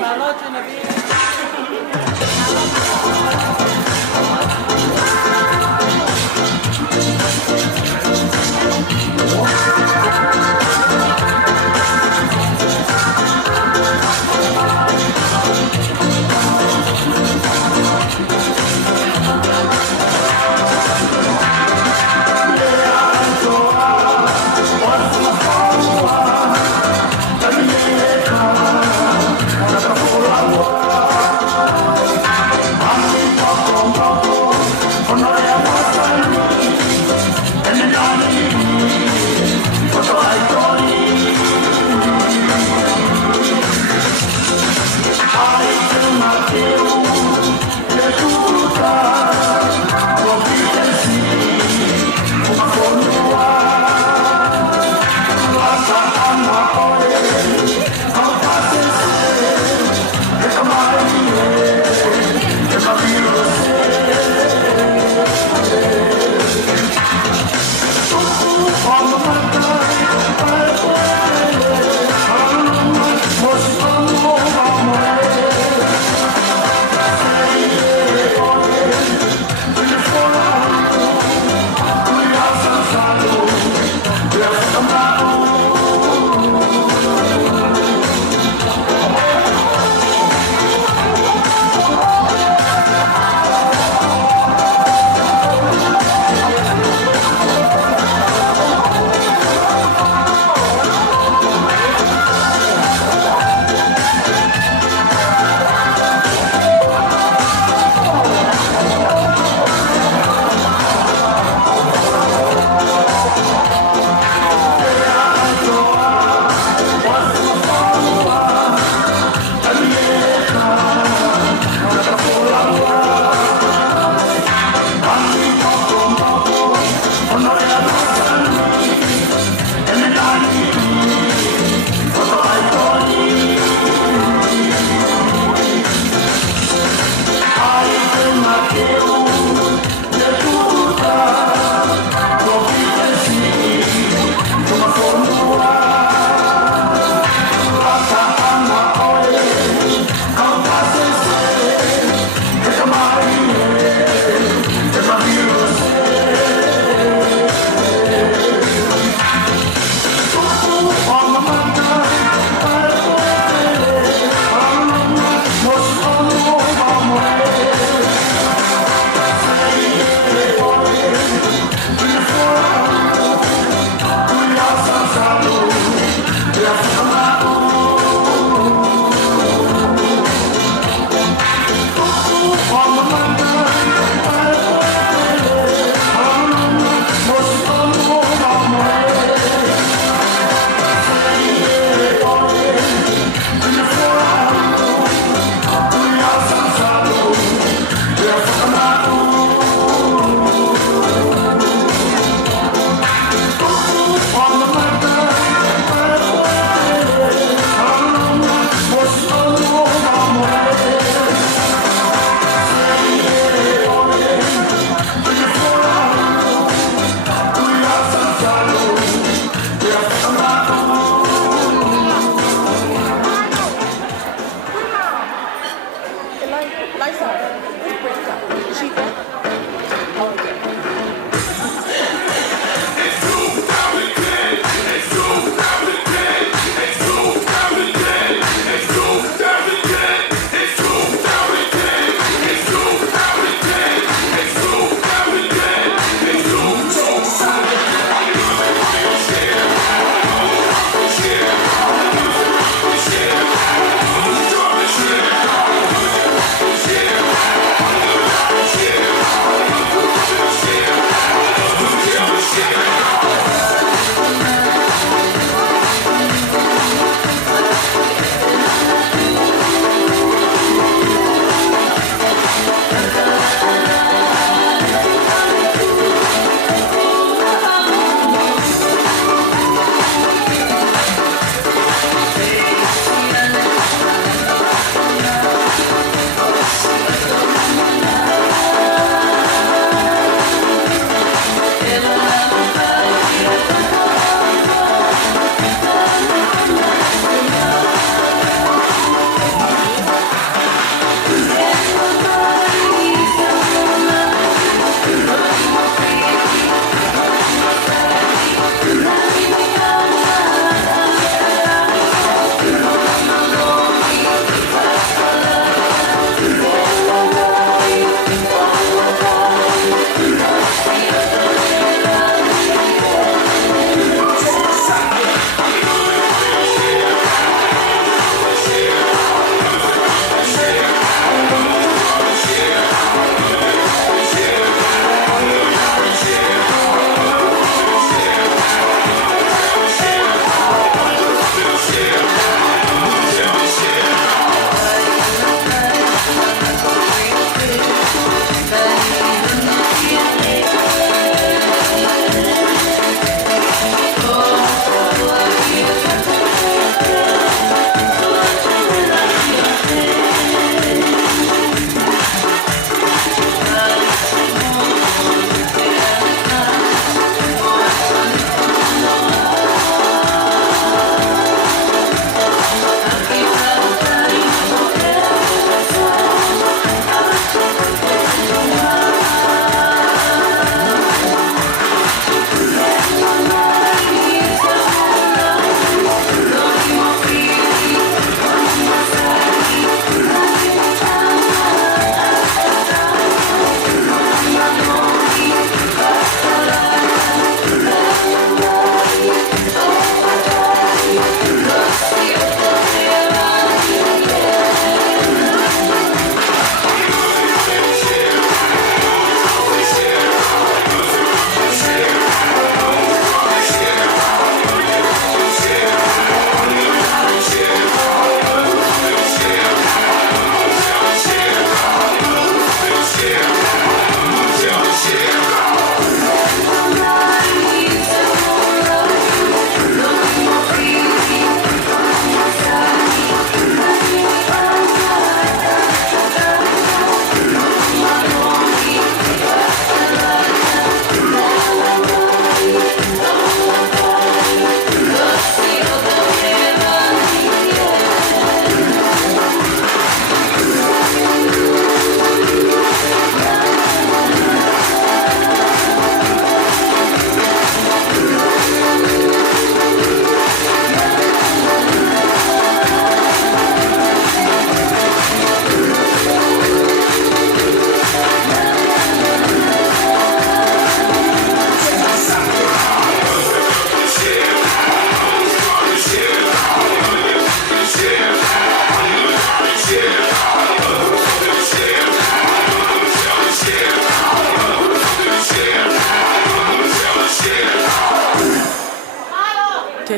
معلومات نبيل.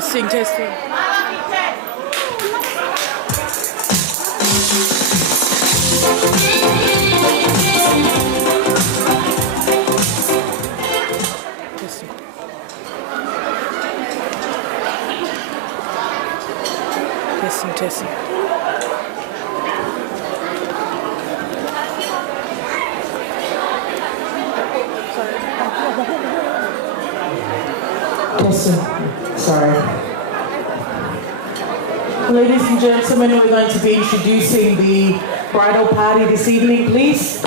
Testing, testing. Testing. Testing, testing. Sorry. Ladies and gentlemen, we're going to be introducing the bridal party this evening, please.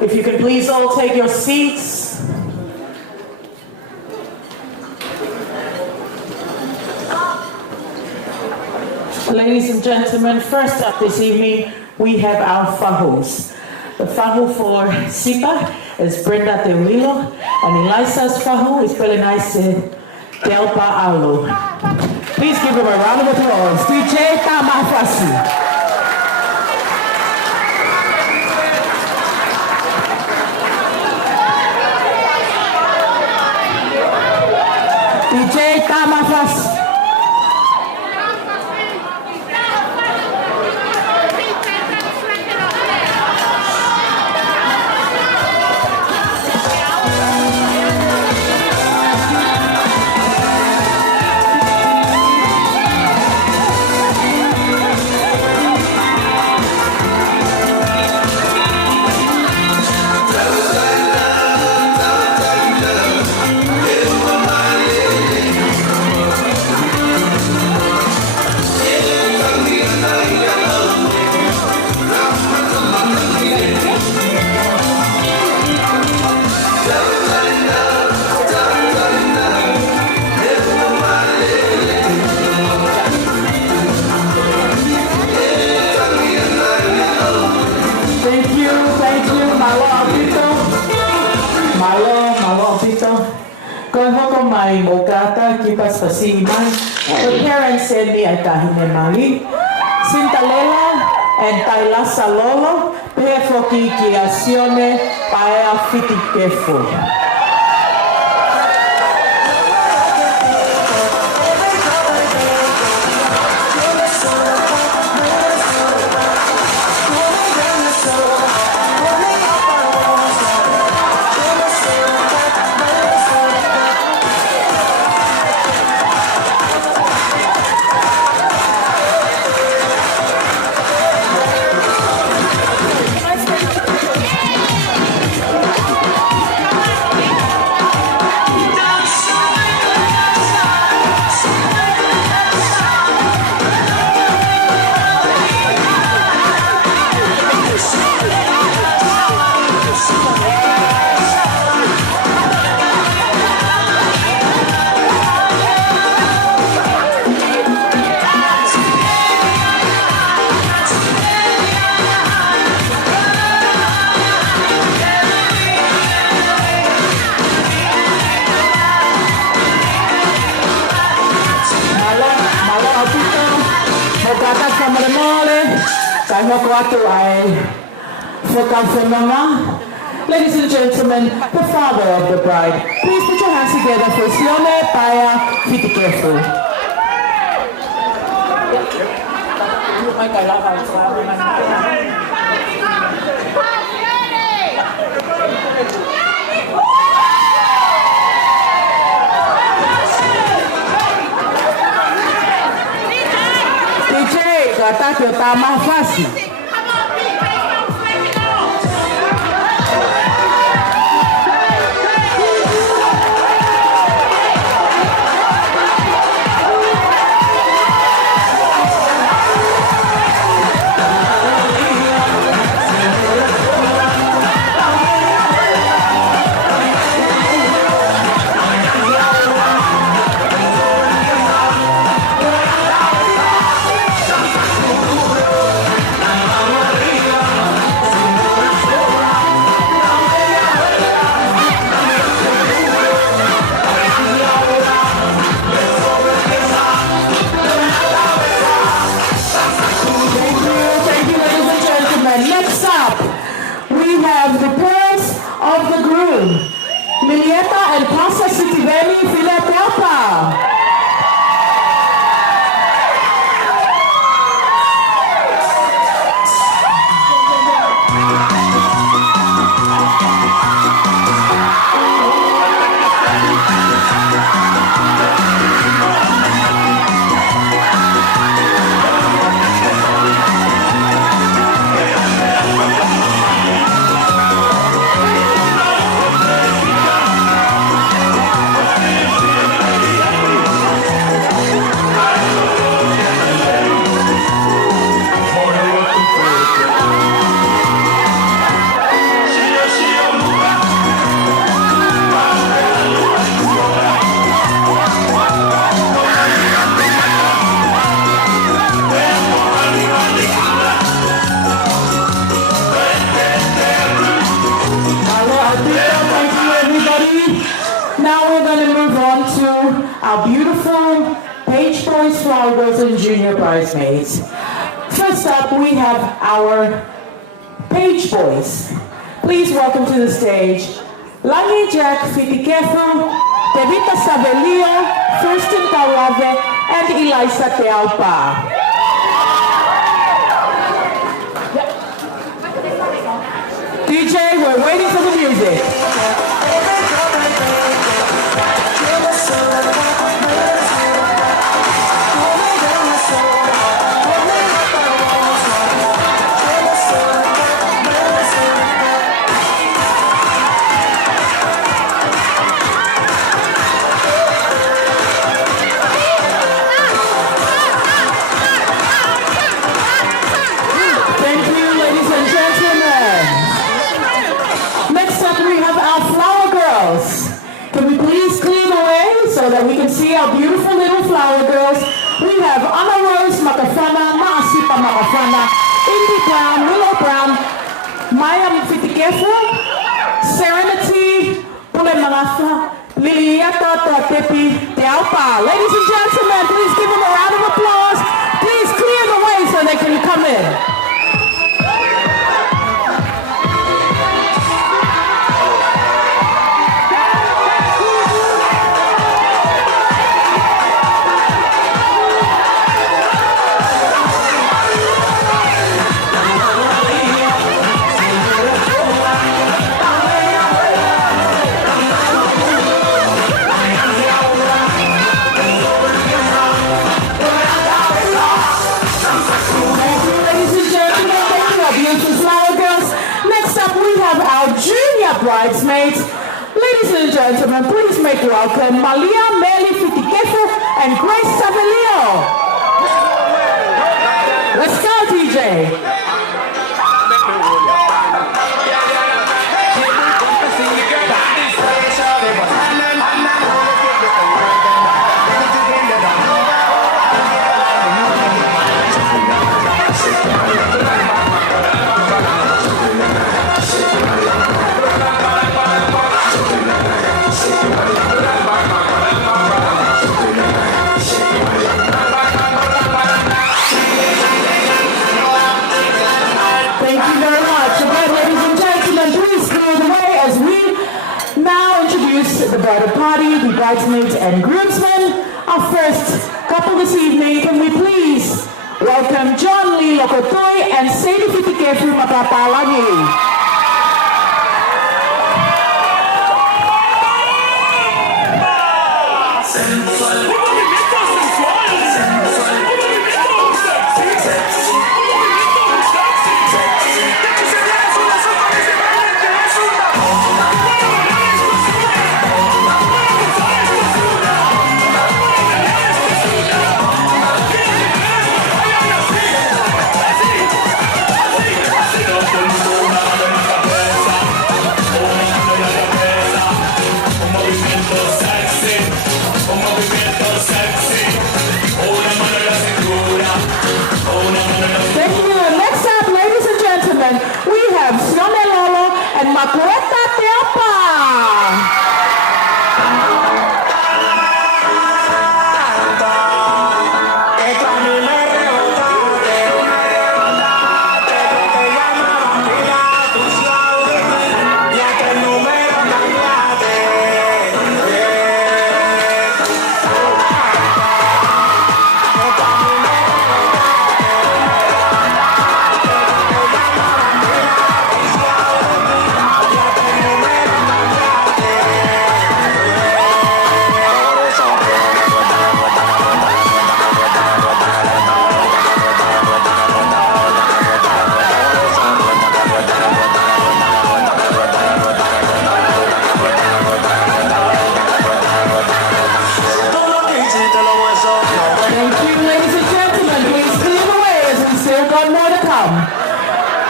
If you can please all take your seats. Ladies and gentlemen, first up this evening, we have our fahos. The faho for Sipa is Brenda De Lilo, and Elisa's faho is Pelenice Delpa Alo. Please give them a round of applause. DJ Tamafasi. DJ Tamafasi. Mai mogata kipas pasimai. The parents send me a tahine mali. Sintalela and Tailasa Lolo. Pefoki kiasione paea fiti kefo. Ladies and gentlemen, the father of the bride, please put your hands together for Sione Paya Fitikefu. DJ, kata kita mafasi. Now we're going to move on to our beautiful Page Boys, Flower Girls, and Junior Bridesmaids. First up, we have our Page Boys. Please welcome to the stage Langi Jack Fitikefu, Tevita Savelio, Thurston Tawave, and Elisa Teaupa. DJ, we're waiting for the music. Can we please clear the way so that we can see our beautiful little flower girls? We have Anna Rose Makafana, Maasipa Makafana, Indy Brown, Willow Brown, Maya Mfitikefu, Serenity, Pule Marafa, Liliata Tepi Teaupa. Ladies and gentlemen, please give them a round of applause. Please clear the way so they can come in. Bridesmaids. Ladies and gentlemen, please make welcome Malia Meli Fitikefu and Grace Savelio. Let's go, DJ. The bridal party, the bridesmaids and groomsmen. Our first couple this evening, can we please welcome John Lee Lokotoi and Sadie Fitikefu Mapapalagi. Makueta Teaupa.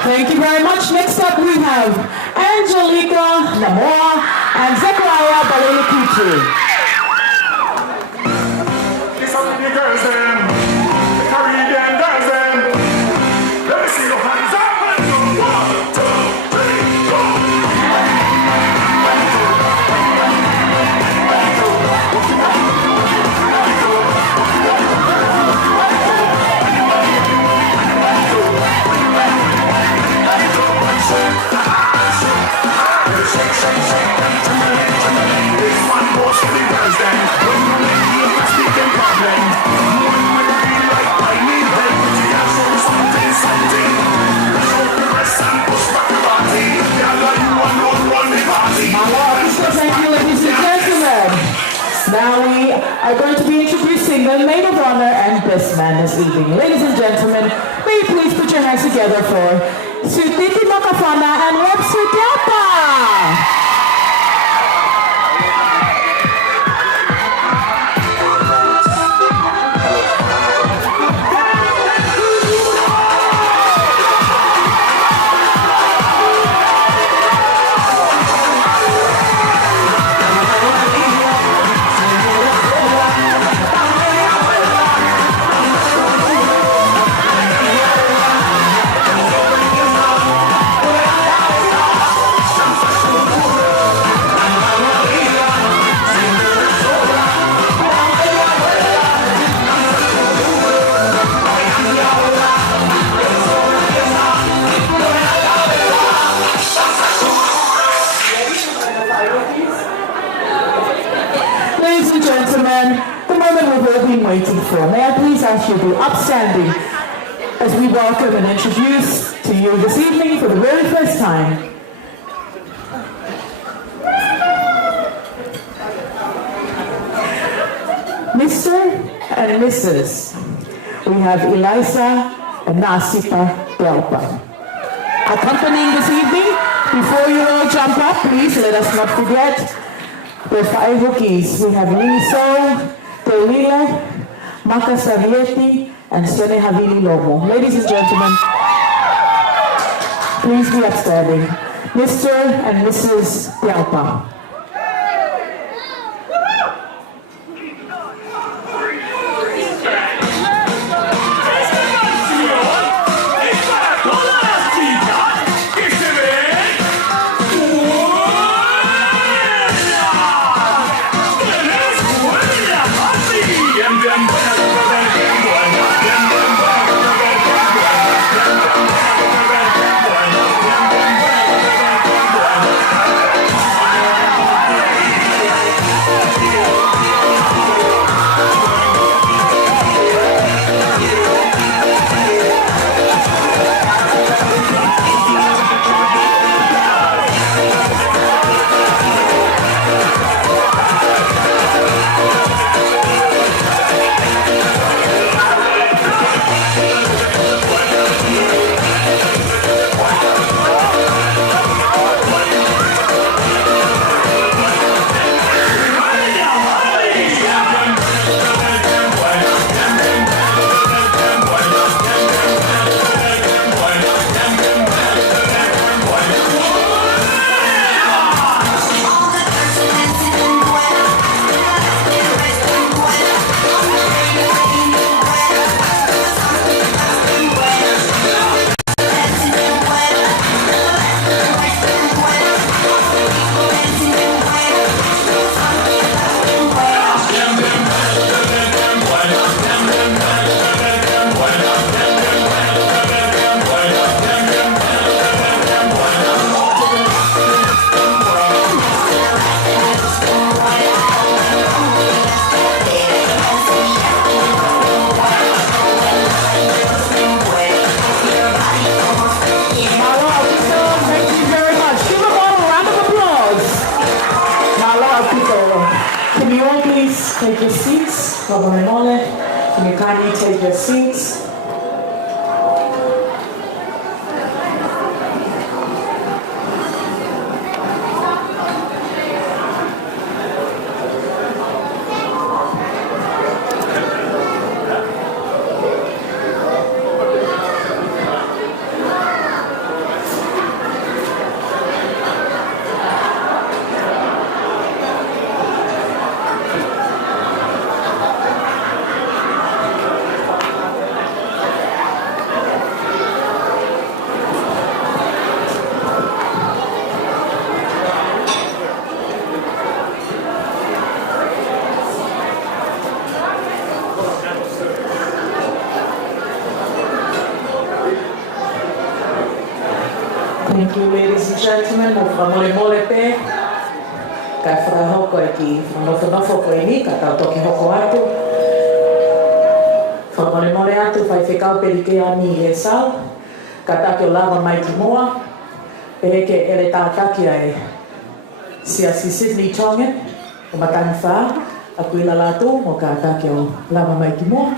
Thank you very much. Next up we have Angelica Namoa and Zechariah Balelikutu. These are the girls then, the Caribbean girls then. Let me see your hands up. 1, 2, 3, go. are going to be introducing the maid of honor and best man this evening. Ladies and gentlemen, may you please put your hands together for Sutiti Makafana and Webster Delta. Waiting for. May I please ask you to be upstanding as we welcome and introduce to you this evening for the very first time Mr. and Mrs. We have Elisa and Nasipa Delpa. Accompanying this evening, before you all jump up, please let us not forget the 5 rookies. We have Liniso, Telila, Maka Savieti, and Sene Havili Lomo. Ladies and gentlemen, please be upstanding. Mr. and Mrs. Delpa. Take your seats. Can you kindly take your seats? Thank you, ladies and gentlemen. Mole pe. Ka whakahoko e ki whanofo ko e ni, ka tau toki hoko atu. Whamole atu, whai whekau perike ani e sau. Ka take o lava mai ki moa. E heke ere tātakia e Siasi Sydney Tongan, o matani whā. A kuila lātou mo ka tāke o lama mai ki mua.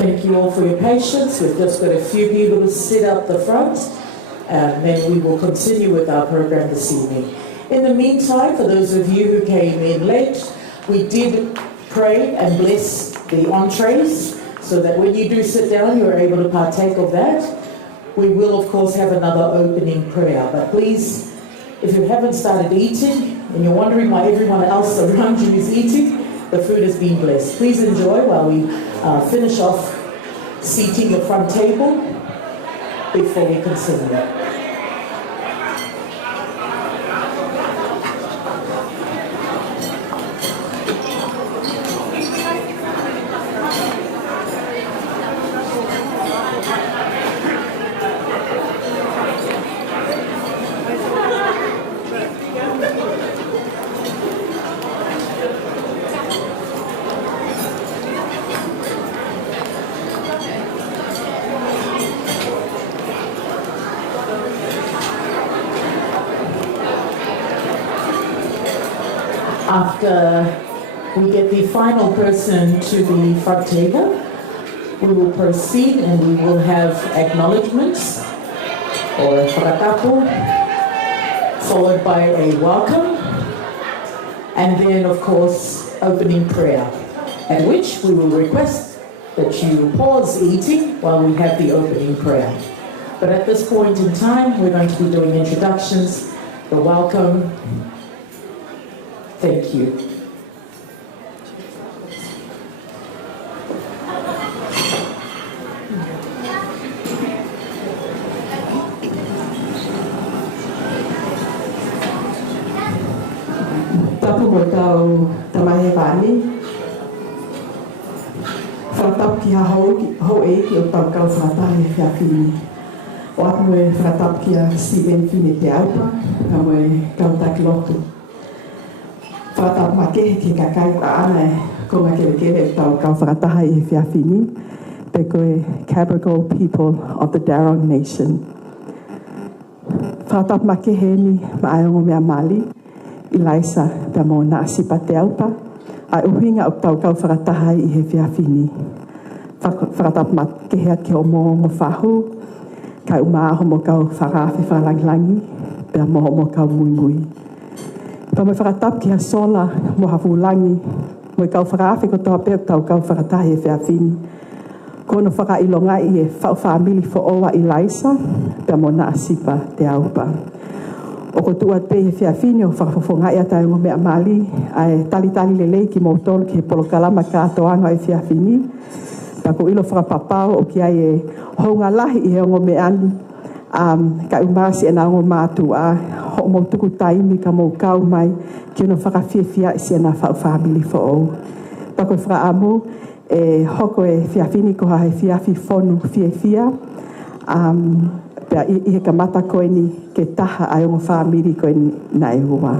Thank you all for your patience. We've just got a few people to sit up the front, and then we will continue with our program this evening. In the meantime, for those of you who came in late, we did pray and bless the entrees so that when you do sit down, you're able to partake of that. We will, of course, have another opening prayer, but please, if you haven't started eating and you're wondering why everyone else around you is eating, the food has been blessed. Please enjoy while we finish off seating the front table before we continue. After we get the final person to the front table, we will proceed and we will have acknowledgements or fratapo, followed by a welcome, and then of course opening prayer, at which we will request that you pause eating while we have the opening prayer. But at this point in time, we're going to be doing introductions, the welcome. Thank you. Tapu mo tau tamahe vani. Whatap ki ha hau e ki o tau kau whatahe whiawhini. O atu e whatap ki a Stephen Fine te aupa, ka mo e kau taki lotu. Whatap ma kehe ki ka kai ka ana e ko ngā kewe tau kau whataha i whiawhini. Pe koe Cabral people of the Darug Nation. Whatap ma kehe ni ma aiongo mea mali. Ilaisa pe mo na sipa te aupa. Ai uhinga o tau kau whakataha i he whiawhini. Whakatap ma kehe ke o mo whahu. Kai umaho mo kau whakawhi whalangilangi. Pea moho mo kau mui mui. Pa mo whakatap ki ha sola mo hafulangi. Mo kau whakawhi ko toa peo tau kau whakataha i he whiawhini. Kono whakailonga i e whawhamili fo oa Ilaisa. Pea mo na sipa te aupa. O ko tua te he whiawhini o whakafofonga i atai ngo mea mali, ai tali lelei ki mo tolu ki he polokalama ka atoanga i whiawhini. Pa ko ilo whakapapao o ki ai e honga lahi i he ngo mea ani, ka umasi e na ngo mātu a ho mo tuku taimi ka mo kau mai ki ono whakawhiawhia i si ana whawhamili fo o. Pa ko whakaamu e hoko e whiawhini ko ha he whiawhi whonu whiawhia, pea i he kamata koe ni ke taha ai o whamiri koe na e hua.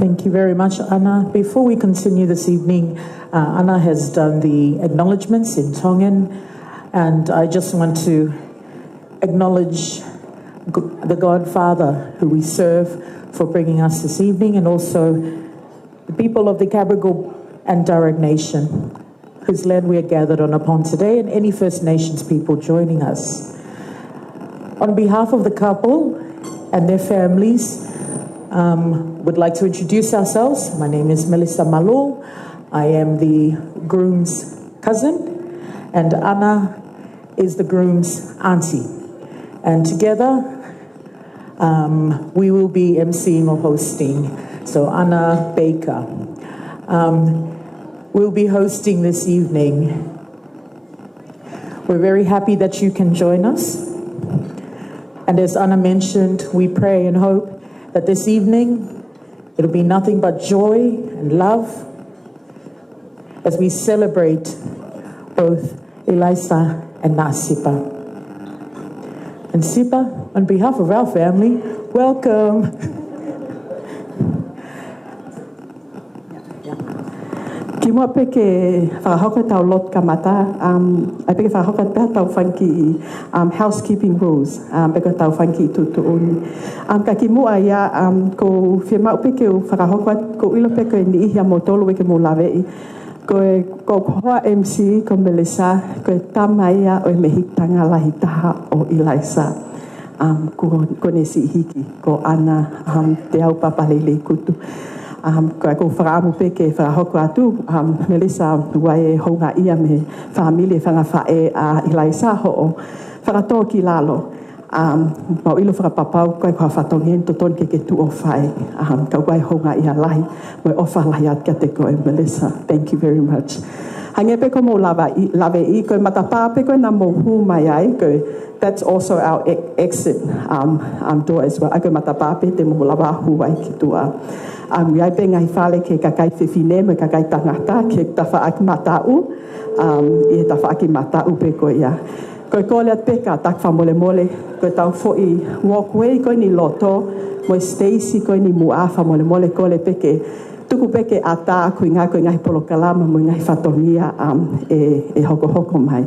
Thank you very much, Anna. Before we continue this evening, Anna has done the acknowledgements in Tongan, and I just want to acknowledge the Godfather who we serve for bringing us this evening, and also the people of the Cabral and Darug Nation, whose land we are gathered on upon today, and any First Nations people joining us. On behalf of the couple and their families, would like to introduce ourselves. My name is Melissa Malul. I am the groom's cousin, and Anna is the groom's auntie. And together, we will be emceeing or hosting. So Anna Baker. We'll be hosting this evening. We're very happy that you can join us. And as Anna mentioned, we pray and hope that this evening it'll be nothing but joy and love as we celebrate both Elisa and Nasipa. And Sipa, on behalf of our family, welcome. Ki mua peke whakahoko tau lot kamata, ai peke whakahoko pēha tau whanki housekeeping rules, peke tau whanki tutuuni. Ka ki mua ia, ko whiamau peke o whakahoko, ko ilo peke ni ihia mo tolu eke mo lawei. Ko hoa MC, ko Melissa, ko tamaia o mehitanga lahi taha o Elisa. Ko nesi hiki, ko ana te au papalele kutu. Ko whakaamu peke whakahoko atu, Melissa wai honga ia me whahamile whangafae a Elisa ho'o. Whakatoa ki lalo. Mau ilo whakapapau koe kua whatongen to ton ke tu o whai. Ka wai honga ia lahi. Moi ofa lahi at kia te koe, Melissa. Thank you very much. Hange pe ko mo lave I, koe matapā pe koe na mo hu mai ai, koe that's also our exit door as well. Ai koe matapā pe te mo lava hu ai ki tua. Iai pe ngai whale ke kakai whiwhine me kakai tangata ke tawha aki matau. I tawha aki matau pe koe ia. Koe kōlea peka tak whamole mole, koe tau fo'i walkway koe ni loto, moi Stacey koe ni mua whamole mole kōle peke, tuku peke a tā koe ngai polo kalama, moi ngai whatongia e hoko hoko mai.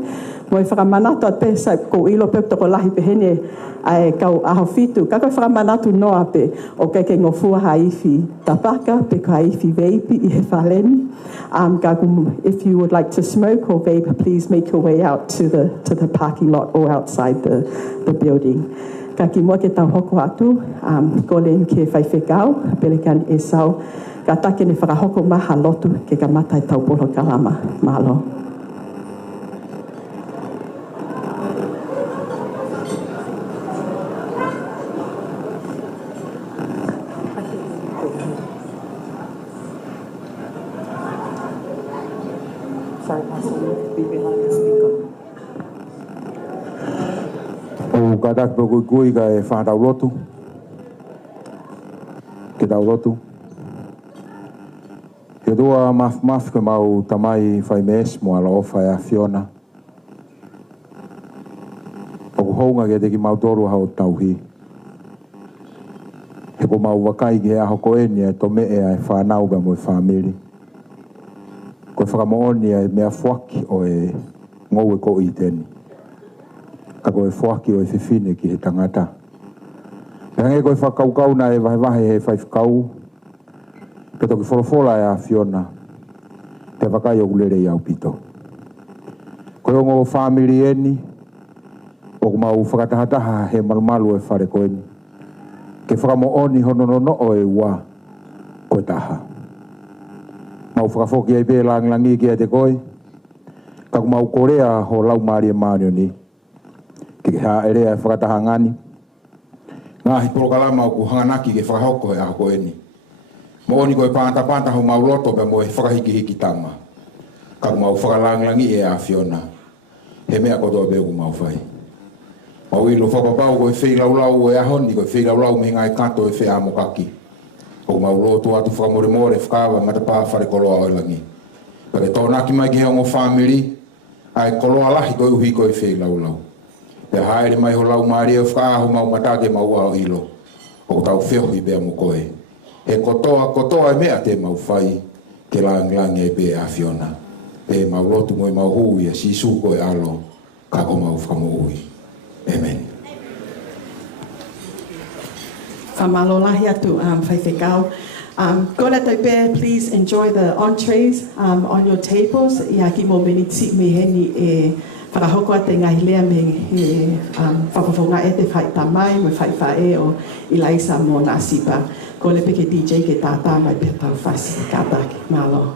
Moi whakamanatu at pesa ko ilo pep toko lahi pehene ai kau aho fitu, ka koe whakamanatu noa pe o ke ngofua haifi tapaka, pe ko haifi veipi I he whaleni. If you would like to smoke or vape, please make your way out to the parking lot or outside the building. Ka ki mua ke tau hoko atu, ko len ke whaiwhekau, pelekan e sau, ka take ne whakahoko maha lotu ke ka matai tau polo kalama. Malo. O katak po kui ka e whatau lotu. Ke tau lotu. Ke tua maf ke mau tamai whai mes mo ala ofa e a Fiona. O hounga ke te ki mau toru hao tauhi. He ko mau wakai ki he aho koeni e to me e a e whanauga mo e whamiri. Ko whakamooni e mea whaki o e ngou e ko I teni. Ka koe whaki o e whiwhine ki he tangata. Hange koe whakaukau na e wahe he whaifkau. Ke toki wholofola e a Fiona. Te wakai o kulere I au pito. Koe o ngō whamiri eni. O kumau whakatahataha he malumalu e whare koeni. Ke whakamooni hononono o e ua. Koe taha. Mau whakafoki e pē langlangi ki e te koe. Ka kumau korea ho lau maari e maari o ni. Ke ha erea e whakataha ngani. Ngā hi polokalama o ku hanganaki ke whakahoko e ahoko eni. Mo oni koe pānta ho mau loto pe mo e whakahiki tama. Ka mau whakalanglangi e a Fiona. He mea kotoa pe ku mau whai. Mau ilo whapapau koe wheilau e ahoni koe wheilau me ngai kato e whea mokaki. O mau loto atu whakamore whakawa matapā whare koloa o langi. Pare tōnaki mai ki he ongo whamiri. Ai koloa lahi koe uhi koe wheilau. Te haere mai ho lau maari e whakaaho mau matake mau ao ilo. O tau wheho I bea mo koe. E kotoa e mea te mau whai. Ke langi e bea a Fiona. E mau lotu mo I mau hui e sisu koe alo. Ka ko mau whakamo hui. Amen. Whamalo lahi atu whaiwhekau. Ko la tau pē, please enjoy the entrees on your tables. Ia ki mo meni ti me heni e whakahoko a te ngai lea me whakawhonga e te whai tamai me whai whae o Elisa mo Nasipa. Ko le peke DJ ke tātā mai pe tau whasi kātaki. Malo.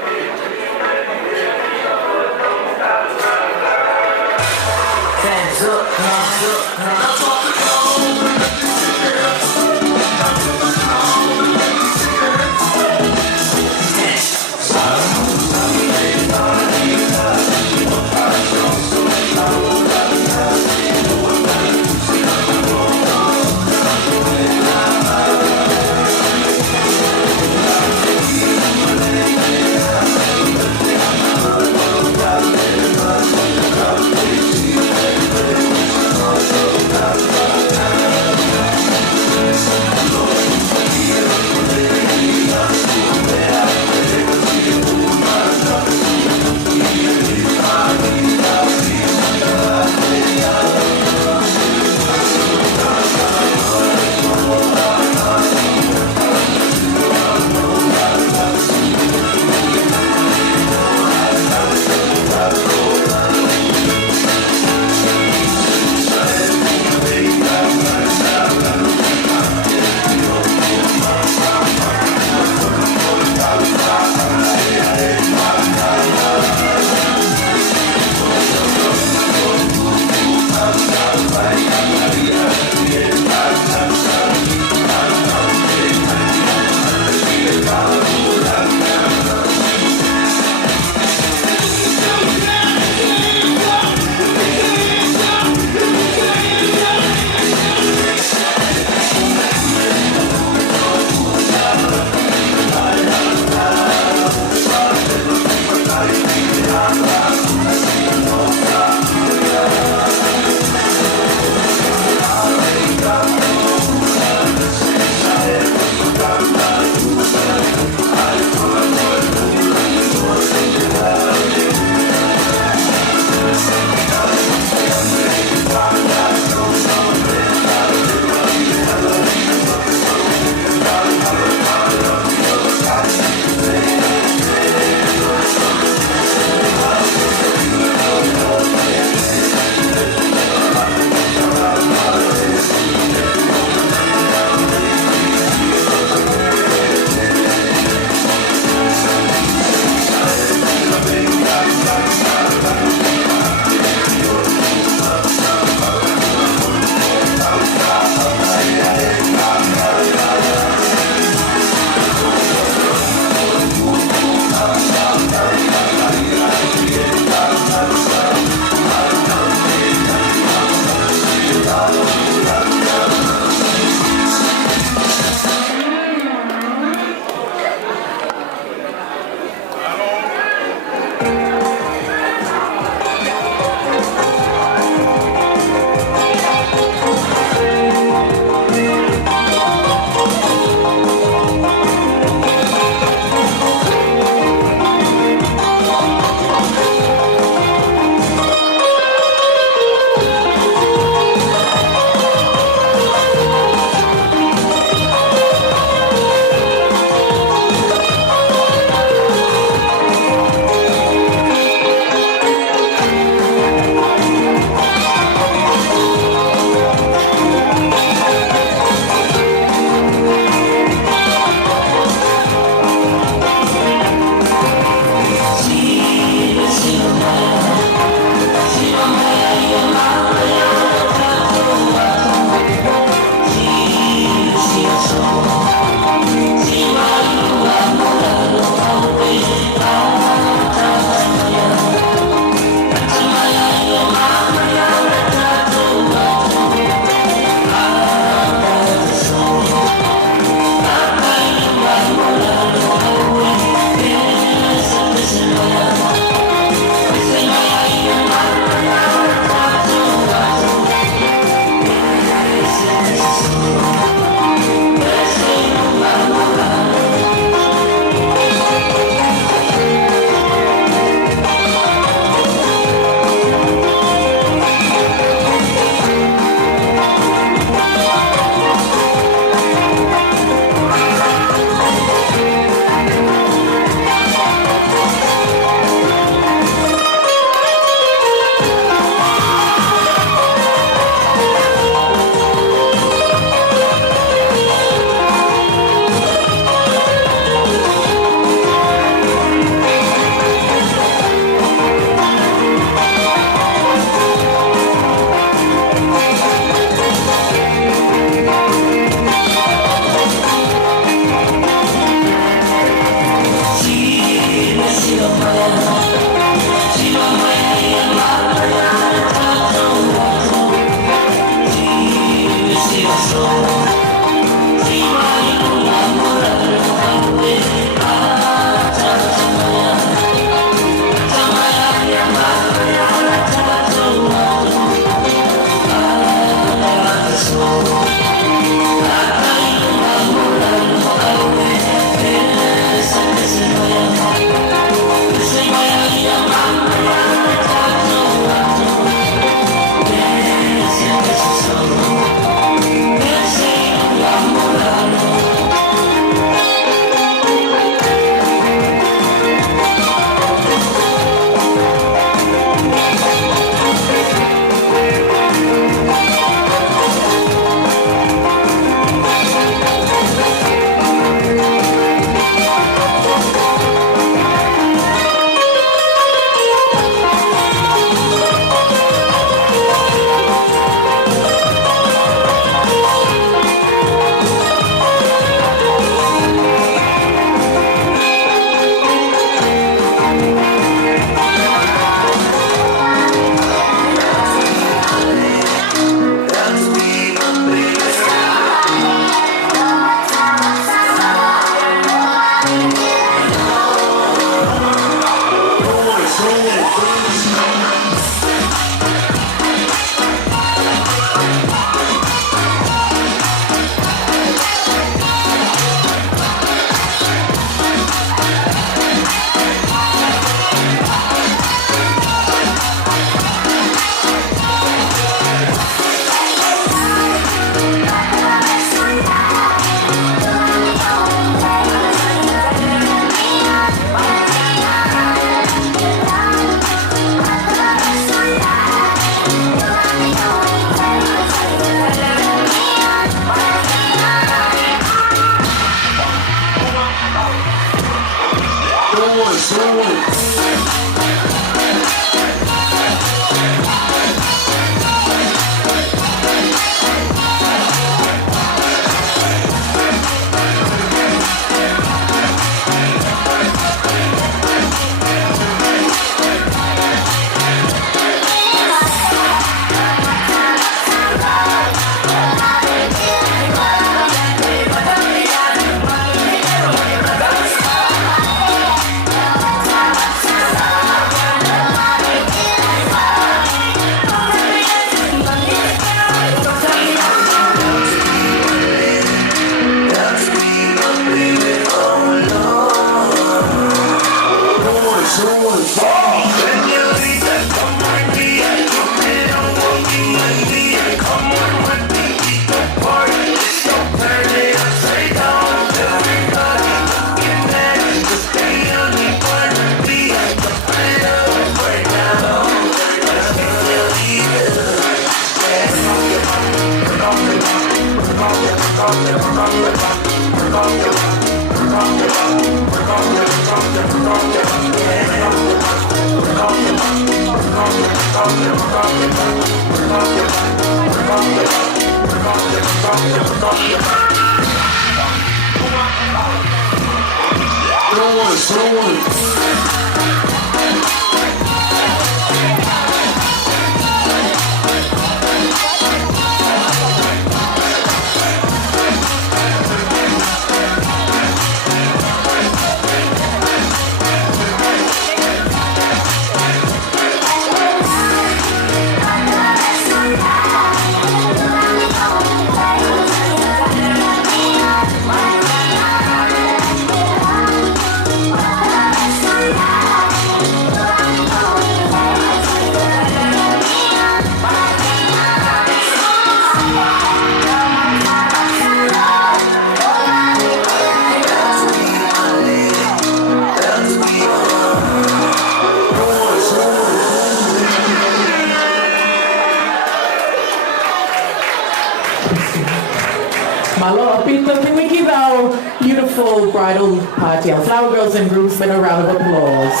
Maloa Pita, can we give our beautiful bridal party, our flower girls and groomsmen, a round of applause?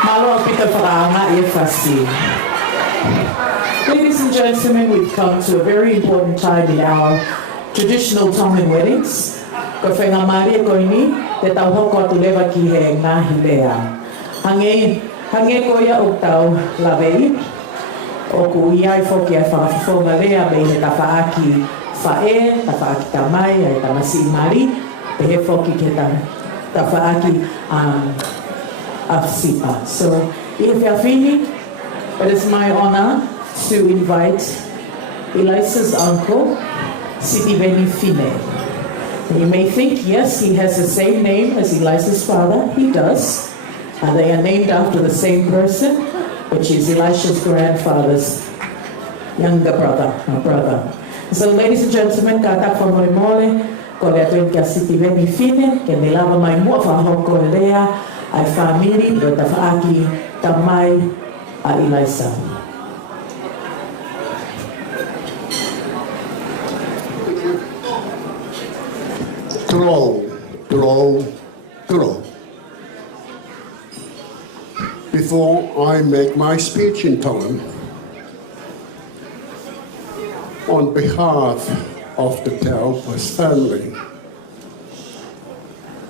Maloa Pita Faranga Ifasi. Ladies and gentlemen, we've come to a very important time in our traditional Tongan weddings. Ko whenga Maria koini, te tau hoko atu lewa ki he ngahi lea. Hange koia o tau lawei, o ku iai foki ai whakawhifonga lea me he tawhaaki whae, tawhaaki tamai, ai tamasi mari, te he foki ke tawhaaki of Sipa. So, if Yafini, it is my honor to invite Elisa's uncle, Siti Beni Fine. You may think, yes, he has the same name as Elisa's father. He does. They are named after the same person, which is Elisha's grandfather's younger brother. So, ladies and gentlemen, kata whamore mole, ko lea tuen kia Siti Beni Fine, ke ne lava mai mua whahoko lea, ai whamiri, o ta whaaki tamai a Elisa. Tro. Before I make my speech in Tongan, on behalf of the Taupas family,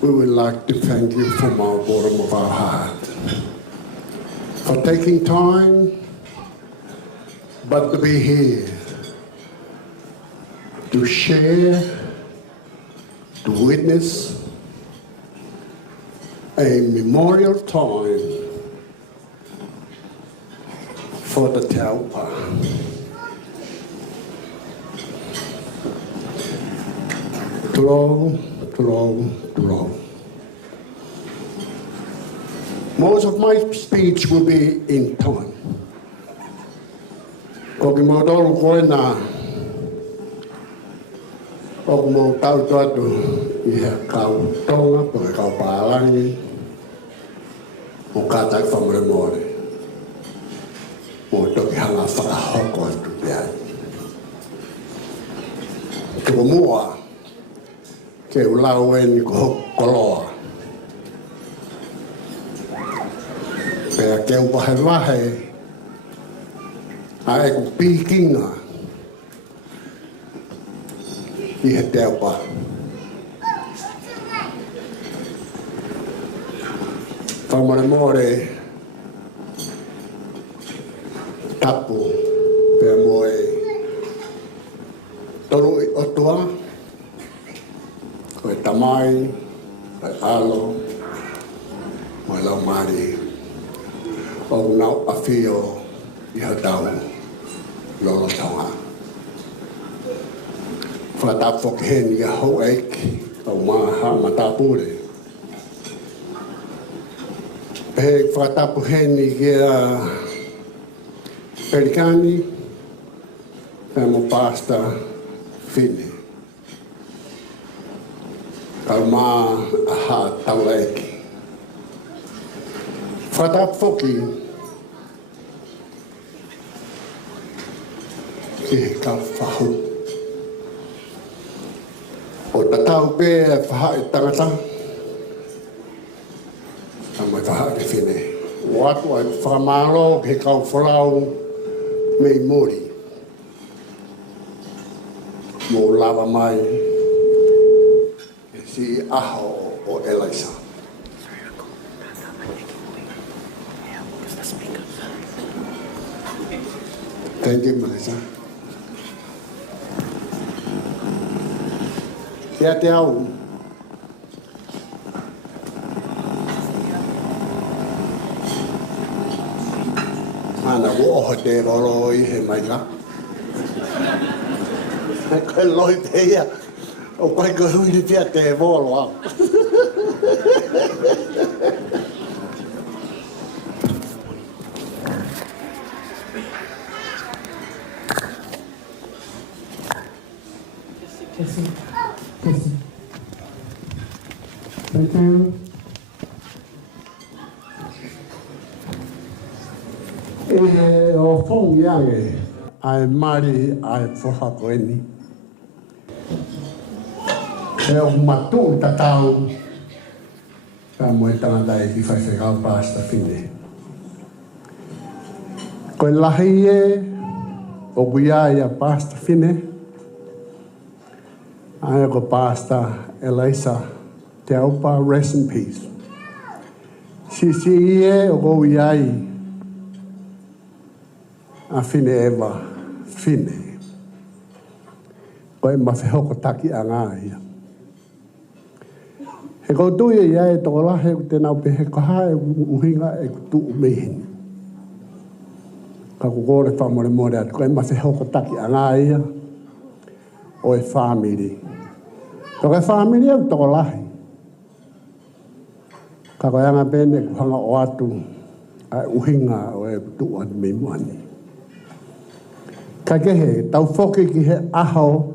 we would like to thank you from our bottom of our heart for taking time, but to be here, to share, to witness a memorial time for the Taupa. Tro. Most of my speech will be in Tongan. Koki mo tolu koe nā, o mo tau tuatu I he kau tonga, po he kau pālangi, mo kātai whamare more. Mo toki hanga whakahoko atu te ai. Tuko mua, ke ulau e ni ko koloa. Pea ke upahe a e ku pīkinga I he teupa. Whamare more tapu pea moe toru I otua, koe tamai, koe alo, moe lau mari, o nau awhio I hatau lolo tonga. Whatapo ke heni a hou eiki, au maha matapure. He whatapo heni ke a Pelikani, e mo pasta Fini. Kau mā aha tau eiki. Whatapo ki ke kau whahu. O tatau pe e whaha e tangata. A mai whaha ke whine. O atu ai whakamalo ke kau whalau mei mori. Mo lava mai e si aho o Elisa. Thank you, Melissa. Kia te au. Mana wo oho te roro i he mai ka. Koe loi te ia. O koe koe hui ni tia te volo au. Thank you. E o fong yange ai mari ai foha koeni. E o matu tatau ka moe tangata e ki whaiwhekau pasta whine. Koe lahi e o guia ia pasta whine. Ai ko pasta Elisa te aupa, rest in peace. Si e o go iai a whine ewa, whine. Koe mawhehoko taki a ngā ia. He koutu e iai toko lahe te nau pehe kaha e uhinga e kutu umehini. Ka kukore whamore more atu koe mawhehoko taki a ngā ia o e whamiri. Toko e whamiri au toko lahe. Ka koe anga pene kuhanga o atu a uhinga o e kutu anu me muani. Ka kehe, tau whoki ki he aho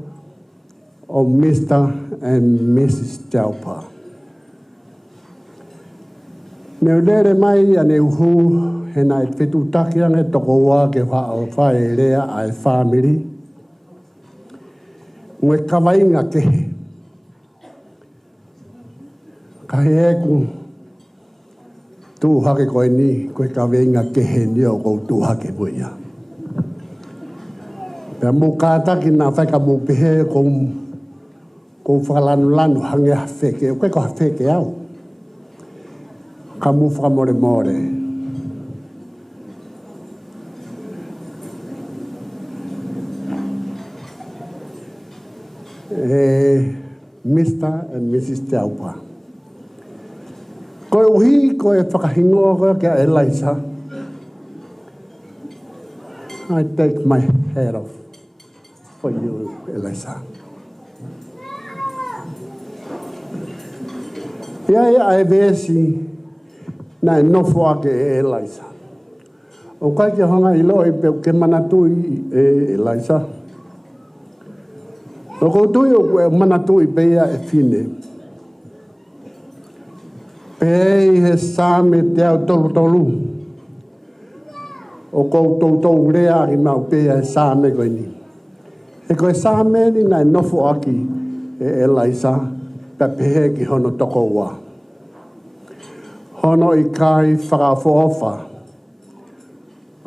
o Mr. and Mrs. Taupa. Me ulere mai ane uhu he nai whetu taki ane toko ua ke whao whae rea ai whamiri. Ngue kawainga kehe. Ka he eku tu hake koe ni, koe kawainga kehe ni o kou tu hake puia. Pea mō kātaki nā whaika mō pehe kou whakalanu hange ha wheke, o koe ko ha wheke au. Ka mō whakamore more. Mr. and Mrs. Taupa. Koe uhi, koe whakahingoa koe kia Elisa. I take my head off for you, Elisa. Iai ai vesi na nofo ake e Elisa. O kai ke honga ilo i pe ke manatui e Elisa. O koutui o kue manatui peia e fine. Pei he sāme te au tolu. O koutou rea ki mau pea e sāme koe ni. He koe sāme ni nai nofo aki e Elisa pe pehe ki hono toko ua. Hono i kai whakawhoofa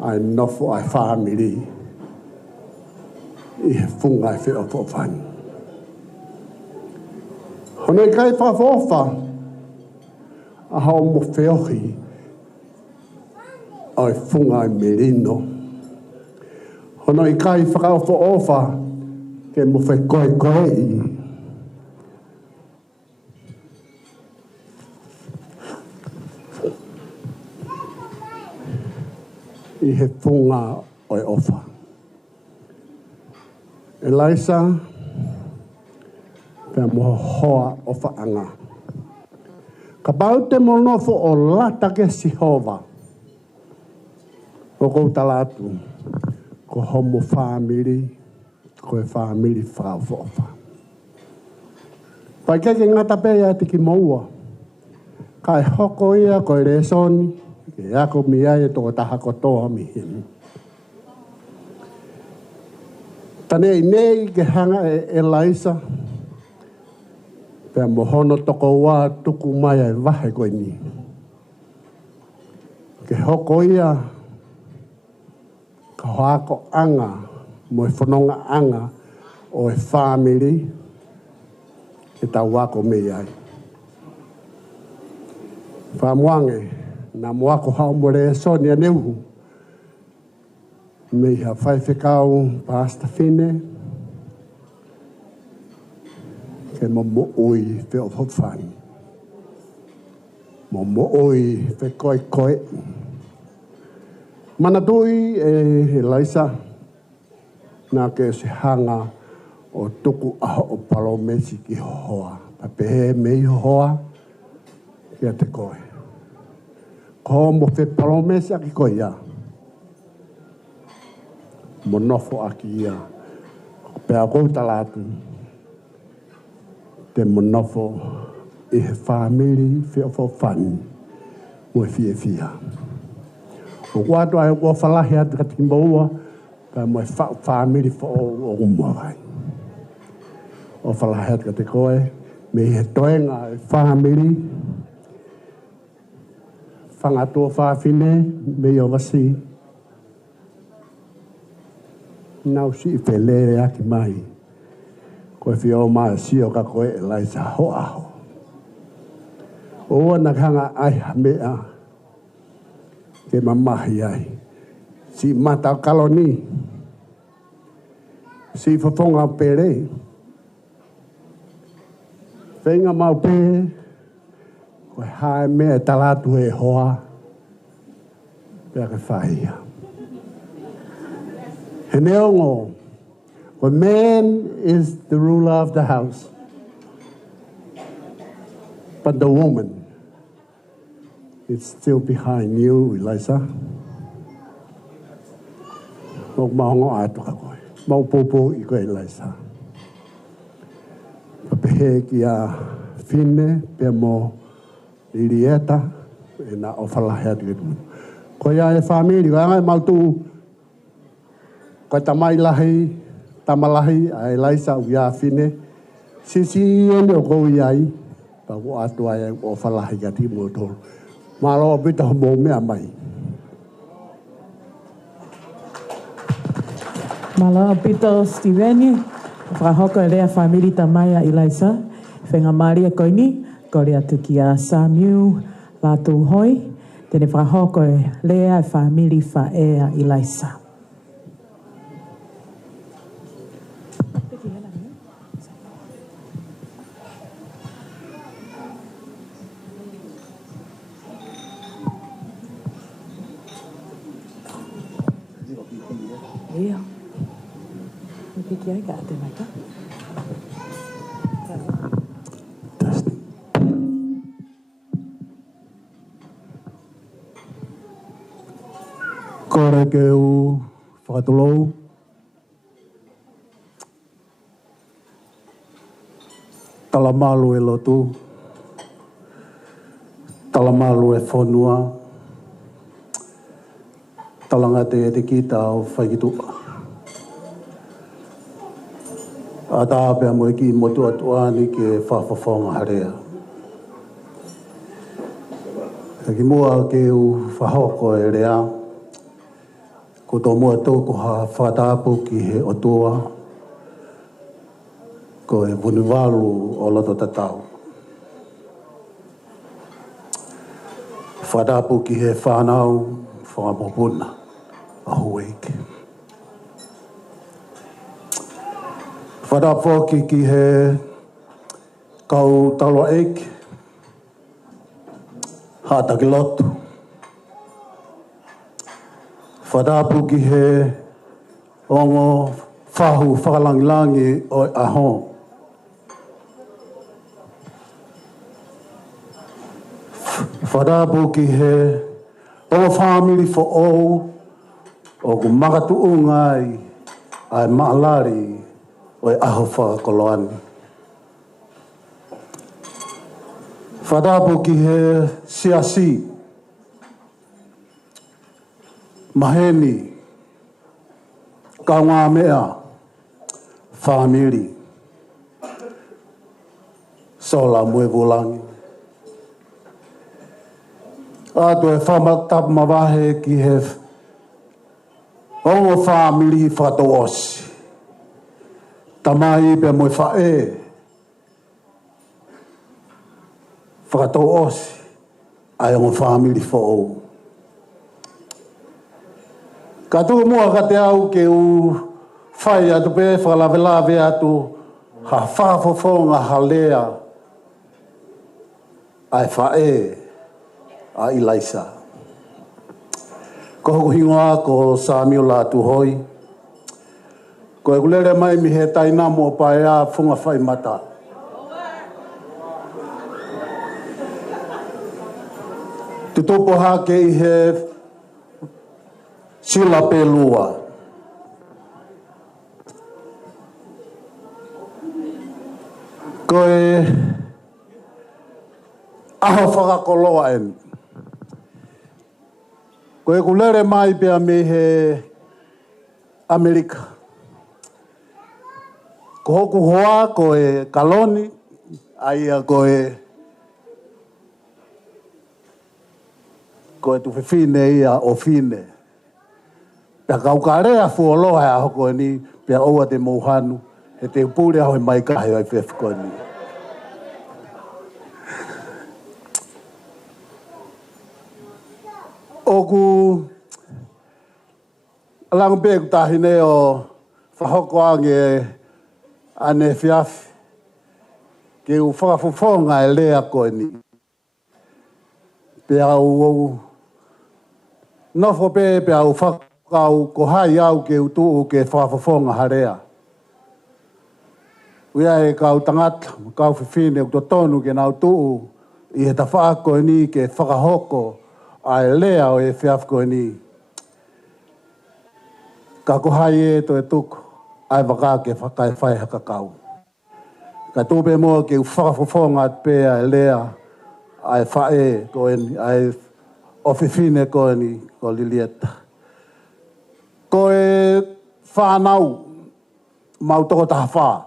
ai nofo ai whamiri i he whunga e whiofofani. Hono i kai whakawhoofa a hao mo whiohi ai whunga i merino. Hono i kai whakawhoofa ke mo whekoe i. I he whunga oi ofa. Elisa, pia moho hoa ofa anga. Ka pau te monofo o lata ke Sihova. O kou talatu, ko homo whamiri, ko e whamiri whakawhofa. Pai keke ngata pēia te ki maua. Ka e hoko ia ko e resoni, ke ako mi ai e toko taha kotoa mi hini. Tane i nei ke hanga e Elisa, Pea mohono toko wā tuku mai ai wahe koe ni. Ke hoko ia, ka hoako anga, mo e whanonga anga o e whāmiri, e tau wako mei ai. Whamuange, nā moako hao more e Sonia Neuhu, mei ha whaiwhekau pāsta whine, ke mo ui wheo whawhani. Mo ui whe koe koe. Mana tui e Laisa, nā ke se hanga o tuku aho o Palomesi ki hoa. Papehe mei hoa, kia te koe. Ko mo whe Palomesi aki koe ia. Mo nofo aki ia. Pea kouta lātu. Te monofo i he whāmiri whio whani mo e whie whia. O wātu ai o whalahi atu ka tiki maua ka mo e whāmiri o umua vai. O whalahi atu ka te koe me he toenga e whāmiri whangatua whāwhine me o wasi nau si i whelere aki mai. Koe whio mai sio ka koe e Laisa ho aho. O na kanga ai mea ke mamahi ai. Si mata kaloni. Si whafonga pere. Whenga mau pere. Koe hae mea talatu e hoa. Pea ke whahia. He neongo. When man is the ruler of the house, but the woman is still behind you, Eliza. Mau maongo atu ka koe. Mau popo I koe, Eliza. Papehe ki a whine, pia mo irieta, e na o whalahe atu ki. Koe a e whamiri, koe angai mau tu, koe tamai lahi, tamalahi a Eliza u ia whine. Sisi ene o kou iai. Pa ko atu ai o whalahi ka ti mo tolu. Malo pita ho mō mea mai. Malo pita o Steveni. Whahoko e rea whamiri ta mai a Eliza. Whenga Maria koini. Kore atu ki a Samuel Latu hoi. Tene whahoko e rea whamiri wha e a Eliza. Ia. Piki ai ka te mai ka. Kore ke u whakatolou. Talamalu e lotu. Talamalu e whonua. Talangate e te kita o whaikitua. A tāpea mo ki motu atuani ke whawhawhonga harea. Ki mua ke u whahoko e rea. Ko tō mua tōku ha whatapu ki he otua. Ko e vunuwalu o loto tatau. Whatapu ki he whanau whamopuna. Ahueke. Whatapoki ki he kau talo eik, hātaki lotu. Whatapu ki he ongo whahu whakalangilangi o aho. Whatapu ki he ongo whamiri fo ou, o ku makatu ngai ai maalari o e aho whakakoloani. Whatapu ki he siasi, maheni, kaunga mea, whamiri. sola mue vulangi. Ato e whamatap mawahe ki he ongo whamili whato osi. Tamai pe moe whae. Whakato osi. Ai ongo whamili whao. Ka tuku mua ka te au ke u whai atu pe whakalawelawe atu ha whafofonga ha lea ai whae a Ilaisa. Ko hoku hingoa ko Samuel la tu hoi. Ko e kulere mai mi he taina mo pae a whunga whai mata. Te topo hake i he sila pe lua. Ko e aho whakakoloa en. Ko e kulere mai pia me he Amerika. Ko hoku hoa ko e Kaloni, aia ko e tuwhiwhine ia o whine. Pea kaukarea fuoloha e aho koe ni, pea oua te mouhanu, he te upure aho e mai kahi ai whiwhi koe ni. Oku alangu pe kutahine o whahoko ange ane whiawhi. Ke u whakafofonga e lea koe ni. Pea u nofo pe pea u whakau ko hai au ke utuu ke whakafofonga harea. Uia e kau tangata, kau whiwhine u tonu ke nau tuu i he ta whako ni ke whakahoko ai lea o e whiawhi koe ni. Ka ko hai e to e tuku, ai waka ke whakai whai haka kau. Ka tūpe mua ke u whakafofonga pēa e lea ai whae koe ni, ai ofifine koe ni, ko Lilieta. Ko e whanau, mau toko taha wha.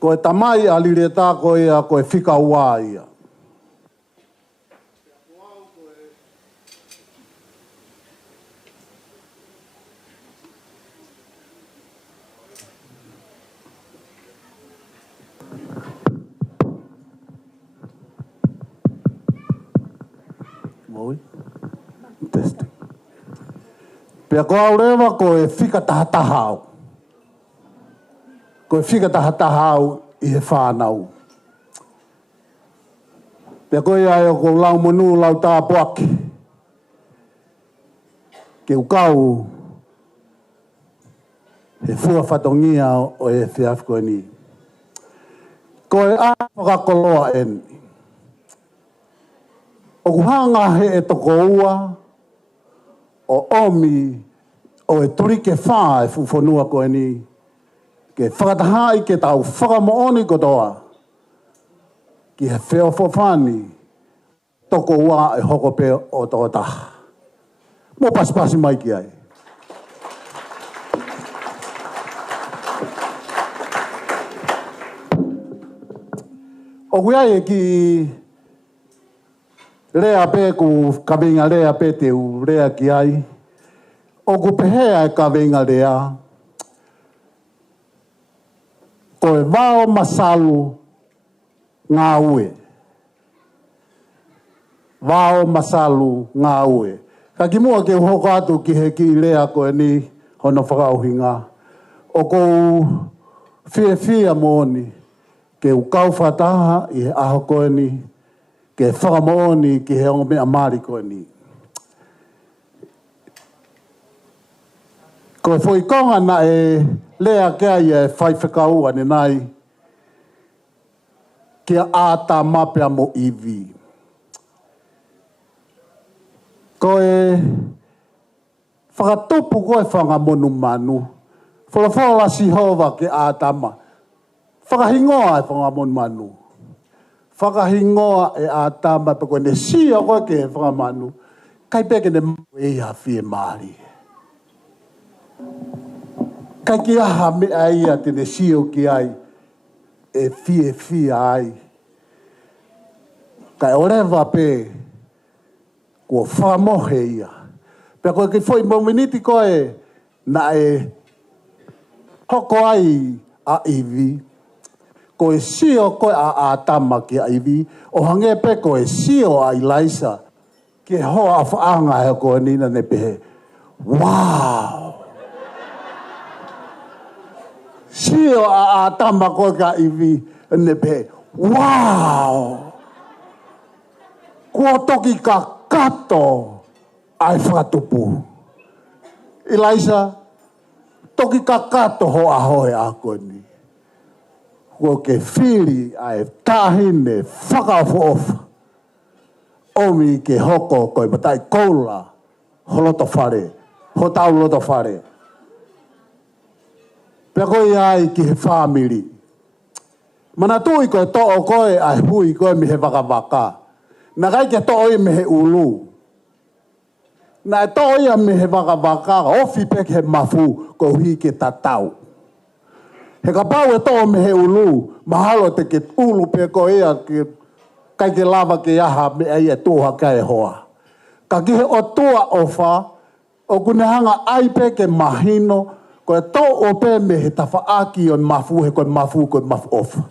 Ko e tamai a Lilieta koe a koe whika ua ia. Testing. Pea ko aurewa ko e whika tahataha au. Ko e whika tahataha au i he whanau. Pea ko e ai o ko lau monu lau tāpuaki. Ke ukau he fua whatongia o e whiawhi koe ni. Ko e a whakakoloa eni. O kuhanga he e toko ua, o omi, o e turike whaa e fufonua koe ni, ke whakatahai ke tau whakamooni kotoa, ki he wheo fofani, toko ua e hoko pe o toko taha. Mo pasipasi mai ki ai. O kuiai e ki rea pe ku kavinga rea pe te u rea ki ai. O ku pehea e kavinga rea. Ko e vao masalu ngā ue. Vao masalu ngā ue. Ka ki mua ke hoko atu ki he ki rea koe ni hono whakauhinga. O kou whia mōni ke u kauwhataha i he aho koe ni. Ke whakamooni ki he ongo mea maari koe ni. Ko e whoikonga na e lea kia i e whaiwhakau ane nai kia āta mapea mo iwi. Ko e whakatupu koe whangamonu manu. Whakawhala si hova ke āta ma. Whakahingoa e whangamonu manu. Whakahingoa e a tāma pe koe ne sia koe ke whakamanu. Kai peke ne mau e a whie maari. Kai ki aha me a ia te ne sia o ki ai. e fia ai. Kai orewa pe kua whamohe ia. Pea koe ki foi mominiti koe na e hoko ai a iwi. Koe sio koe a tama ki a iwi. O hange pe koe sio a Ilaisa. Ke hoa a whaanga he koe nina ne pehe. Wow! Sio a tama koe ka iwi ne pehe. Wow! Kua toki ka kato ai whakatupu. Ilaisa, toki ka kato ho a hoe a koe ni. Kua ke whiri ai tahine whakawho ofa. Omi ke hoko koe matai koula ho loto whare, ho tau loto whare. Pea koe ai ki he whamiri. Mana tui koe to'o koe ai hui koe mi he waka. Na kai ke to'o i me he ulu. Na e to'o ia me he waka, ofi peke he mafu ko hui ke tatau. He ka pau e to'o me he ulu, mahalo te ke ulu pe ko ia ke kai ke lava ke aha me ai e tuha kai hoa. Ka ki he o tua ofa, o kunehanga ai pe ke mahino, ko e to'o pe me he tawhaaki o mafu he koe mafu ofa.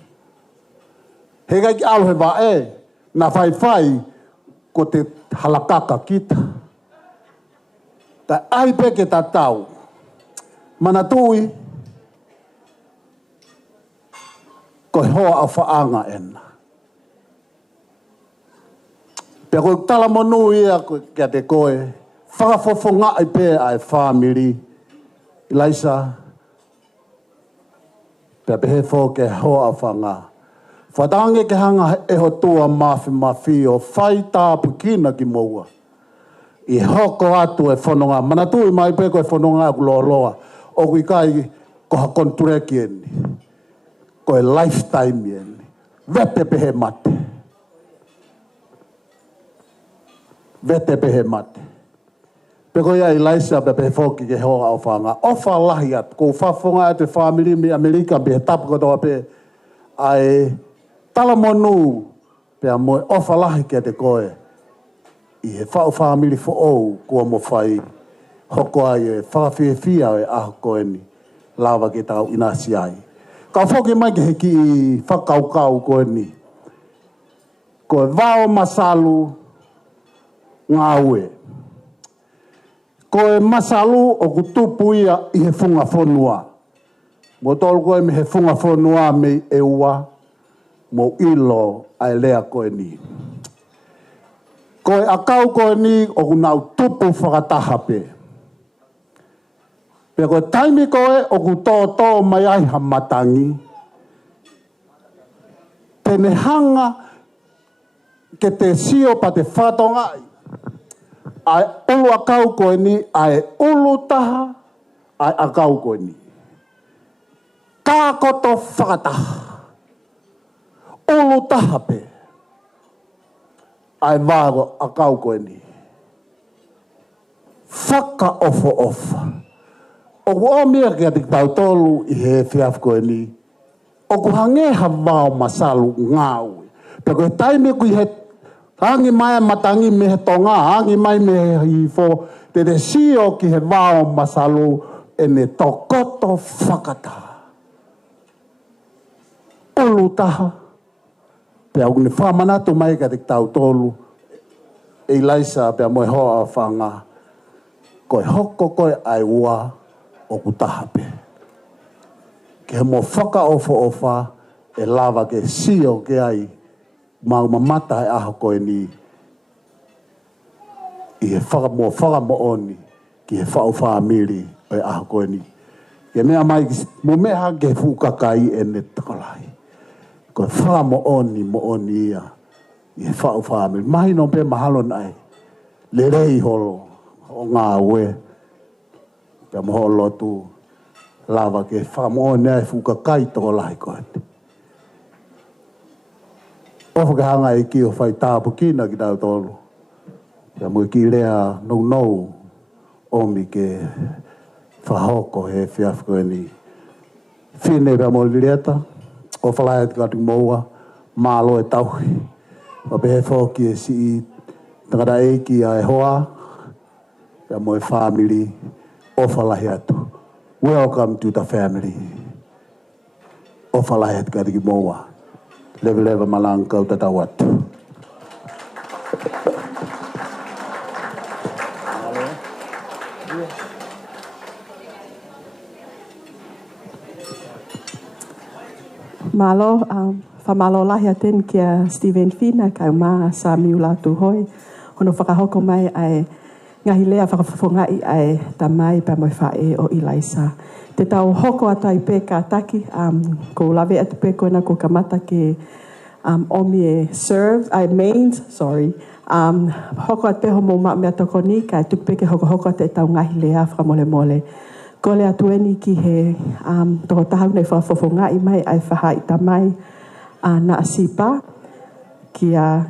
He kai ki alu he wa na whai ko te halakaka kita. Ta ai pe ke tatau. Mana tui, ko hoa a whaanga ena. Pea koe tala monu ia kia te koe, whakafofonga ai pe ai whamiri, Ilaisa, pea pehe fo ke hoa a whanga. Whatange ke hanga e ho tua mawhi o whai tāpu kina ki moua. I hoko atu e whanonga. Mana tui mai pe koe whanonga aku loa. O kui kai koha kontureki eni. Koe lifetime eni. Vete pehe mate. Vete pehe mate. Pe koe ia Ilaisa pe pehe whoki ke hoa au whanga. Ofa lahi atu. Ko whafonga atu whamiri mi Amerika pehe tapu kotoa pe ai tala monu pea moe ofa lahi kia te koe i he whao whamiri fo ou kua mo whai hoko ai e whawhiawhia e aho koe ni lawa ke tau inasi ai. Ka whoki mai ke heki i whakaukau koe ni. Koe vao masalu ngā ue. Koe masalu o kutupu ia i he whunga whonua. Mo tolu koe me he whunga whonua me e ua. Mo ilo ai lea koe ni. Koe akau koe ni o kunau tupu whakataha pe. Pe koe taimi koe o kutoto mai ai hamatangi. Tene hanga ke te sio pa te whatonga ai ulu akau koe ni ai ulu taha ai akau koe ni. Ka koto whakataha. Ulu taha pe. Ai vāgo a kau koe ni. Whaka ofo ofa. O kua mea kia te tau tolu i he whiaf koe ni. O ku hangeha vāo masalu ngāui. Pe koe taime kui he hangi mai matangi me he tonga, hangi mai me he hifo. Te te sio ki he vāo masalu e ne tokoto whakata. Ulu taha. Pea une whamanatu mai ka te tau tolu. E Ilaisa pea moe hoa a whanga. Koe hoko koe ai ua o kutaha pe. Ke he mo whaka ofa e lava ke sio ke ai. Mau mamata e aho koe ni. I he whaka mo oni. Ki he whao whamiri e aho koe ni. Ke mea mai mo meha ke fukakai e ne takalai. Ko wha mo oni ia. I he whao whamiri. Mahi no pe mahalo nai. Le rei holo. O ngā ue. Pea mo holo tu. Lava ke wha mo oni ai fuka kai toko lahi koe. Ofa ke hanga i ki o whai tāpu kina ki tau tolu. Pea mo ki lea nou. Omi ke whahoko he whiaf koe ni. Whine pea mo lireata. o whalai te kati moua, mālo e tauhi. O pehe whoki e si i tangata eiki a e hoa, ia mo e family o whalahi atu. Welcome to the family. O whalahi atu kati moua. Lewa malang kau tatau atu. Malo, whamalo lahi aten kia Stephen Fina, kai maa sa miula tu hoi. Hono whakahoko mai ai ngahi lea whakafongai ai ta mai pa moi whae o Ilaisa. Te tau hoko atai pe ka taki, ko lawe atu pe koena ko kamata ke omi e serve, hoko ate homo maa mea toko ni, kai tupe ke hoko ate tau ngahi lea whakamole mole. Ko le atueni ki he toko tahau nei whafofongai mai ai whaha i ta mai na asipa ki a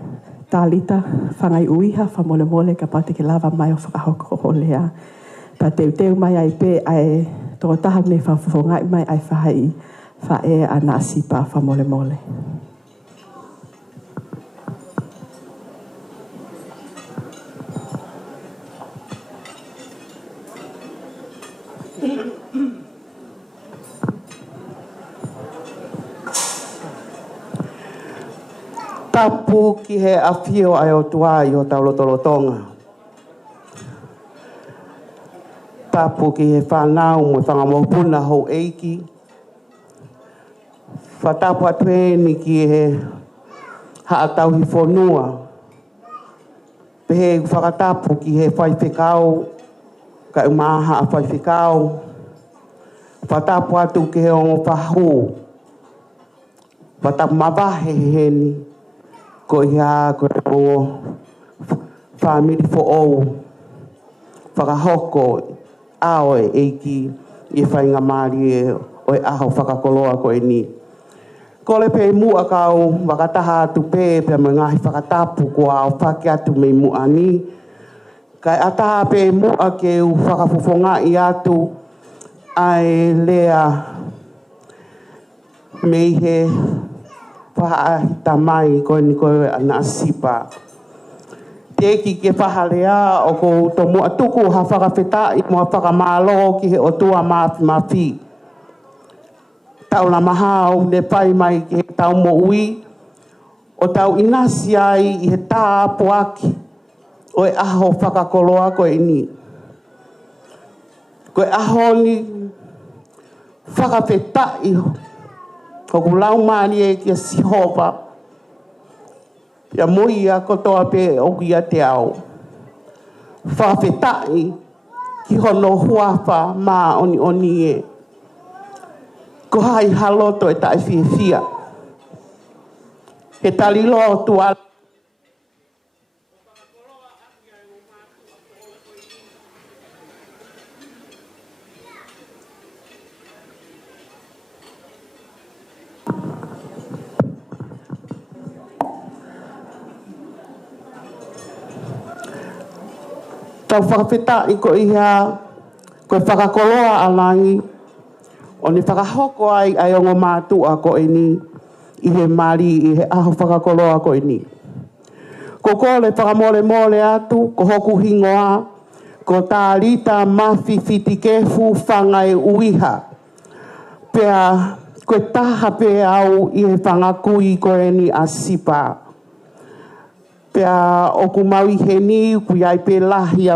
Talita whangai uiha whamole mole ka pate ke lava mai o whakahoko o lea. Pa teu mai ai pe ai toko tahau nei whafofongai mai ai whaha i whae a na asipa whamole mole. Tapu ki he awhio ai o tua i o taulotolotonga. Tapu ki he whanau mo whangamopuna hou eiki. Whatapu atueni ki he haatauhi whonua. Pehe whakatapu ki he whaiwhekau, ka umaha a whaiwhekau. Whatapu atu ki he ongo whahu. Whatapu mawahe he heni. Ko ia ko o family for all whakahoko aoe eiki i whainga maari e o e aho whakakoloa ko e ni. Ko le pe mua kau wakataha atu pe pe me ngahi whakatapu ko ao whake atu me mua ni. Kai ataha pe mua ke u whakafufonga i atu ai lea mei he whaahita mai koe ni koe ana asipa. Te ki ke whahalea o ko to mua tuku ha whakawheta i mua whakamalo ki he o tua mawhi. Tau la maha o le pai mai ki he tau mo ui. O tau inasi ai i he tā poaki. O e aho whakakoloa koe ni. Koe aho ni whakawheta i ko lau mani e kia sihopa. Ia moi a kotoa pe o kia te ao. Whawhetai ki hono huafa mā oni e. Ko hai haloto e tai whiwhia. He talilo o tuala. Tau whakawheta i ko iha, koe whakakoloa alangi, o ni whakahoko ai ongo mātua ko e ni, i he mari, i he aho whakakoloa ko e ni. Ko kole whakamole mole atu, ko hoku hingoa, ko tālita mawhi whiti kefu whangai uiha. Pea, koe taha pe au i he whangakui ko e ni a sipa. Pea o ku maui he ni, ku iai pe lahi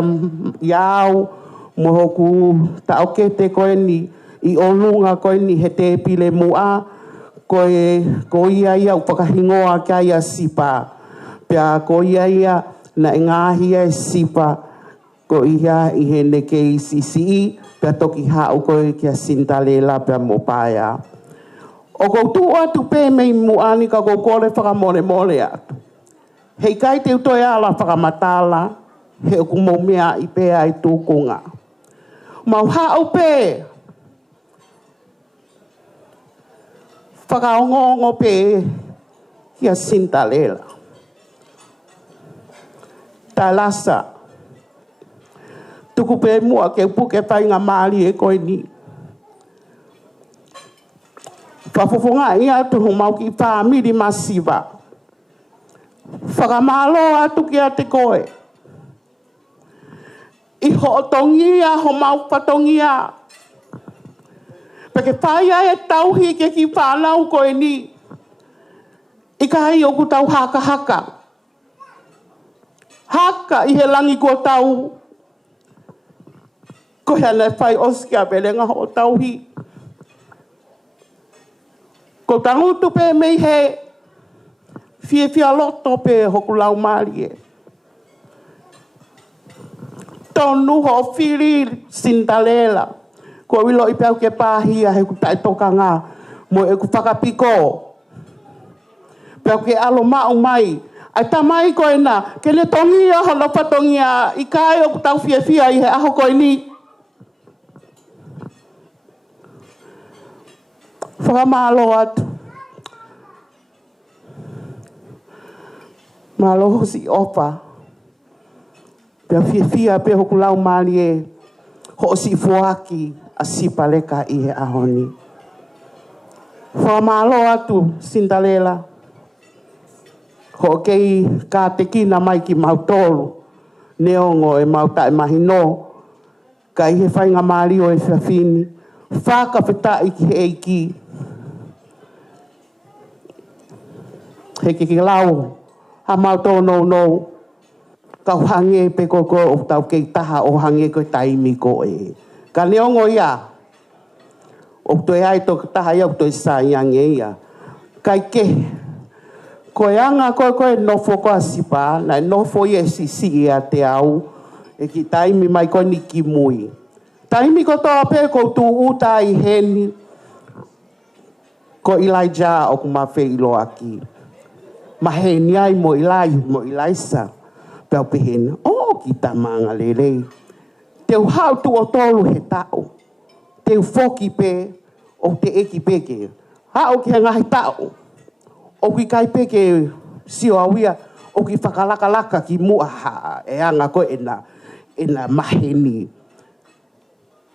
iau, mo hoku tau kete koe ni, i olunga koe ni he te pile mua, ko ia upakahingoa kia ia sipa. Pea ko ia na ngahi e sipa, ko ia i he neke i sisi, pea toki hau koe kia sintalela pea mo paia. O koutu atu pe mei mua ni ka kore whakamole mole atu. Hei kai te utoe ala whakamatala, he oku mo mea i pēa i tūkunga. Mau hao pē. Whakaongo pē kia sintalela. Tā lasa. Tuku pē mua ke puke whainga maari e koe ni. Whafofonga ia atu ho mau ki whaamiri masiva. Whakamalo atu ki a te koe. I ho tongia ho mau patongia. Peke whaia e tauhi ke ki whanau koe ni. I ka hei oku tau haka haka. Haka i he langi ko tau. Ko hana whai oskia belenga ho tauhi. Ko tangutu pe mei he. Fia loto pe hoku lau mari e. Tonu ho whiri sintalela. Ko wilo i pēu ke pāhia he ku tai toka ngā. Mo e ku whakapiko. Pēu ke alo mau mai. Ai tamai koe nā. Ke le tongia hono patongia. I kai o ku tau fia i he aho koe ni. Whakamalo atu. Malo hosi opa. Pea fia pe hoku lau mali e. Hosi fuaki a sipa leka i he ahoni. Whakamalo atu sindalela. Ho kei ka te kina mai ki mautolu. Neongo e mauta e mahino. Ka i he whainga mali o e whiawhini. Whaka peta i ki he eiki. He ki lau. Ha mauto no. Kau hange pe ko o tau kei taha o hange ko taimi ko e. Ka neongo ia. O toi ai to taha ia o toi sa iange ia. Kai ke. Koe anga koe nofo ko asipa. Na nofo i e si ia te au. E ki taimi mai ko ni ki mui. Taimi ko toa pe ko tu uta i heni. Ko Elijah o kumawhi ilo aki. Maheni ai mo Ilaisa. Pēu pehena. Ki tamanga lelei. Teu hau tu o tolu he tau. Teu foki pe. O te eki peke. Hau ki hangahi tau. O ki kai peke sio awia. O ki whakalaka ki muaha. E anga ko ena maheni.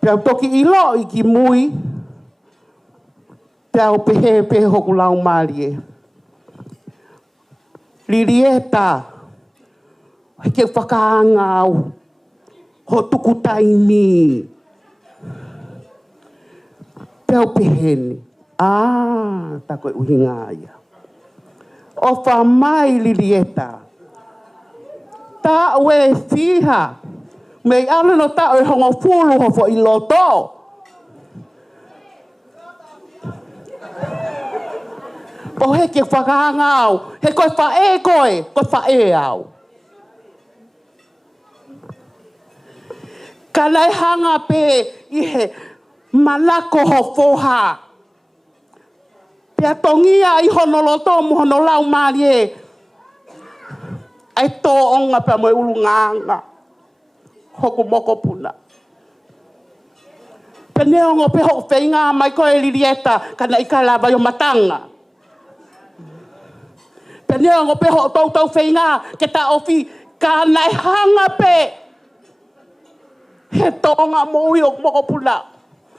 Pēu toki ilo i ki mui. Pēu pehe hoku lau mali e. Lirieta. Ke whakaangau. Ho tuku taimi. Pēu peheni. Ta koe uhinga ia. O whamai lirieta. Ta ue fiha. Mei ala no ta ue hongo fulu hofo i loto. O he ke whakaangau. He koe whae koe. Koe whae au. Ka lai hanga pe i he malako ho foha. Pea tongia i honoloto mu honolau mari e. Ai tō onga pea moe ulu nganga. Hoku moko puna. Pe neongo pe ho whainga mai koe lirieta kana i ka lava yo matanga. Pe neongo pe ho tau whainga ke ta ofi ka nai hanga pe. He tonga moui o moko pula.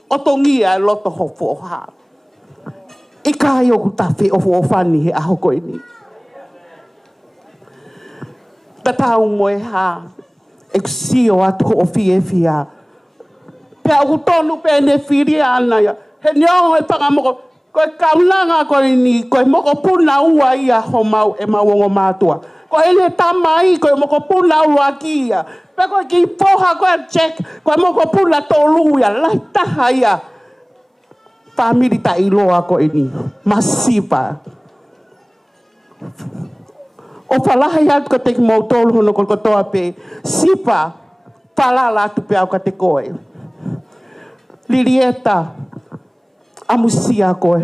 O tongia loto ho foha. I kai o kutawhi o whani he aho koe ni. Tatau moe ha. Eksio atu o fia. Pea o tonu pe ne whiri ana ia. He neongo e pangamoko. Koe kaunanga koe ni. Koe moko puna ua ia ho mau e mawongo mātua. Koe ele tamai koe moko puna ua ki ia. Pe koe ki poha koe check. Koe moko puna tolu ia. Lai taha ia. Family ta iloa koe ni. Masipa. O whalaha atu ka teki mau tolu hono ko toa pe. Sipa. Whalala atu pe au ka te koe. Lirieta. Amusia koe.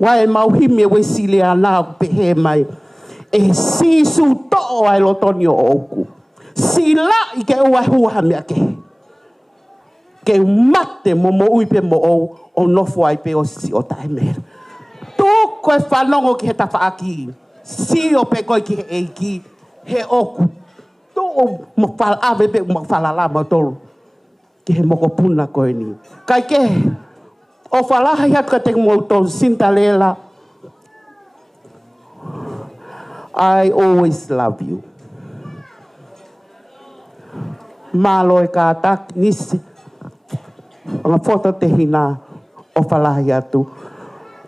Wae mauhime we sile ana pehe mai. E sisu to'o ai lotoni o oku. Sila i ke ua hua mea ke. Ke mate mo uipe mo o nofo ai pe o si o tae mera. Tu koe whanongo ki he tawhaaki. Si o pe koe ki he eiki. He oku. Tu o mo ave pe mo whalala ma tolu. Ki he moko puna koe ni. Kai ke O whalaha hiat ka te moutou Sintalela. I always love you. Malo e ka tak nisi. Ang foto te hina o whalaha hiatu.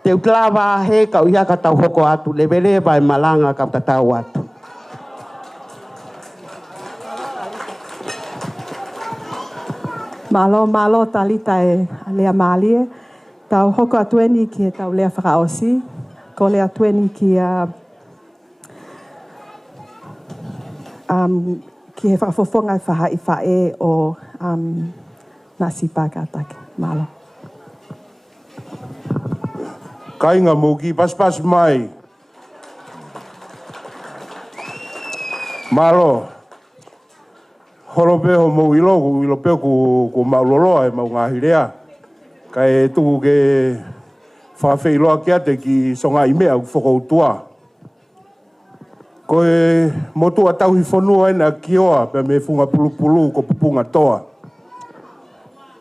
Te utlawa he ka uia ka tau hoko atu. Levele vai malanga ka tatau atu. Malo, malo, talita e lea malie. Tau hoko atueni ki e tau lea whakaosi. Ko lea atueni ki a... ki he whakafofonga i whaha i whae o nasi pākatake. Malo. Kainga muki, pas mai. Malo. Horo peho mo ilo peho ku mauloloa e mau ngahirea. Kai tuku ke whawheiloa kia te ki songa i mea ku whakoutua. Koe motua tauhi whanua ena ki oa pe me funga pulu ko pupunga toa.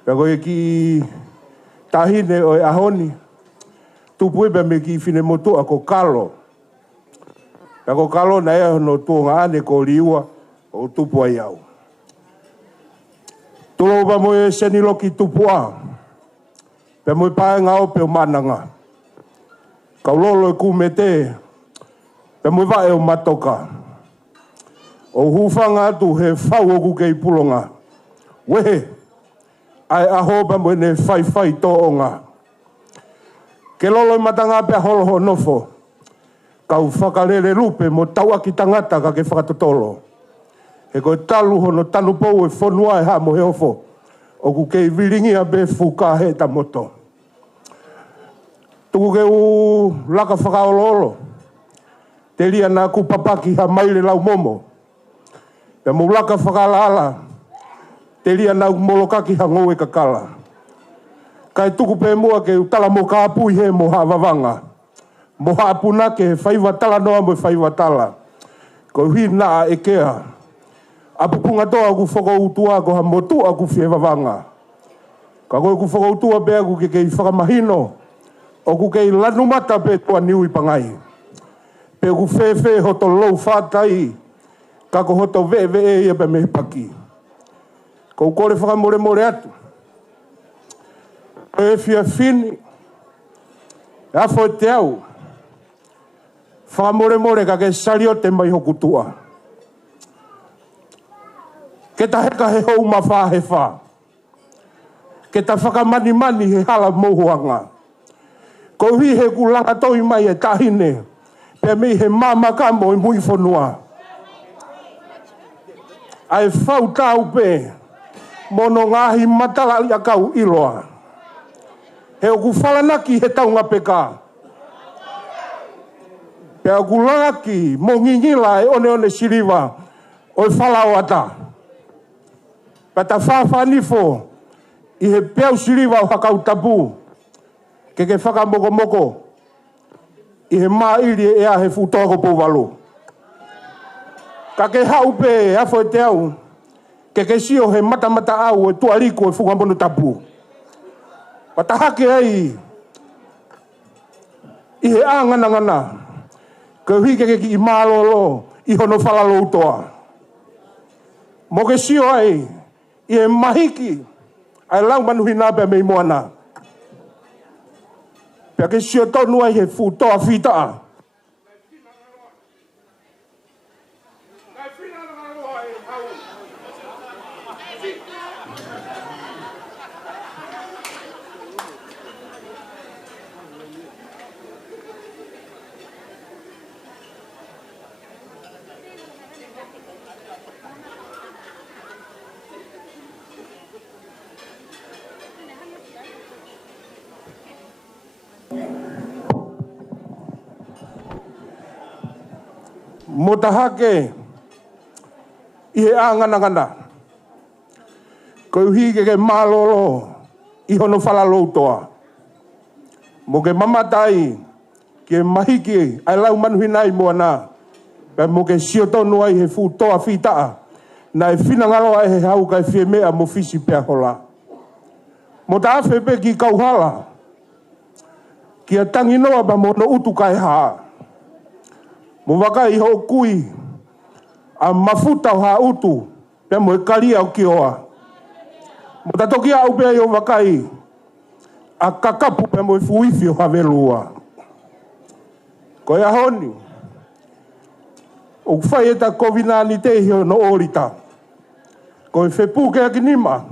Pe koe ki tahine o e ahoni. Tupu e pe me ki fine motua ko kalo. Pe ko kalo na ea no tuonga ane ko liua o tupu ai au. Tulo pa mo e senilo ki tupua. Pe mo e pae ngao pe o mananga. Kaulolo e kumete. Pe mo e vae o matoka. O hufanga atu he whau oku kei pulonga. Wehe. Ai aho pa mo e ne whai to o ngā. Ke lolo i matanga pe holo nofo. Kau whakarere lupe mo taua ki tangata ka ke whakatotolo. He koe talu hono tanu pou e whanua e ha mo he ofo. O ku kei viringi a be fuka he ta moto. Tuku ke u laka whakaololo. Te lia nā ku papaki ha maile lau momo. Pe mo laka whakalaala. Te lia nā molokaki ha ngoe kakala. Kai tuku pe mua ke utala mo ka apui he mo ha vavanga. Mo ha apuna ke whaiwatala noa mo whaiwatala. Ko hui naa e kea. Apupunga toa ku whakautua ko ha motua ku whiewawanga. Ka koe ku whakautua pea ku ke kei whakamahino. O ku kei lanumata pe tua niui pangai. Pe ku whewhe hoto lou whātai. Ka ko hoto vee ia pe mehi paki. Ko kore whakamore atu. E fia fini. A fo te au. Whakamore ka ke sario te mai hokutua. Ke ta heka he hou mawha he wha. Ke ta whakamani he hala mohuanga. Ko hui he kulanga toi mai e tahine. Pe mi he mamaka mo i mui whanua. Ai whau tau pe. Mono ngahi matala ia kau iloa. He o ku whalanaki he taunga peka. Pe o ku langaki mo ngingila e one siriwa. O e whalao ata. Pata whawhanifo i he peau siriwa o hakau tapu. Ke whakamoko. I he mairi e a he futoko pouwalo. Ka ke haupe e afo e te au. Ke sio he mata au e tuariko e fukambono tapu. Pata hake ai. I he ngana. Ke hui ke ki i malolo i hono whalalo utoa. Mo ke sio ai. I e mahiki, ai lau manuhi nā pia mei moana. Pia ke sio tonu ai he futoa whitaa. Mo tahake i he ngana. Ko hi ke malolo i hono whalalo toa. Mo ke mamatai ke mahiki ai lau manuhi nai moana. Pe mo ke sio tonu ai he fu toa whitaa. Na e whina ngalo ai he hau kai whie mea mo fisi pea hola. Mo ta awhi pe ki kauhala. Kia tangi noa ba mono utu kai haa. Mo waka i ho kui. A mafuta o ha utu. Pea mo e karia o ki oa. Mo tatoki a upea i o waka i. A kakapu pea mo e fuifi o havelua. Ko ia honi. O whai e ta COVID-19 te hio no orita. Ko e whepu ke aki nima.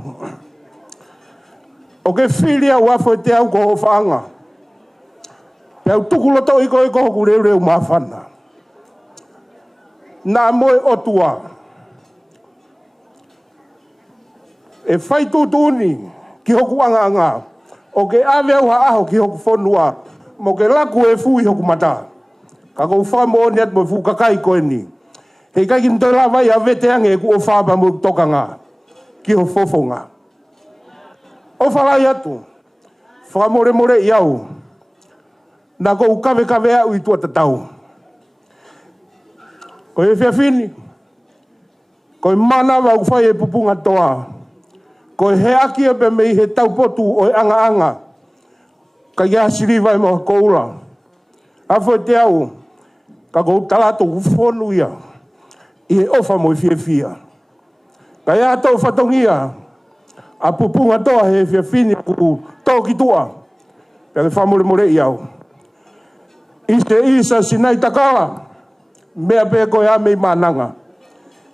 O ke whiria wafo e te au ko ho whaanga. Pea tukuloto i ko hoku reu reu mawhana. Nā moe otua. E whai tūtūni ki hoku anga anga. O ke awe au haaho ki hoku whonua. Mo ke laku e fui hoku mata. Ka kou whamo ni at mo fu kakai koe ni. Hei kai ki ntoi la vai a vete ange ku o whaba mo toka ngā. Ki ho fofonga. O whalai atu. Whamore more i au. Nā kou kawe kawe au i tua tatau. Ko e whiawhini. Ko e mana wau whai e pupunga toa. Ko e he aki e pe mei he taupotu o e anga anga. Ka ia siriwa e mo koura. Hafo te au. Ka kou talato ufonu ia. I e ofa mo i whiawhia. Ka ia tau whatongia. A pupunga toa he whiawhini ku tau ki tua. Pea ke whamore more i au. Iste isa sinai takala. Mea pe koe a mei mananga.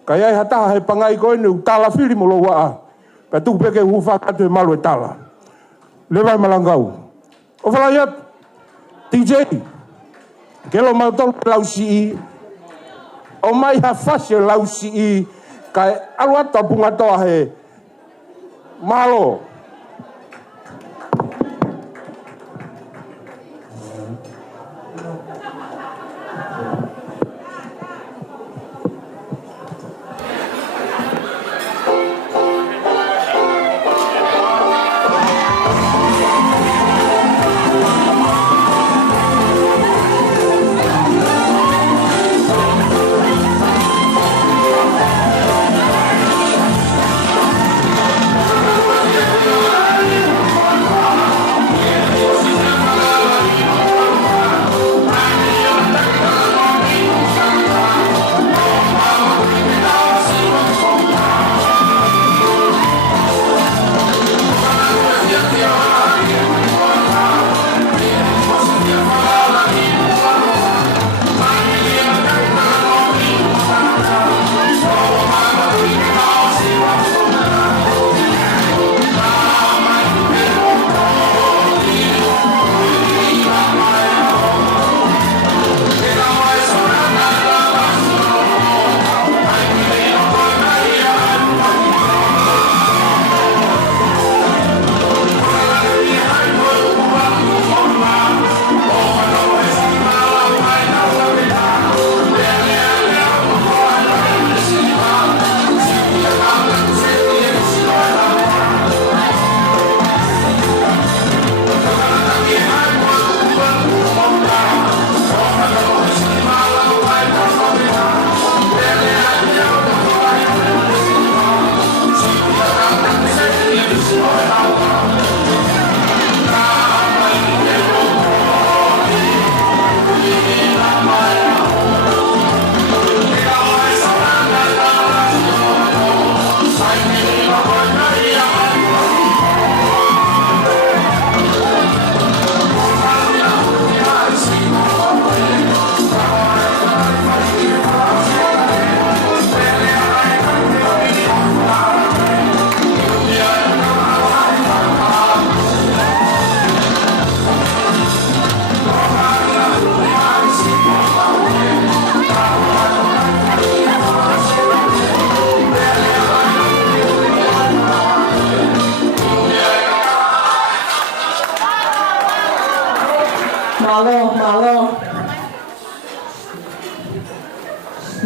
Ka iai hataha he pangai koe ni utala whiri mo lo waa. Pea tuku peke hufa katu e malu e tala. Lewai malangau. O whalai atu. TJ. Kelo mau tolu lau si i. O mai ha whase lau si i. Ka aluata punga toa he. Malo.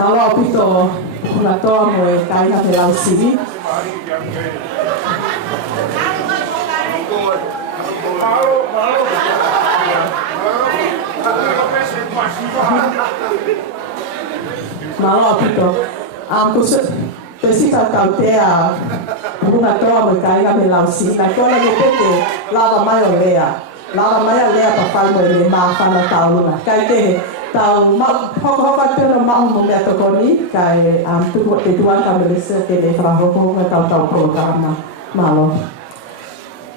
Malo pito na toa mo e kaina te lau siri. Malo pito. Kusu pesita kautea una toa mo e kaina te lau siri. Na toa ni pete lava mai o lea. la mai le pa fa mo le ma fa na tau na kai te tau ma ho te ma mo me to koni kai tu ko te tuan ka me se ke le fra ho ko tau programa malo.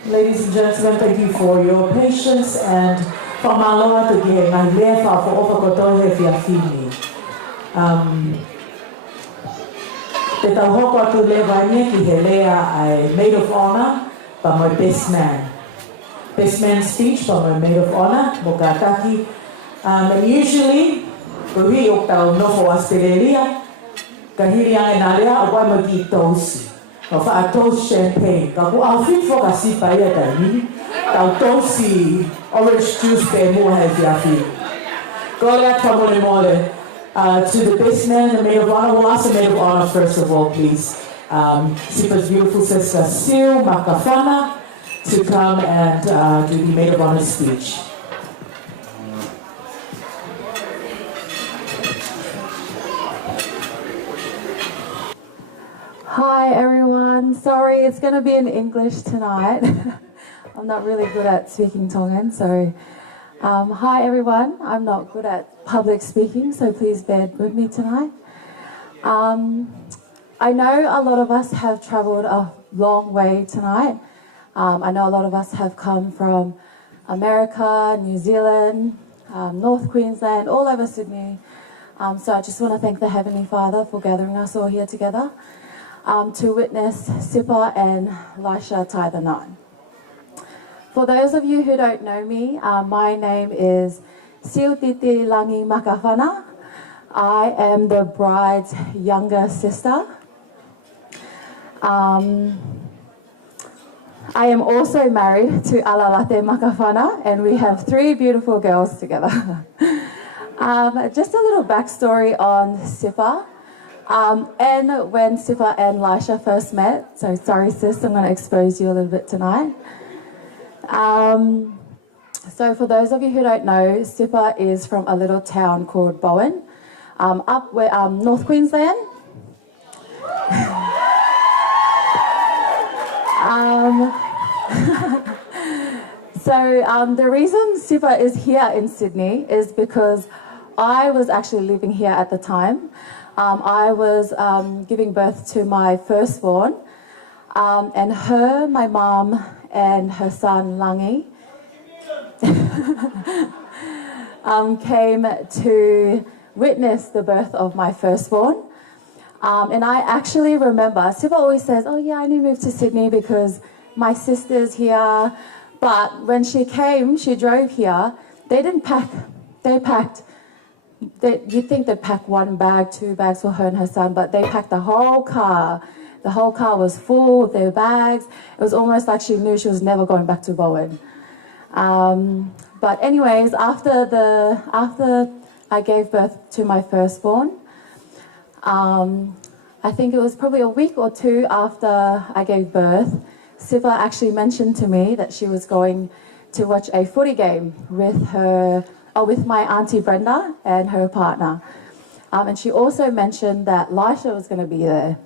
Ladies and gentlemen, thank you for your patience and for maloa te ke ngai lea wha for ofa koto he fia whini. Te tau hoko atu le vaine ki he lea ai Maid of Honor pa my best man. Best man speech pa my Maid of Honor, mo ka taki. And usually, uri o tau nofo Australia, ka hiri ange nā rea o wai mo ki tosi. Ka wha toast champagne. Ka ku au fit fo ka sipa ia tai ni. Tau tosi orange juice pe mua hei fia whini. Go rea tamone mole. To the best man, the Maid of Honor. We'll ask the Maid of Honor first of all, please. Sipa's beautiful sister, Sil Makafana, to come and do the Maid of Honor speech. Hi everyone, sorry it's going to be in English tonight. I'm not really good at speaking Tongan, so hi everyone, I'm not good at public speaking, so please bear with me tonight. I know a lot of us have travelled a long way tonight. I know a lot of us have come from America, New Zealand, North Queensland, all over Sydney. So I just want to thank the Heavenly Father for gathering us all here together to witness Sipa and Laisha tie the knot. For those of you who don't know me, my name is Siutiti Langi Makafana. I am the bride's younger sister. I am also married to Alalate Makafana, and we have 3 beautiful girls together. Just a little backstory on Sipa. And when Sipa and Laisha first met, so sorry sis, I'm going to expose you a little bit tonight. So for those of you who don't know, Sipa is from a little town called Bowen, up where North Queensland. So the reason Sipa is here in Sydney is because I was actually living here at the time. I was giving birth to my firstborn, and her, my mum, and her son Langi came to witness the birth of my firstborn. And I actually remember, Sipa always says, oh yeah, I need to move to Sydney because my sister's here. But when she came, she drove here, they didn't pack, they packed, you'd think they'd pack 1 bag, 2 bags for her and her son, but they packed the whole car. The whole car was full of their bags. It was almost like she knew she was never going back to Bowen. But anyways, after I gave birth to my firstborn, I think it was probably a week or 2 after I gave birth, Sipa actually mentioned to me that she was going to watch a footy game with my auntie Brenda and her partner. And she also mentioned that Laisha was going to be there.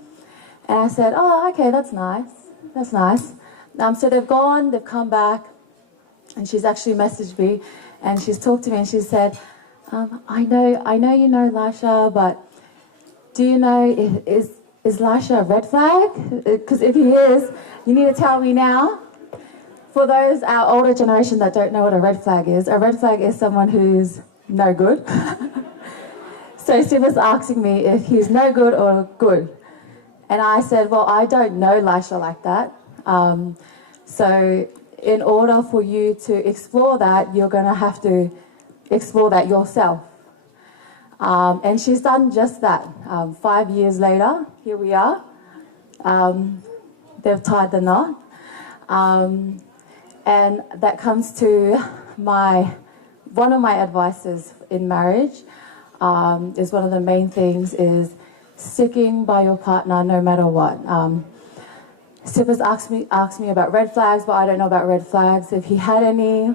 And I said, oh, okay, that's nice. That's nice. So they've gone, they've come back, and she's actually messaged me, and she's talked to me, and she said, I know you know Laisha, but do you know, is Laisha a red flag? Because if he is, you need to tell me now. For those, our older generation that don't know what a red flag is someone who's no good. So Sipa's asking me if he's no good or good. And I said, well, I don't know Laisha like that. So in order for you to explore that, you're going to have to explore that yourself. And she's done just that. 5 years later, here we are. They've tied the knot. And that comes to one of my advices in marriage is one of the main things is sticking by your partner no matter what. Sipa's asked me about red flags, but I don't know about red flags, if he had any.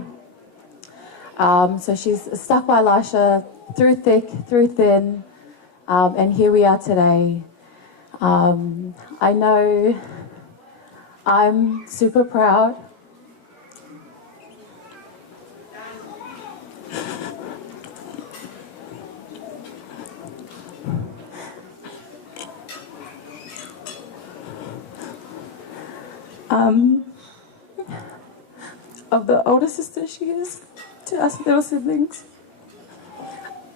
So she's stuck by Laisha through thick, through thin, and here we are today. I know I'm super proud of the older sister she is to us little siblings.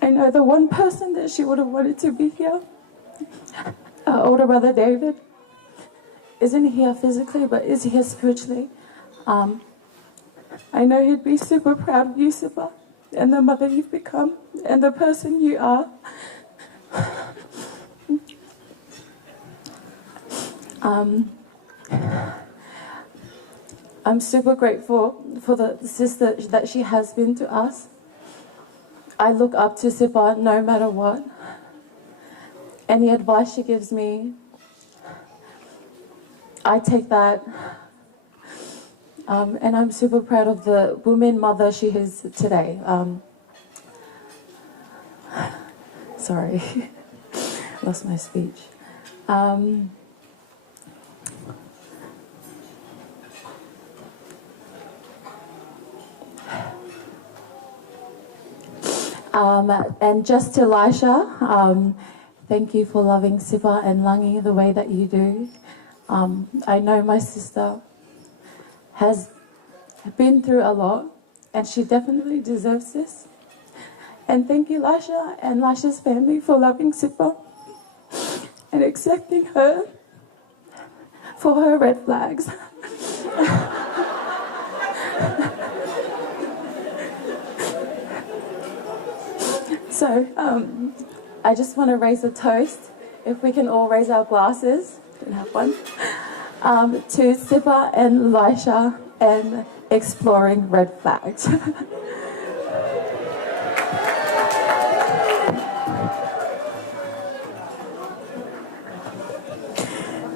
I know the one person that she would have wanted to be here, our older brother David, isn't here physically but is here spiritually. I know he'd be super proud of you, Sipa, and the mother you've become and the person you are. I'm super grateful for the sister that she has been to us. I look up to Sipa no matter what. Any advice she gives me, I take that. And I'm super proud of the woman mother she is today. Sorry, lost my speech. And just to Elisha, thank you for loving Sipa and Langi the way that you do. I know my sister has been through a lot and she definitely deserves this. And thank you, Elisha and Elisha's family, for loving Sipa and accepting her for her red flags. So, I just want to raise a toast, if we can all raise our glasses, don't have one, to Sipa and Elisha and exploring red flags.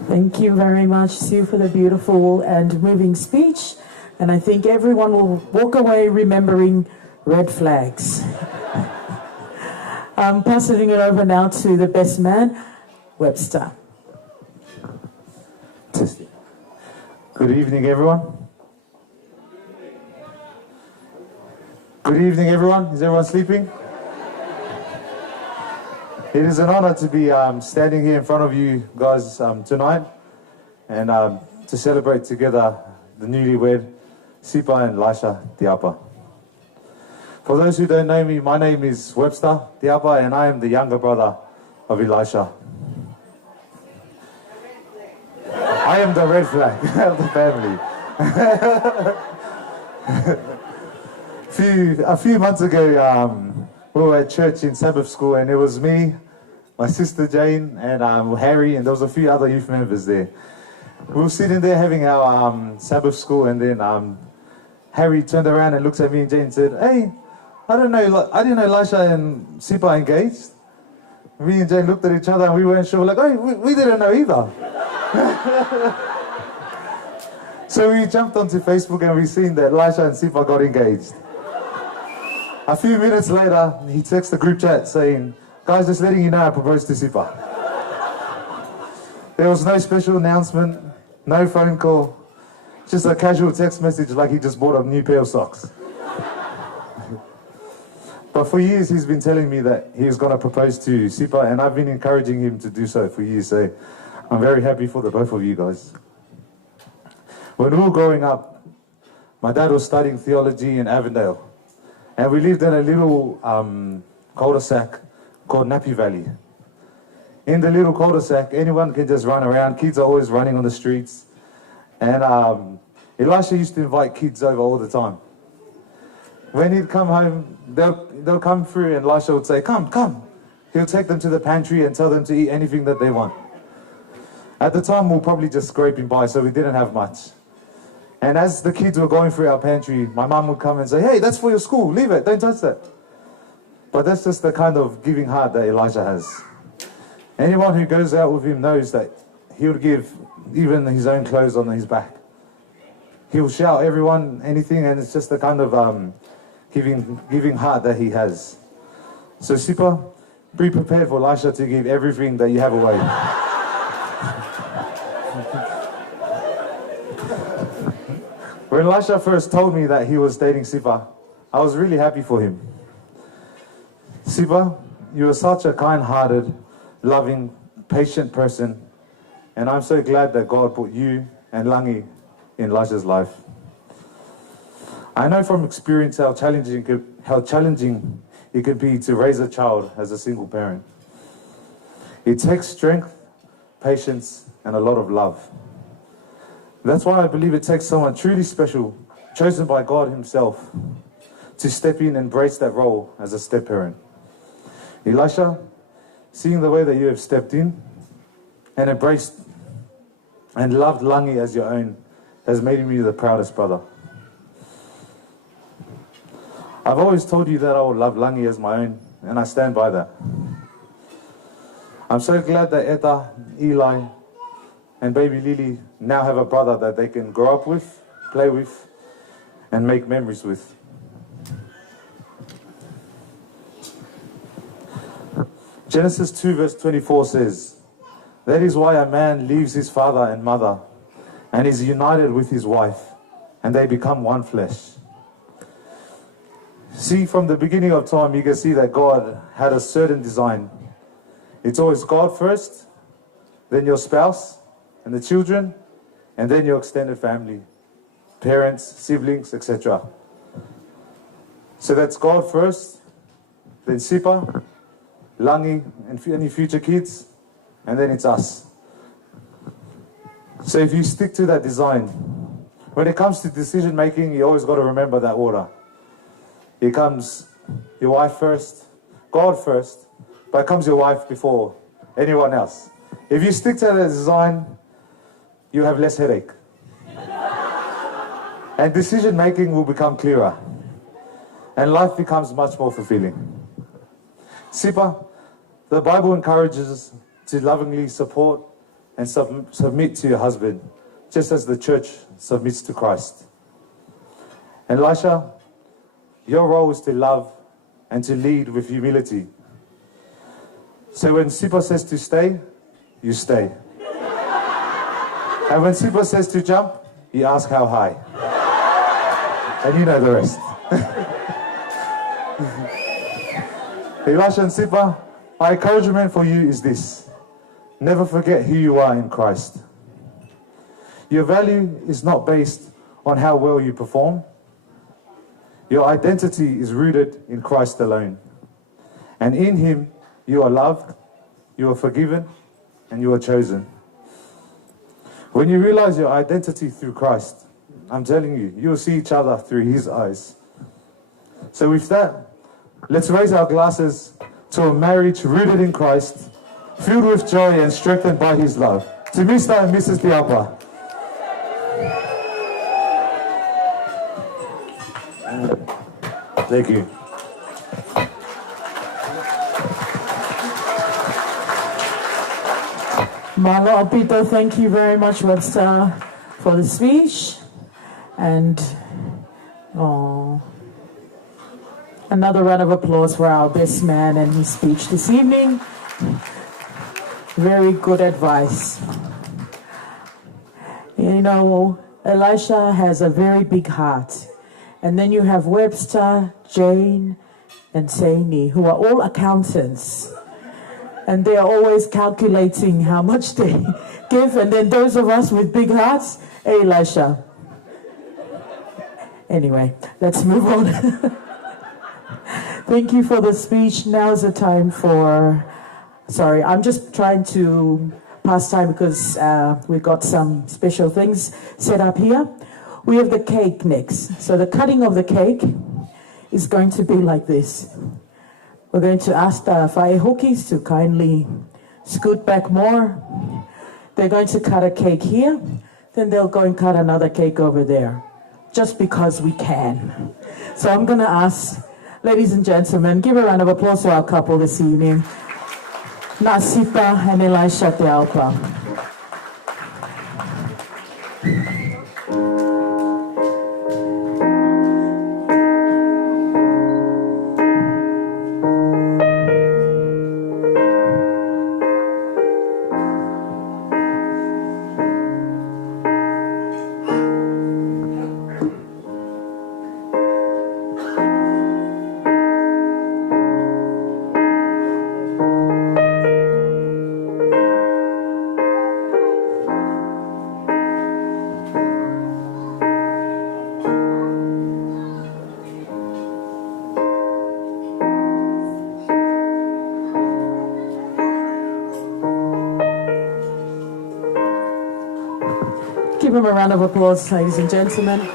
Thank you very much, Sue, for the beautiful and moving speech. And I think everyone will walk away remembering red flags. I'm passing it over now to the best man, Webster. Good evening, everyone. Good evening, everyone. Is everyone sleeping? It is an honor to be standing here in front of you guys tonight and to celebrate together the newlywed Sipa and Elisha Diapa. For those who don't know me, my name is Webster Diapa and I am the younger brother of Elisha. I am the red flag of the family. A few months ago, we were at church in Sabbath school and it was me, my sister Jane and Harry, and there was a few other youth members there. We were sitting there having our Sabbath school and then Harry turned around and looked at me and Jane and said, "Hey, I didn't know Elisha and Sipa are engaged." Me and Jane looked at each other and we weren't sure. We're like, "Oh, we didn't know either." So we jumped onto Facebook and we seen that Elisha and Sipa got engaged. A few minutes later, he texts the group chat saying, "Guys, just letting you know I proposed to Sipa." There was no special announcement, no phone call, just a casual text message like he just bought a new pair of socks. But for years he's been telling me that he was going to propose to Sipa and I've been encouraging him to do so for years, so I'm very happy for the both of you guys. When we were growing up, my dad was studying theology in Avondale. And we lived in a little cul-de-sac called Nappy Valley. In the little cul-de-sac, anyone can just run around. Kids are always running on the streets. And Elisha used to invite kids over all the time. When he'd come home, they'll come through and Elisha would say, "Come, come." He'll take them to the pantry and tell them to eat anything that they want. At the time, we were probably just scraping by, so we didn't have much. And as the kids were going through our pantry, my mum would come and say, "Hey, that's for your school, leave it, don't touch that." But that's just the kind of giving heart that Elisha has. Anyone who goes out with him knows that he'll give even his own clothes on his back. He'll shout everyone anything, and it's just the kind of giving heart that he has. So Sipa, be prepared for Elisha to give everything that you have away. When Elisha first told me that he was dating Sipa, I was really happy for him. Sipa, you are such a kind-hearted, loving, patient person, and I'm so glad that God put you and Langi in Elisha's life. I know from experience how challenging it could be to raise a child as a single parent. It takes strength, patience, and a lot of love. That's why I believe it takes someone truly special, chosen by God himself, to step in and embrace that role as a step-parent. Elisha, seeing the way that you have stepped in and embraced and loved Langi as your own has made me the proudest brother. I've always told you that I will love Langi as my own, and I stand by that. I'm so glad that Eta, Eli, and baby Lily now have a brother that they can grow up with, play with, and make memories with. Genesis 2 verse 24 says, "That is why a man leaves his father and mother and is united with his wife, and they become one flesh." See, from the beginning of time, you can see that God had a certain design. It's always God first, then your spouse and the children, and then your extended family, parents, siblings, etc. So that's God first, then Sipa, Langi, and any future kids, and then it's us. So if you stick to that design, when it comes to decision making, you always got to remember that order. Here comes your wife first, God first, but it comes your wife before anyone else. If you stick to that design, you have less headache. And decision making will become clearer. And life becomes much more fulfilling. Sipa, the Bible encourages us to lovingly support and submit to your husband, just as the church submits to Christ. And Elisha, your role is to love and to lead with humility. So when Sipa says to stay, you stay. And when Sipa says to jump, you ask how high. And you know the rest. Elisha and Sipa, my encouragement for you is this: never forget who you are in Christ. Your value is not based on how well you perform. Your identity is rooted in Christ alone. And in him, you are loved, you are forgiven, and you are chosen. When you realize your identity through Christ, I'm telling you, you will see each other through his eyes. So with that, let's raise our glasses to a marriage rooted in Christ, filled with joy and strengthened by his love. To Mr. and Mrs. Diapa. Thank you. Malo Apito, thank you very much, Webster, for the speech. And another round of applause for our best man and his speech this evening. Very good advice. You know, Elisha has a very big heart. And then you have Webster, Jane, and Saini, who are all accountants. And they are always calculating how much they give. And then those of us with big hearts, hey, Elisha. Anyway, let's move on. Thank you for the speech. Now is the time for... Sorry, I'm just trying to pass time because we've got some special things set up here. We have the cake next. So the cutting of the cake is going to be like this. We're going to ask the whae hokis to kindly scoot back more. They're going to cut a cake here, then they'll go and cut another cake over there, just because we can. So I'm going to ask, ladies and gentlemen, give a round of applause to our couple this evening, Nasipa and Elisha Te Aupa. Give him a round of applause, ladies and gentlemen.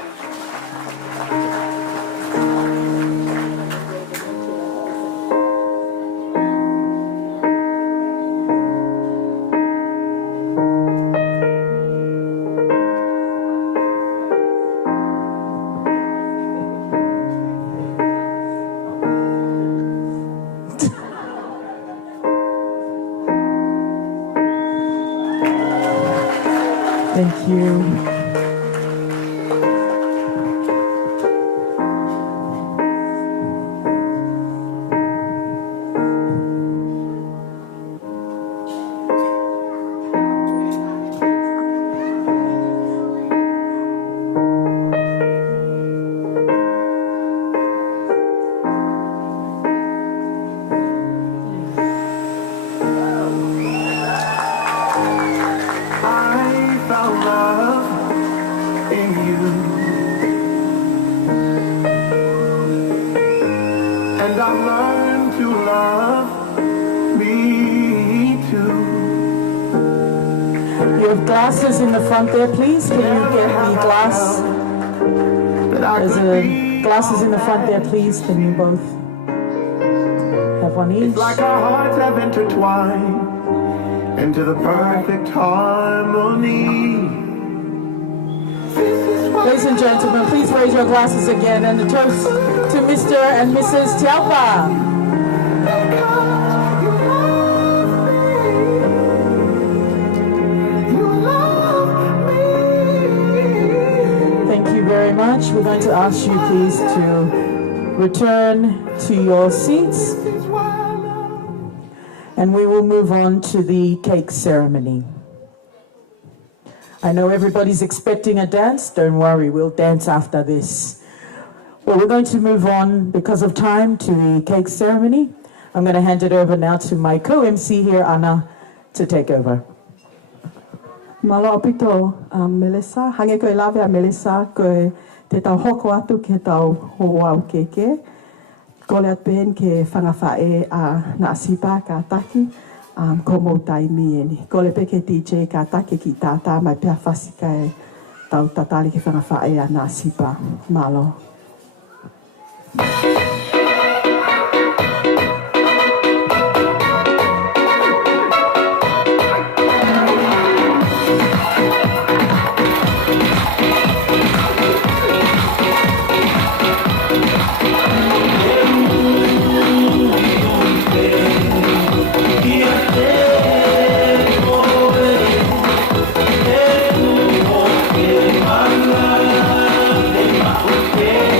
Thank you. And I've learned to love me too. You have glasses in the front there, please. Can you get the glass? There's glasses in the front there, please. Can you both have one each? It's like our hearts have intertwined into the perfect harmony. Ladies and gentlemen, please raise your glasses again and a toast to Mr. and Mrs. Tiapa. Thank you very much. We're going to ask you please to return to your seats and we will move on to the cake ceremony. I know everybody's expecting a dance. Don't worry, we'll dance after this. Well, we're going to move on because of time to the cake ceremony. I'm going to hand it over now to my co-MC here, Anna, to take over. Malo apito Melissa, hange koe lawe a Melissa koe te tau hoko atu ke tau ho au keke. Ko le pen ke whangawhae a na asipa ka taki. Ko mo tai mi eni. Ko le peke DJ ka take ki tata mai pia fasika e tau tatali ke whangawhae a na sipa. Malo. Yeah.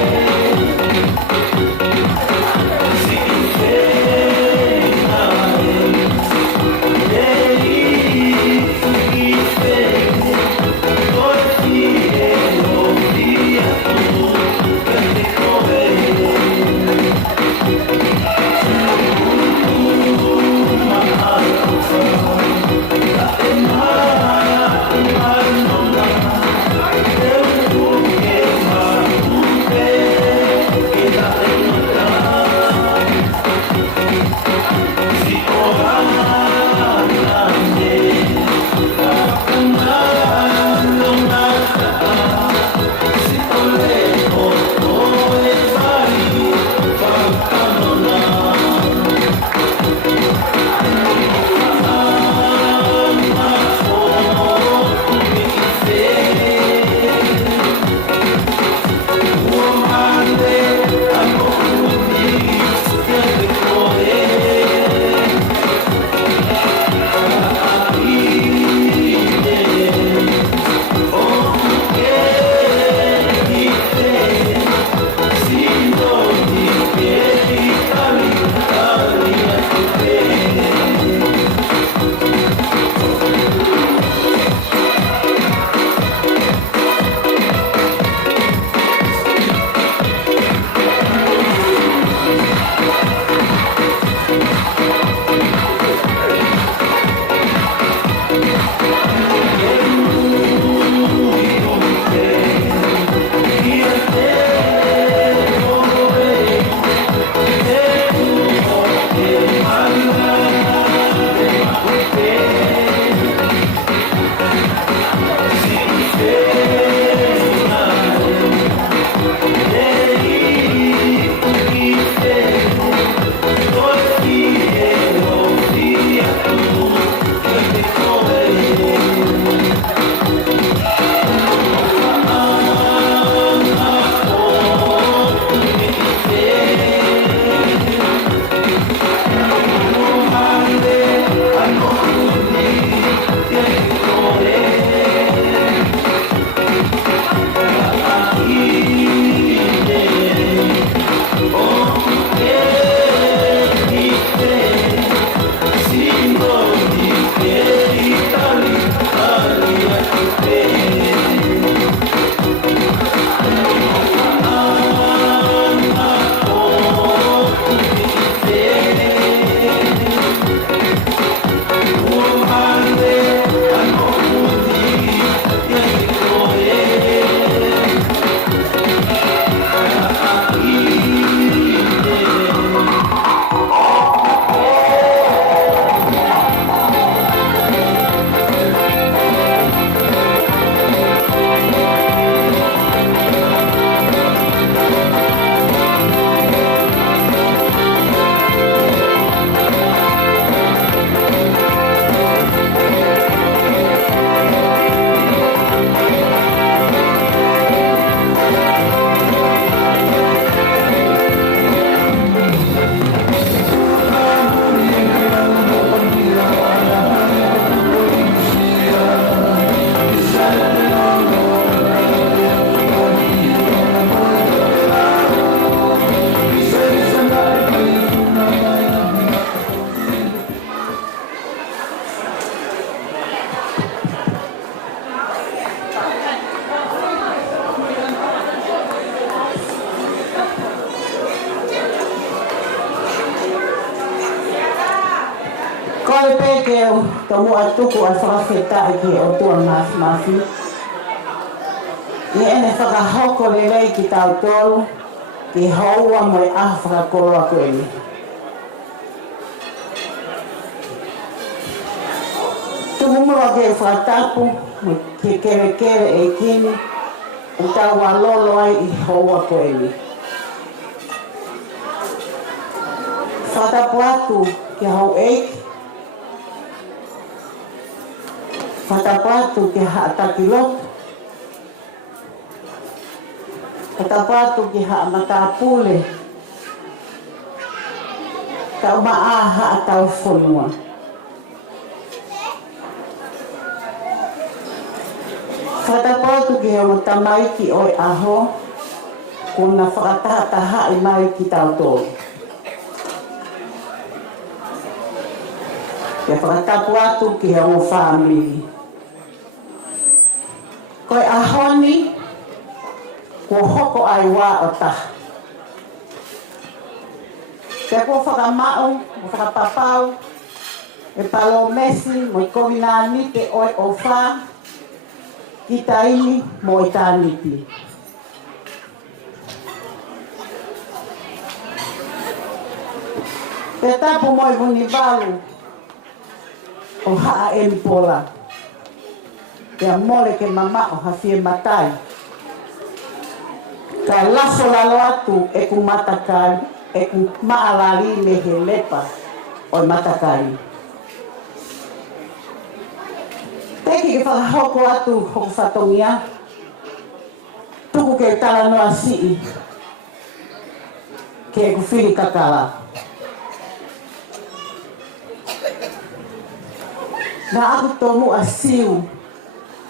Koe peke o tomo atuku a whakawheta ki o tua mafi. I ene whakahoko lelei ki tau tolu, ki haua mo e aha whakakoro a koe ni. Tumumua ke whakatapu, ke kere kere e kini, o tau a lolo ai I haua koe ni. Whakatapu atu ki hau eiki, Whatapatu ke haataki lotu. Whatapatu ke haamatapule. Tau maa haatau whonua. Whatapatu ke hamatamaiki oi aho. Kuna whakatahataha I mai ki tau tōru. Ke whakatapu atu ki hea o whamiri. Koe ahoni, ko hoko ai wā o taha. Te ko whakamau, o whakapapau, e palo mesi, mo I kovinani te oi o whā, ki taini mo I tāniti. Te tapu mo I vuni walu, o haa e mpola. Pea mole ke mama o hawhie matai. Ka laso lalo atu e ku matakari, e ku maalari me he lepa o matakari. Teki ke whakahoko atu hoko whatongia, tuku ke tala noa sii, ke ku whiri kakala. Nā aku tomu a siu,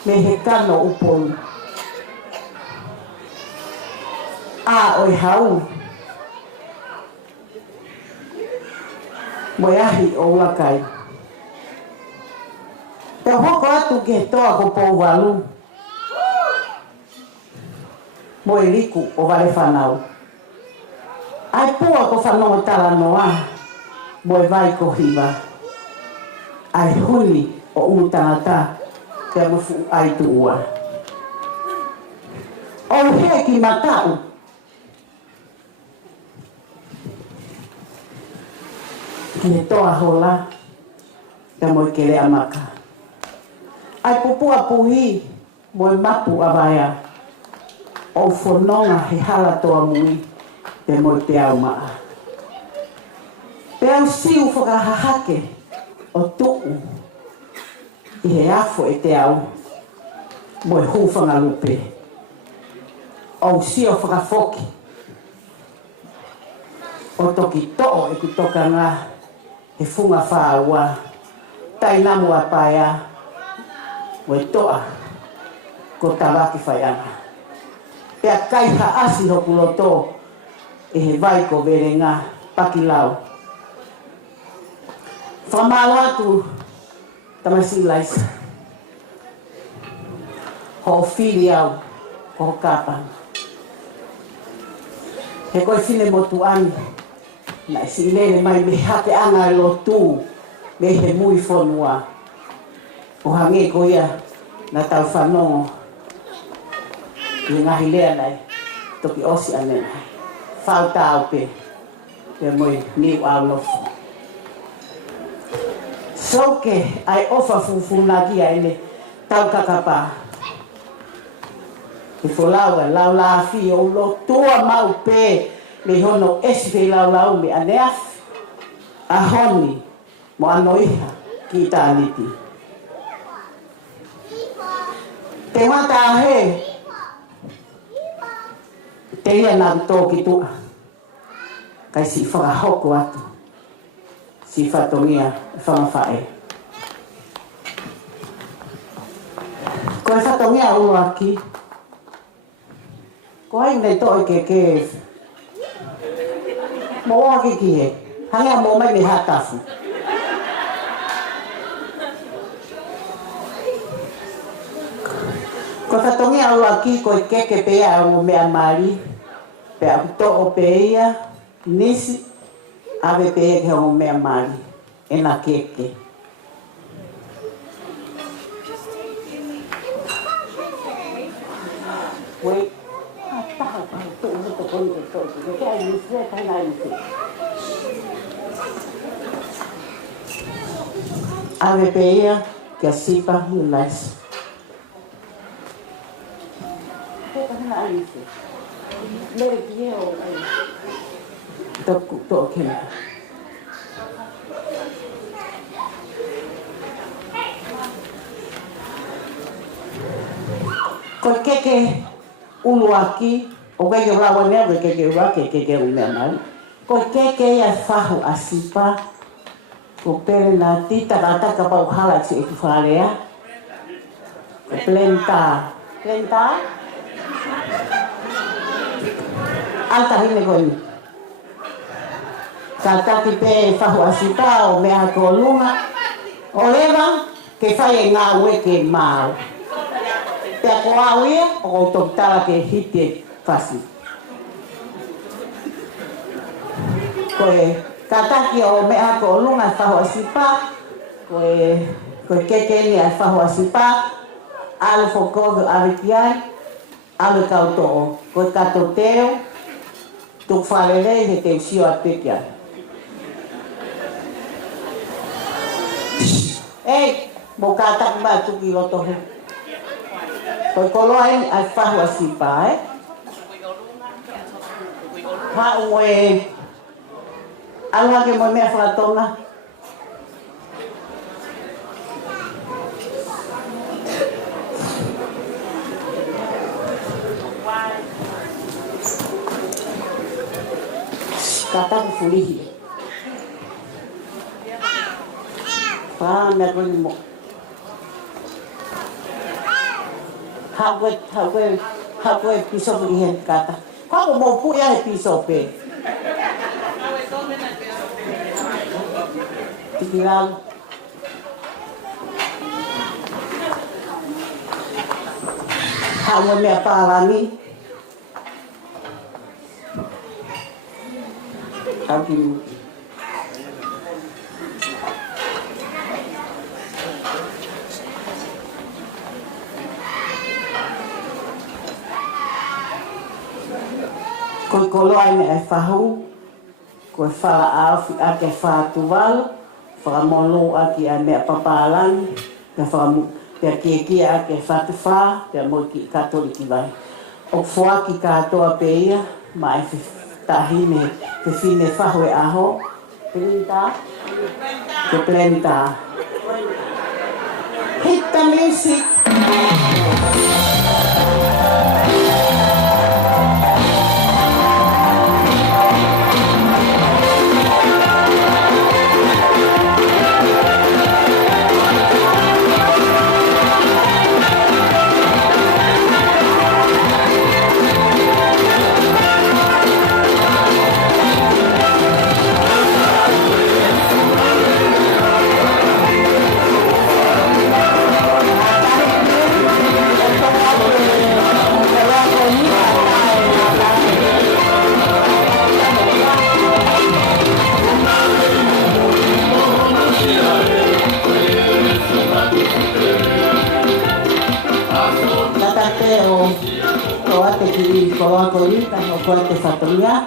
me he kano upolu. A oi hau. Moi ahi o ulakai. Te hoko atu ke toa ko pou walu. Moi riku o vale whanau. Ai pua ko whanau tala noa. Moi vai ko hiva. Ai huni o umutangata. Te amufu ai tuua. O he ki matau. Ki he toa hola. Te moi kere amaka. Ai pupua puhi. Moi mapu avaya. O whanonga he hala toa mui. Te moi te au maa. Te au siu whakahahake. O tuu. I he afo e te au, mo e hūwhanga lupe. O sio whakafoki. O toki to'o e ku toka ngā, he whunga whāua. Tai namu a paia, mo e toa, ko tawaki whaianga. Pea kaiha asi hoku loto, e he vai ko vere ngā pakilau. Whamalo atu, tamasi laisa. Ho whiri au, ho kapa. He koe whine motu ani. Na isi lele mai me hake anga e lotu. Me he mui whonua. O hange ko ia, na tau whanongo. I ngahi lea nei, toki osi ane nei. Whau tau pe. Pe moi niu au nofu. Soke ai ofa fufuna ki aile tau kakapa. Ke wholau e lau la fi o lo tua mau pe me hono esife lau lau me aneaf. A honi mo anoiha ki tāniti. Te wata he te ia nā tō ki tua. Kai si whakahoko atu. Si whatongia whamawhae. Koe whatongia ua ki. Ko hai nei toi ke mo aki ki he. Hanga mo mai me hatafu. Ko whatongia ua ki koe keke pea o mea mari. Pea kuto o peia. Nisi. Ave pe ke ho mea mari. E na keke. Wait. Ave peia que a sipa e o lais. Ko keke ulu aki, o keke rawa nea, ko keke ua, keke umea mai. Ko keke ia whahu a sipa, ko pere na tita rataka pau hala si e kuwharea. Ko plenta. Plenta? Alta hine koe. Ka taki pe whahu a sipa o mea ko lunga. O lewa, ke whai e ngā ue ke māu. Pea ko auia, o ko tokitala ke hite whasi. Koe kataki o mea ko lunga whahu a sipa, koe keke ni a whahu a sipa, alu whokogo awiki ai, alu kauto'o. Koe kato teo, tuk whalelei he te usio a peki ai. Ei, mo kataki mai tuki loto he. Koe koloa e ai whahu a sipa, Hau e alua ke mo mea whatonga. Kataku fulihi. Mea koni mo. Hau e piso fulihi kata. Kako mo puya he piso pe. Tikilang. Hau mea paalani. Hau kini. Koe koloa me e whahu, koe whala awhi ake whātuwalu, whakamolo ake a mea papālangi, pia kia ake whatuwha, pia moi ki katoliki vai. O whuaki katoa pe ia, ma e tahine, te whine whahu e aho, plenta, te plenta. Hit the music! Koloa korita o koe te whatoria.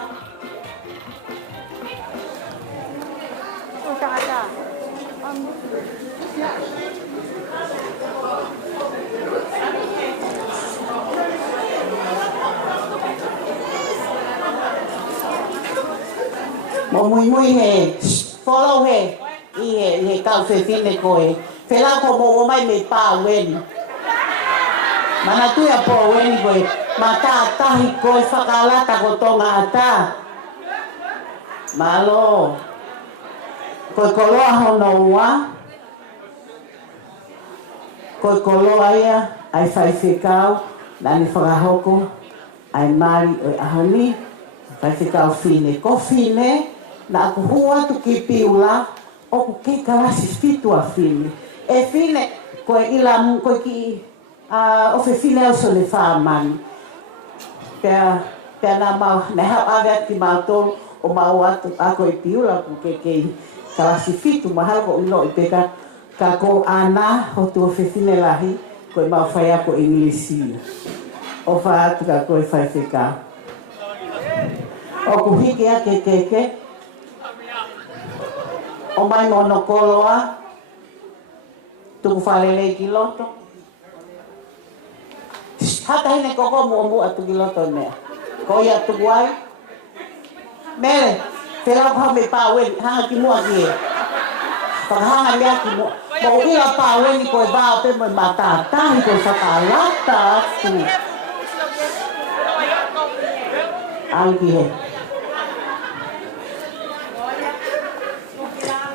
Mo mui he, follow he, i he kau whiwhine koe. Whela ko mo mai me pā weni. Mana tuia po weni koe. Ma tātahi koe whakalata ko tonga ata. Malo. Koe koloa hono ua. Koe koloa ia, ai whai whikau, nani whakahoko, ai mari o ahoni, whai whikau whine. Ko whine, na aku hua tu ki piula, o ku ke karasi whitua whine. E whine, koe ila mu, koe ki, o whine o so le whamani. Pea nā mau, ne hau awea ki mātoro o mau atu ako i piula ku kei karasi whitu mahalo ko ino i peka ka ko ana ho tua whiwhine lahi ko i mau whai ako i Nilisia. o whaatu ka koe whaiwhika. O kuhiki a ke keke, o mai mono koloa, tuku whalelei ki loto. Hata hine koko mua atu ki loto mea. Ko ia tuku ai. Mere, te lau kau me pāweni, hanga ki mua ki e. Whakahanga mea ki mua. Mo ila pāweni koe vāo pe mo mātātahi koe whakalata atu. Ai ki he.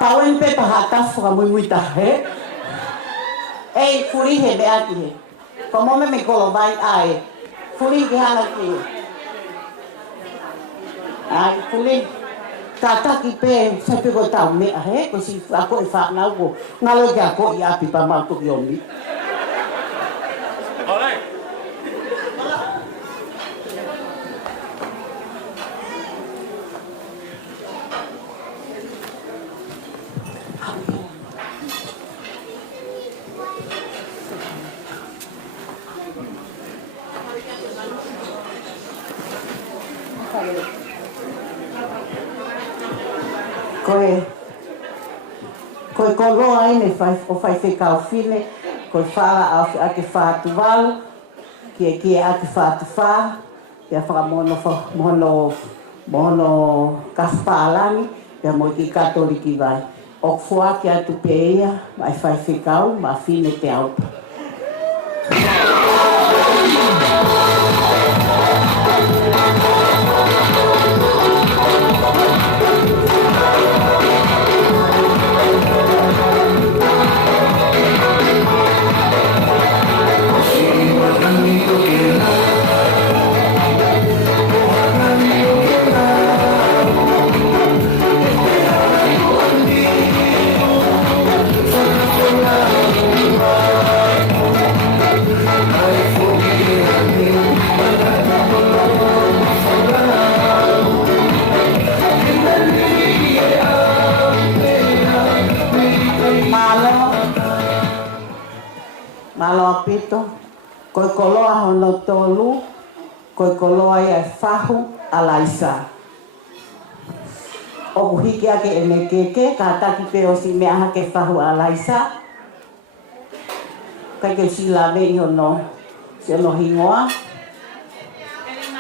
Pāweni pe pahatafu ka mui mui tahe. Ei, furi he mea ki he. Ko mome me kolo vai ai. Furi ki hana ki he. Ai, furi. Tataki pe sepe ko tau mea he. Ko si ako e whanau ko. Ngalo ki ako i api pa mauto ki omi. Koe koloa ine o whai whekau whine, koe whala au ake whātu walu, kie ake whātu whā, kia whakamono kawhpālangi, kia moi ki katoliki vai. O fua ki atu peia, mai whai whekau, ma whine te aupa. Malo apito, koe koloa hono tolu, koe koloa ia whahu alaisa. O kuhiki ake ene keke, ka taki pe o si mea hake whahu alaisa. Kai ke si lawe i hono, si hono hingoa.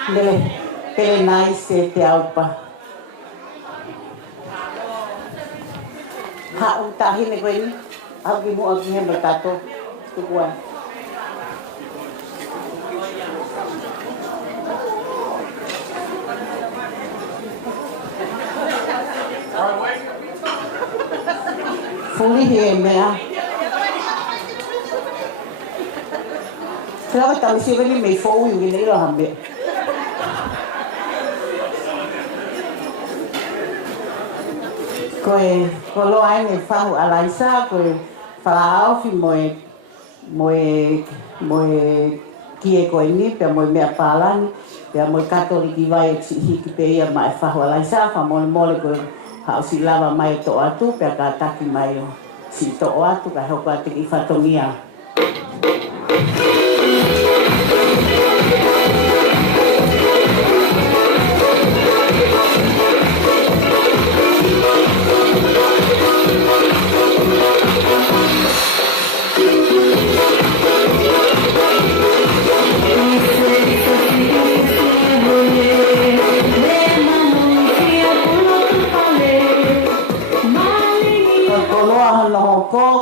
Mele, pere nai se te aupa. Ha utahine koe ni, au ki mua ki heme kato. Tukuan. Fuli he mea. Kaya kami siya ni may fo yung ginila hambe. Koe kolo ai me fahu alaisa koe falao fi moe kie koe ni, pia moe mea pālani, pia moe katoliki vai hiki pe ia mai whahu alaisa, wha mole koe hao si lava mai to atu, pia ka taki mai o si to atu, ka hoko ati ki whatongia.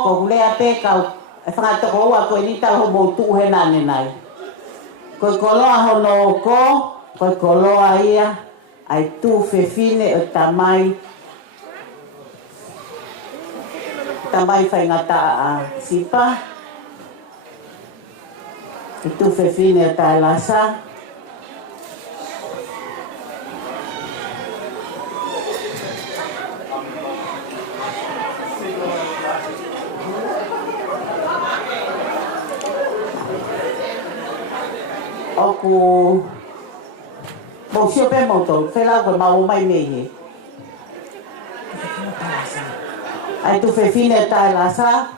Ko lea pe kau e whakatoko ua koe ni tau ho moutu he nane nai. Koe koloa hono ko, koe koloa ia, ai tū whewhine o tamai whaingata a sipa. I tū whewhine o tae lasa. Oku mo sio pe moto, fela ko mau mai mehe. Ai tu fefine ta lasa.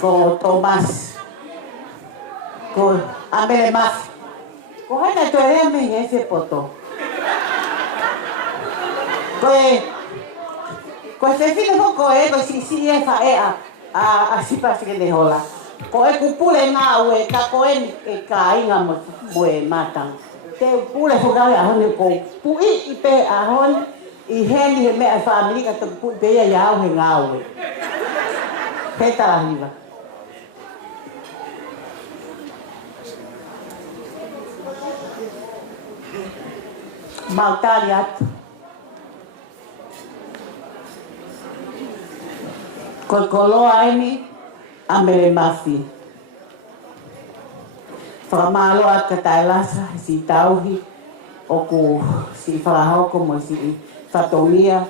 Ko Thomas. Ko amele mas. Ko hana to rea me hefe poto. Ko se fine ko ko si e fa e a sipa se de hola. Ko e kupule na ue ka ko e ka inga mo e mata. Te pule ko ga a hone ko pui I pe a hone I heni me a family ka te pu pe ya o nga ue. Peta la hiva. Mautari atu. Ko koloa emi a mere mafi. Whakamalo at katailasa si tauhi o ku si whakahoko mo si whatomia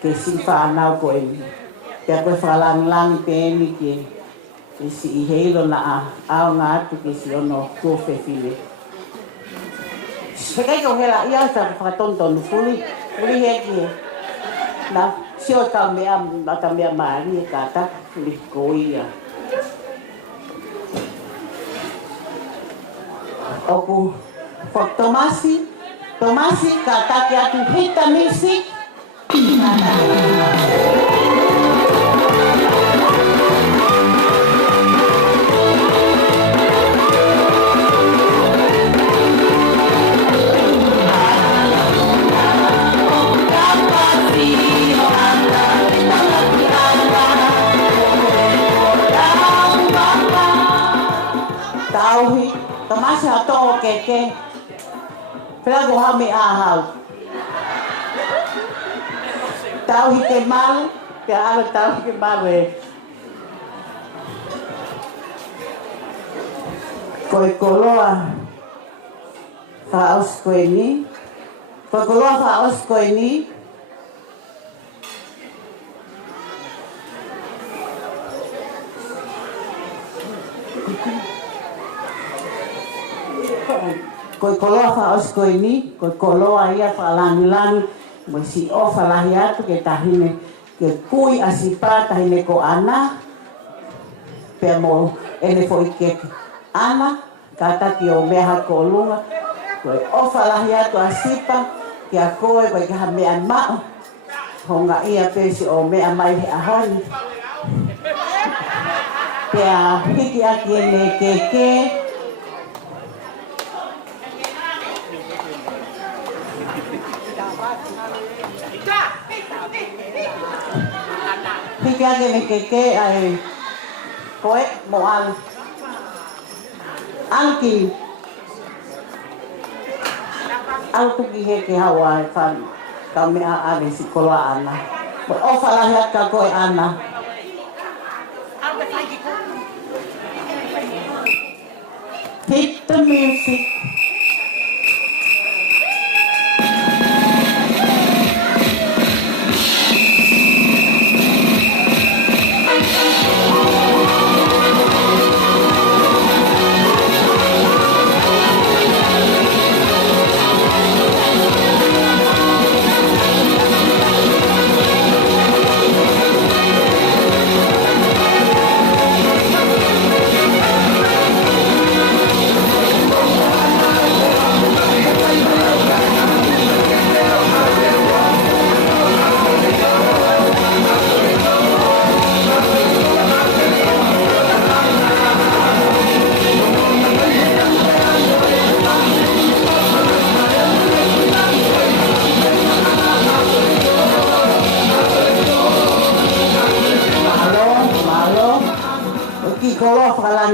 ke si whanau ko emi. Pea koe whakalangilangi pe emi ke si I heilo na ao ngā atu ke si ono kuofe while. Hekai ko hela ia sa whakatontonu fuli heki he. Na sio ka mea maari e kata fuli ko ia. Oku for Tomasi kataki atu hita music. Tauhi Tomasi hato keke. Pela ko hami ahau. Tauhi ke malu, ke ala tauhi ke malu e. Koe koloa whaos koe ni. Koe koloa whaos koe ni. Koe koloa whaos koe ni, koe koloa ia whalangilangi, mo si o whalahi atu ke tahine, ke kui asipa tahine ko ana, pia mo ene fo ike ana, kataki o meha ko lunga, koe o whalahi atu asipa, ke a koe koe ke ha mea mao, honga ia pesi o mea mai he ahoni. Pia hiki aki ene keke, hiki ake me keke ai koe mo al alki tuki heke hawa e whan ka mea ane si kola ana mo o whalahi ka koe ana hit the music.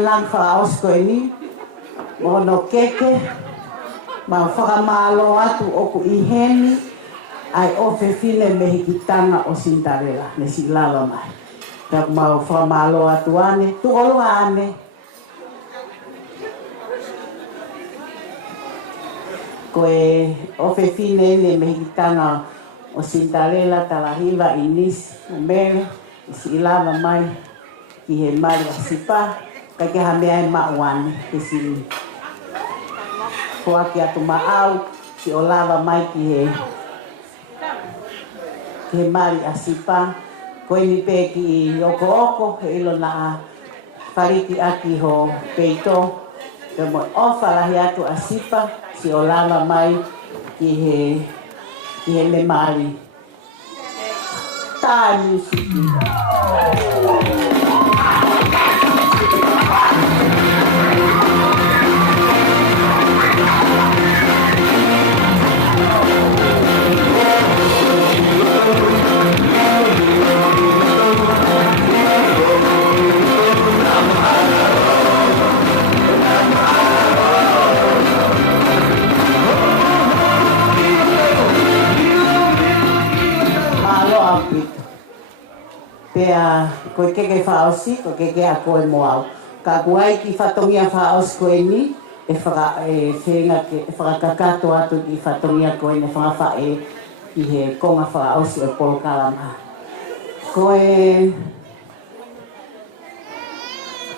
Lang whaos koe ni, mono keke, ma whakamalo atu oku iheni, ai ofe fine mehikitanga o Cinderella, ne si lava mai. Tak mau whakamalo atu ane, tu olua ane. Koe ofe fine ne mehikitanga o Cinderella, talahiva inis, umele, si lava mai, ki he mari a sipa, kai ha mea e mauane ke si koa ki atu maau si o lava mai ki he mari a sipa koe ni pe ki oko oko he ilo na Fariti aki ho peito. Te mo ofa lahi atu a sipa si o lava mai ki he le mali. Tā musiki. Pea koe keke whaosi, koe keke a koe moau. Ka kuai ki whatongia whaosi koe ni, e whakakato atu ki whatongia koe ne whawhae ki he konga whaosi o Polokalama. Koe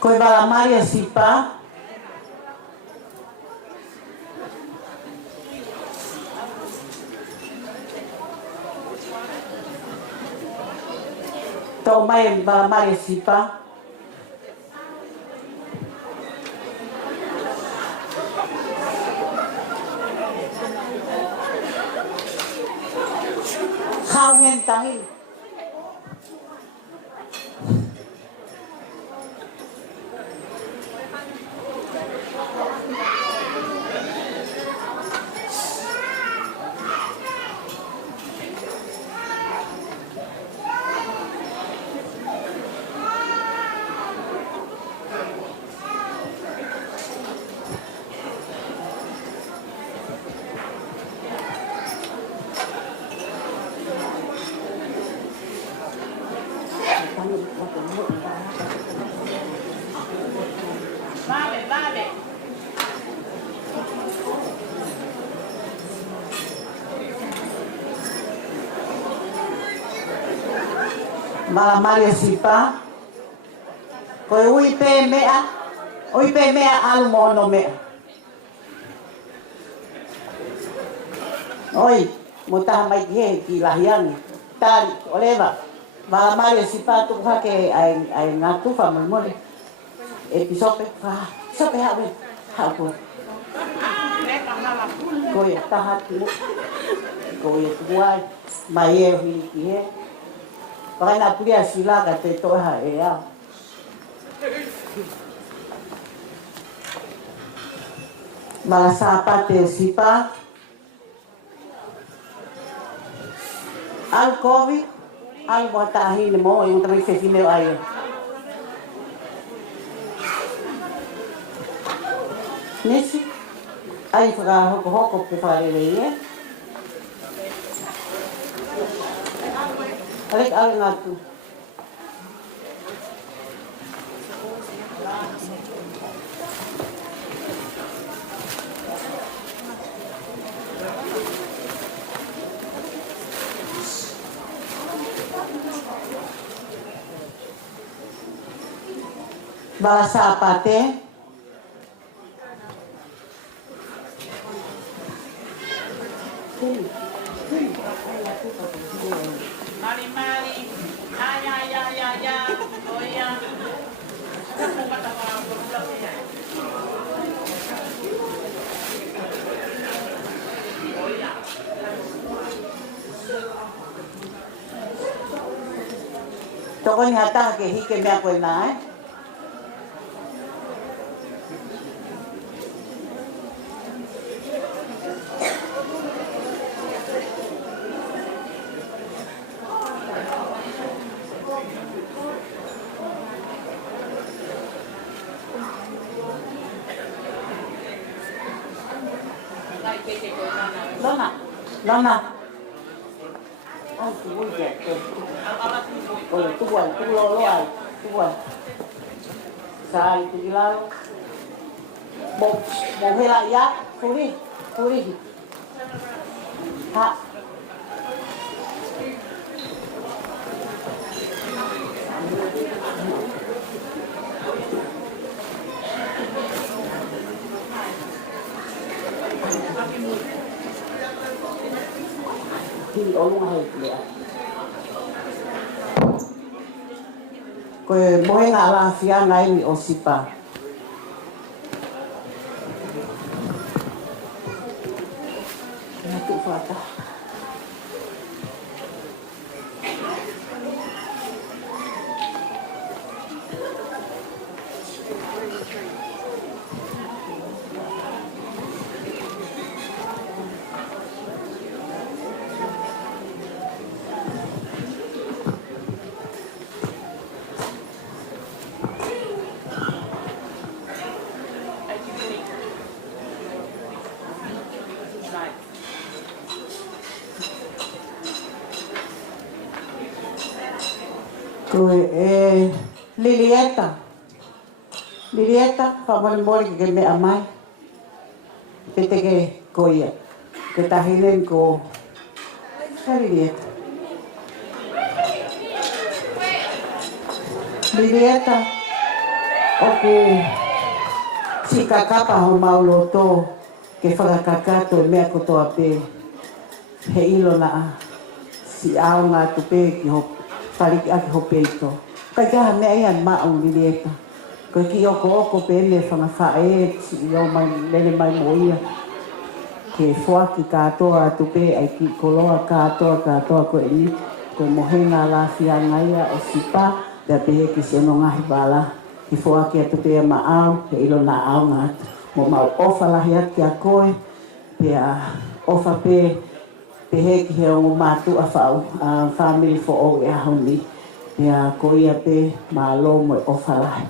walamari a sipa, tau mai walamari a sipa, khao hen tangin. Walamari a sipa, koe ui pe mea alu mono mea. Oi, mo taha mai ki he ki lahiani. Tari, olewa, walamari a sipa tuku hake ai ngā tuwha mole. E pisope, pisope hawe, hawe. Koe taha tino, koe tuai, mai e hini ki he. Pakai nak puli asila kata itu ya. Malah sapa te sipa. Al Covid, al botahi ni mo yung tabi sa sinil ayo. Nisi, ay saka hoko pe pare Alik nga tu. Bahasa apa teh? Mari, ya, oh ya. Toko ni hata ke hike me ako na Lama. Ay, tuloy dyan. Tubuan. Sa itigilaw. Mohela ya. Puri. Ha. Hindi olong hay dia. Ko koe mohenga ala fianga ini o sipa. Natu whata. Koe Lilieta. Lilieta, whamari ke mea mai. Pete ke koia. Ke tahinen ko. Ka Lilieta. Lilieta. Oku si kakapa ho mauloto ke whakakakato e mea kotoa pe. He ilo na si ao ngā tupe ki hopi. Pariki ake hope ito. Kai kaha mea ian mao Lilieta. Koe ki oko pe me whangawhae si iau mai lele mai moia. Ke whoaki katoa tupe ai ki koloa katoa koe ni. Koe mohenga la whiangaia o sipa. Pea pehe ki se no ngahi wala. Ki whoaki a tupe a maau. Ke ilo na au ngāt. Mo mau ofa lahi ati a koe. Pea ofa pe. Pehe ki he o mātu a whau, family for o e ahoni. Pea ko ia pe mā lo mo e whalahi.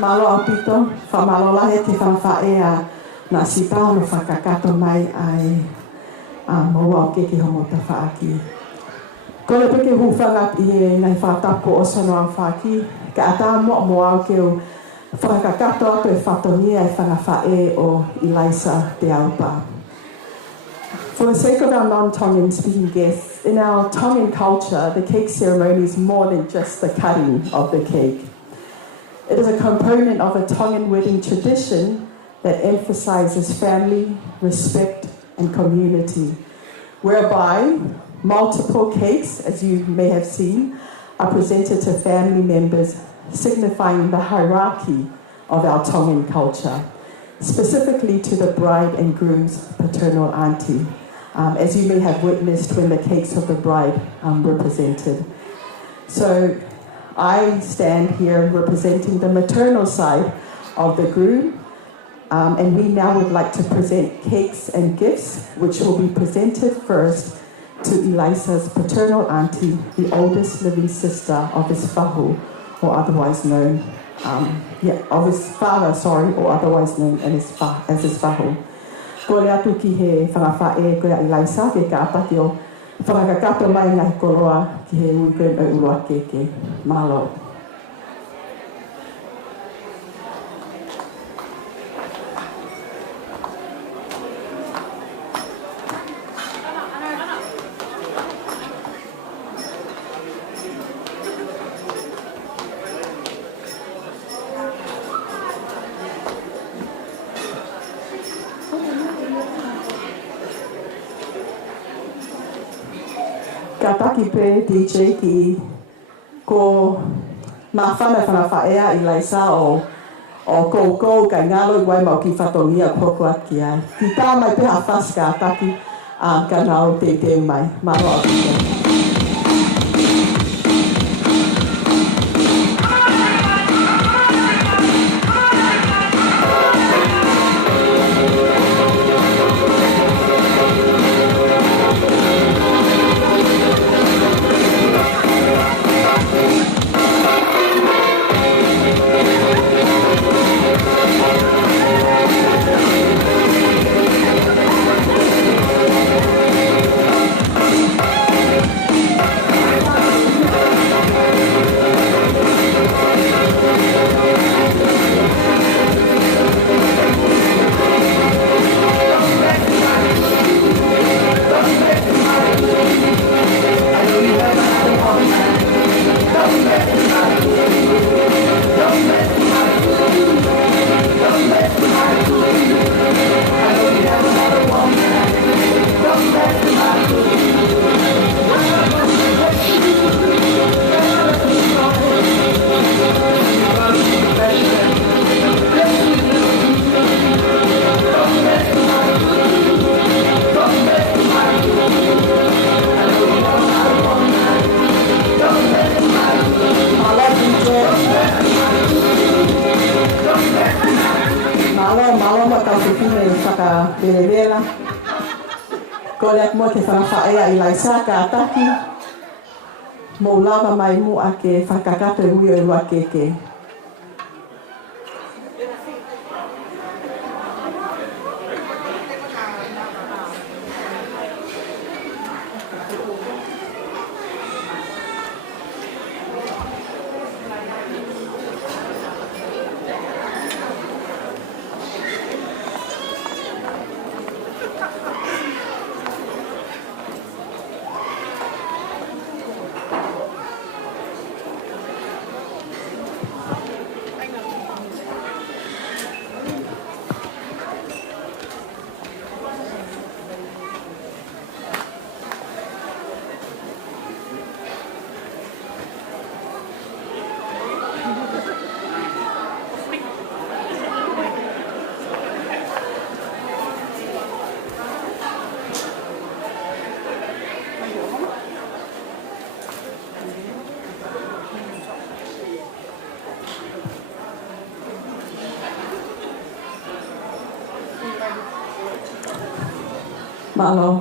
Malo apito, whamalo lahe te whamwhae a na sipao no whakakato mai ai maua o keke homo ta whaaki. Kone peke hūwhanga i e ngai whātapo o sano au whaaki, ka ata mo au ke o whakakato atu e whatonia e whangawhae o Elisa Te Aupa. For the sake of our non-Tongan speaking guests, in our Tongan culture, the cake ceremony is more than just the cutting of the cake. It is a component of a Tongan wedding tradition that emphasizes family, respect, and community, whereby multiple cakes, as you may have seen, are presented to family members, signifying the hierarchy of our Tongan culture, specifically to the bride and groom's paternal auntie, as you may have witnessed when the cakes of the bride were presented. So I stand here representing the maternal side of the groom, and we now would like to present cakes and gifts, which will be presented first to Elisa's paternal auntie, the oldest living sister of his fahu, or otherwise known, of his father, or otherwise known as his fahu. Ko le atu ki he whangawhae koe a Elisa, ke ka apati o whakakato mai ngai koroa ki he ui koe mai urua keke. Mahalo. Ka taki pe DJ ki ko ma whana whanafaea I laisa o kou kai ngalo I wai mau ki whatongia koko aki ai. Ki tā mai pe hawhas ka taki ka nao te mai. Maro a kiko. Berebela. Ko le mo te whanawhaea I laisa ka ataki. Mo lava mai mu a ke whakakato I hui o lua keke. Malo.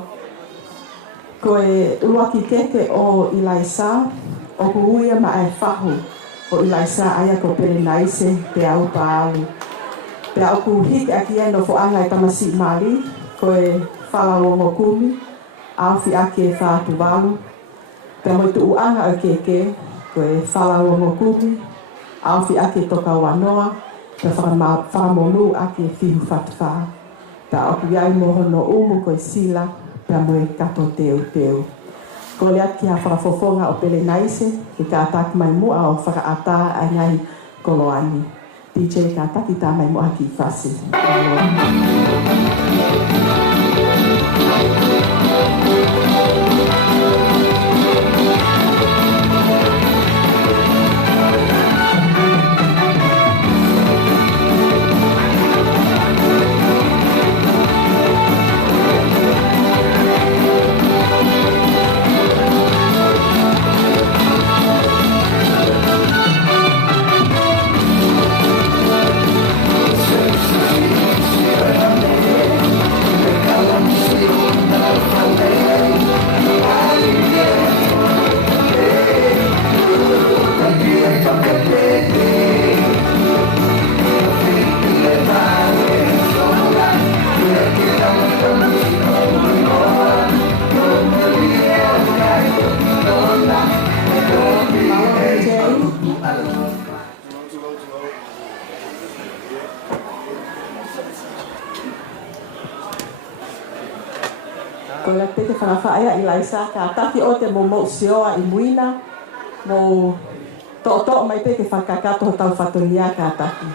Koe uaki keke o Ilaisa, o kuuia ma e whahu o Ilaisa aia ko pere naise te au paalu. Te au ku hiki aki e no foanga I tamasi mali, koe whalawongo kumi, au fi ake e whaatu walu. Te moitu uanga o keke, koe whalawongo kumi, au fi ake toka wanoa, te whamonu ake fihu whatwha. Ta oku iai moho no umu koe sila, ta moe kato teu. Ko le ati ha whakafofonga o pele naise, ki ka ataki mai mua o whakaata a ngai koloani. DJ ka ataki ta mai mua ki whasi. Ko le te whanawhaea Ilaisa ka taki o te mo sioa I muina mo to mai pe ke whakakato ho tau whatonia ka taki.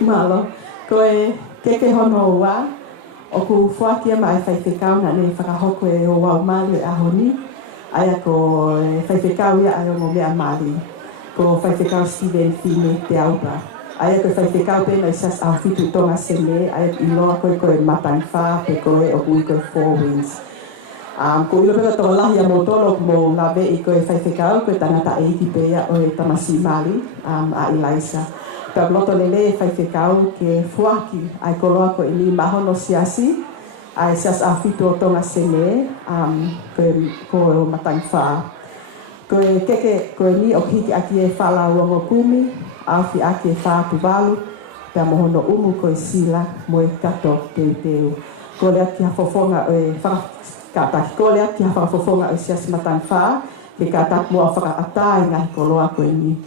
Malo, koe keke hono ua, o ku fuakia mai whaiwhekau na ne whakahoko e o wau mali e ahoni, aia ko whaiwhekau ia ai o ngō mea mali, ko whaiwhekau Steven Fine te aupa. Aia ko whaiwhekau pēna i sas au whitu tonga sene, aia i loa koe matang whā, pe koe o kui koe Four Winds. Ko ilo peka tō lahi a motolo mo lawe i koe whaiwhekau, koe tangata eiti pēia o e tamasi mali, a Ilaisa. Ka loto lele whaiwhekau ke fuaki ai koloa ko ini mahono siasi ai sias a whitu o tonga sene ko matang whā. Ko e keke ko ni o hiki aki e whala rongo kumi au fi aki e whā tuvalu ka mohono umu ko e sila mo e kato teu teu. Ko lea ki hafofonga o e whakataki ko lea ki hafofonga o sias matang whā ke katak mua whakaata i ngahi koloa ko ini.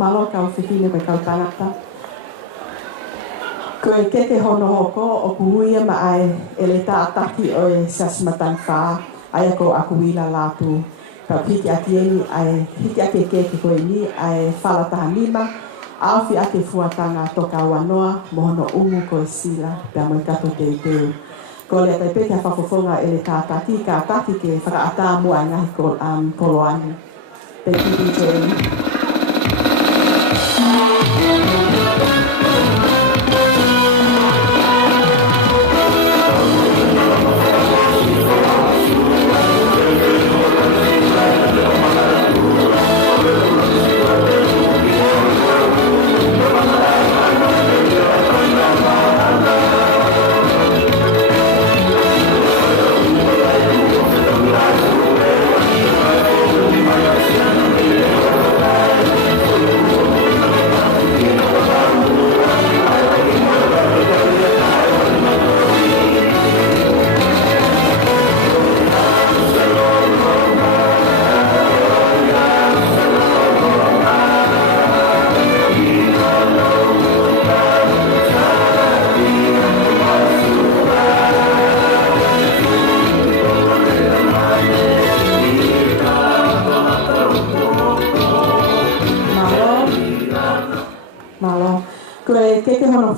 Malo kau whiwhine me kau tangata. Ko e keke hono hoko o kuhuia ma ai e le tātaki o e sasmatang whā aia ko aku wila lātu. Kau hiki aki eni ai hiki ake keke koe ni ai whalataha nima au fi ake fuatanga toka wanoa mohono umu ko e sila pia mo i kato teu teu. Ko le atai peke whafofonga e le tātaki ka taki ke whakaata mua ngahi koloani. Thank you, DJ.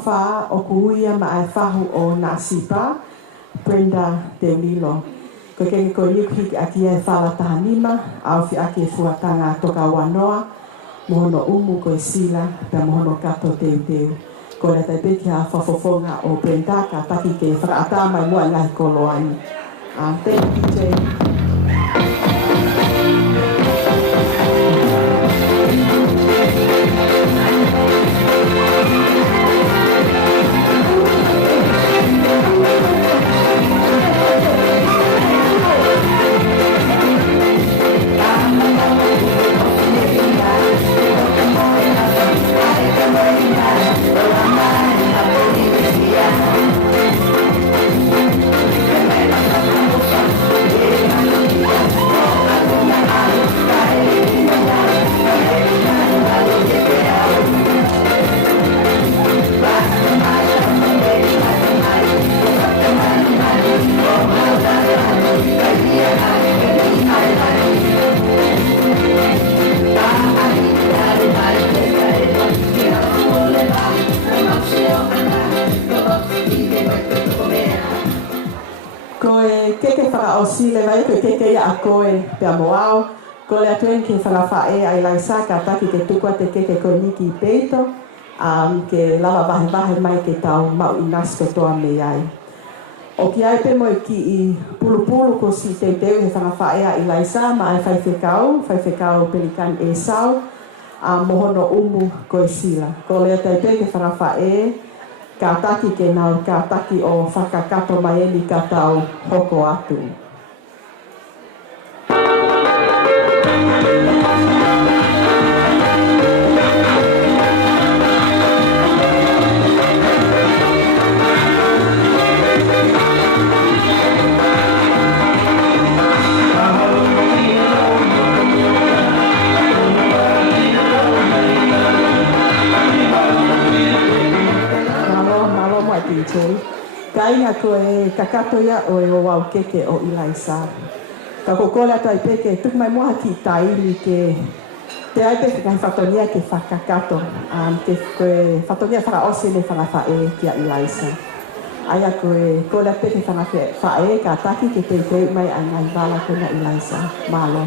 Wha o kuhuia ma ai whahu o Ngā Sipa, Brenda Te Milo. Ko kenge ko niku hiki aki e whalataha nima, au fi ake fuatanga toka wanoa, mohono umu ko e sila, pia mohono kato teu teu. Ko le tai peki ha whafofonga o Brenda ka taki ke whakaata mai mua ngahi koloani. Thank you, DJ. Come on. Ko e keke whakaosi le vai, ko e keke ia a koe pia moao. Ko le atuen ke whakawhae ai lai sa ka taki ke tukua te keke koe niki i peito. Ke lava vahe mai ke tau mau i nasko toa me ai. O ki ai pe mo ki i pulu ko si te teu he whakawhae ai lai sa ma ai whaiwhekau pelikan e sau. Mohono umu ko e sila. Ko le atai pe ke whakawhae ka taki ke nau, ka taki o whakakato mai ni ka tau hoko atu. Ka inga ko e kakato ia o e o wau keke o Ilaisa. Ka kokole atu ai peke tuk mai moha ki taili ke te ai peke kai whatonia ke whakakato. Ke koe whatonia whakaose le whakawhae ki a Ilaisa. Aia koe kole atu peke whakawhae ka taki ke te teu mai ai ngai wala ko na Ilaisa. Malo.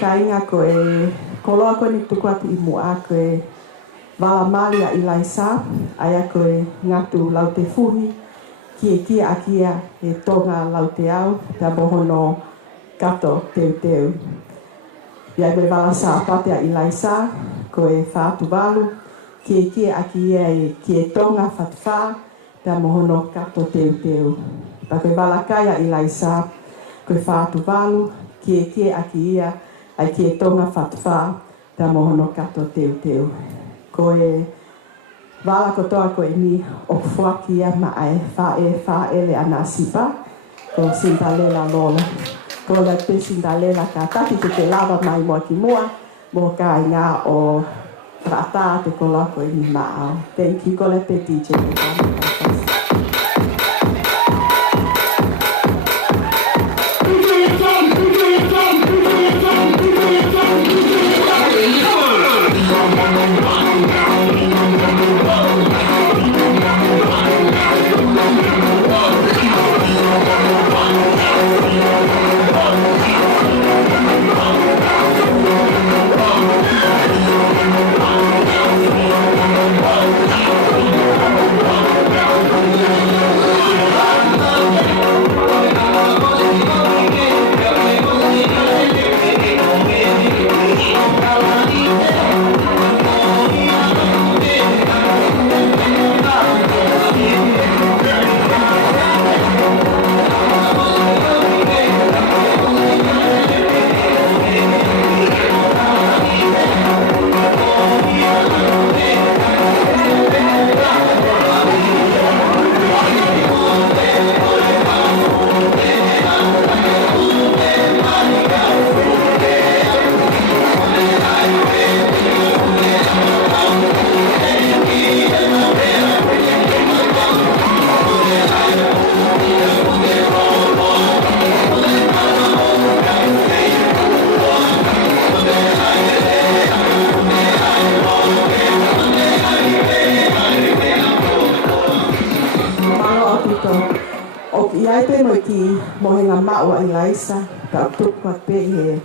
Kainga ko e koloa ko ni tuku ati i mua ko e wala mali a Ilaisa aia ko e ngatu lau te fuhi ki e kia a kia e tonga lau te au te mohono kato teu. Ia koe wala sa apate a Ilaisa ko e whaatu walu Kia aki e kia tonga fatfa, te mohono kato teu teu. Pa koe walakaya i laisa, koe whātu walu, kia aki ia, ai kia tonga fatfa, te mohono kato teu teu. Koe wala kotoa koe ni o fuakia ma ai whae le ana sipa, ko sindalela lola. Ko la te sindalela ka taki te lava mai mua ki mua, mo ka inga o rata te kola koe ni maa. Thank you, ko le te DJ. Ilaisa, ta tukwa pe he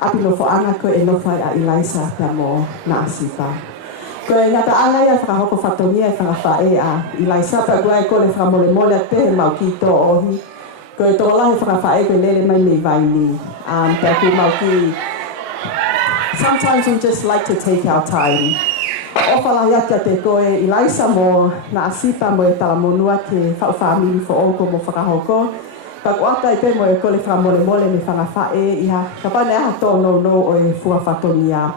apilo fo anga ko e no fai a Ilaisa ta mo na asipa. Ko e ngata ala ia fra hoko fatonia fra fa e a Ilaisa pa gua ko le fra mole mole te mau ki to ohi. Ko e to la fra fa e ko lele mai me vai ni. Ta ku mau ki. Sometimes we just like to take our time. O fala ia te ko e Ilaisa mo na asipa mo e tala monua ke fa family fo o ko mo fra hoko. Pakuaka i pe mo e kole wha mole mole ni whangawhae iha. Ka pane aha tō no o e fua whatonia.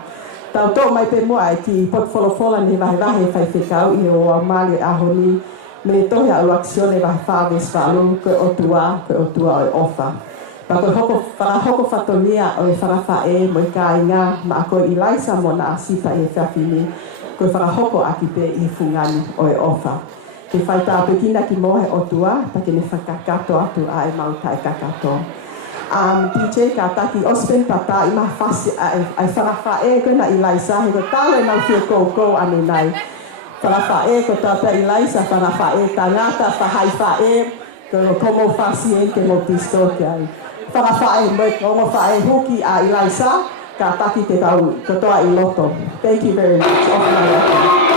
Tau tō mai pe mua e ki potwholofola ni wahe wahe whai whikau i o mali ahoni. Me tohi a uaksione wahe whāwes whalu koe otua o e ofa. Pa koe hoko whatonia o e whangawhae mo i ka inga ma a koe Ilaisa mo na asipa e whiawhini. Koe whangahoko aki pe i fungani o e ofa. Ke whai tā pekina ki mohe o tua, ta ke ne whakakato atu a e mauta e kakato. DJ ka taki ospen pata i maha whasi ai whanawha e koe na Ilaisa, he ko tāle nau whia kou ane nai. Whanawha e ko tāpea Ilaisa, whanawha e tā ngāta whahai wha e, ko komo whasi e ke mo pisto ke ai. Whanawha e mo komo wha e huki a Ilaisa, ka taki te tau kotoa i loto. Thank you very much.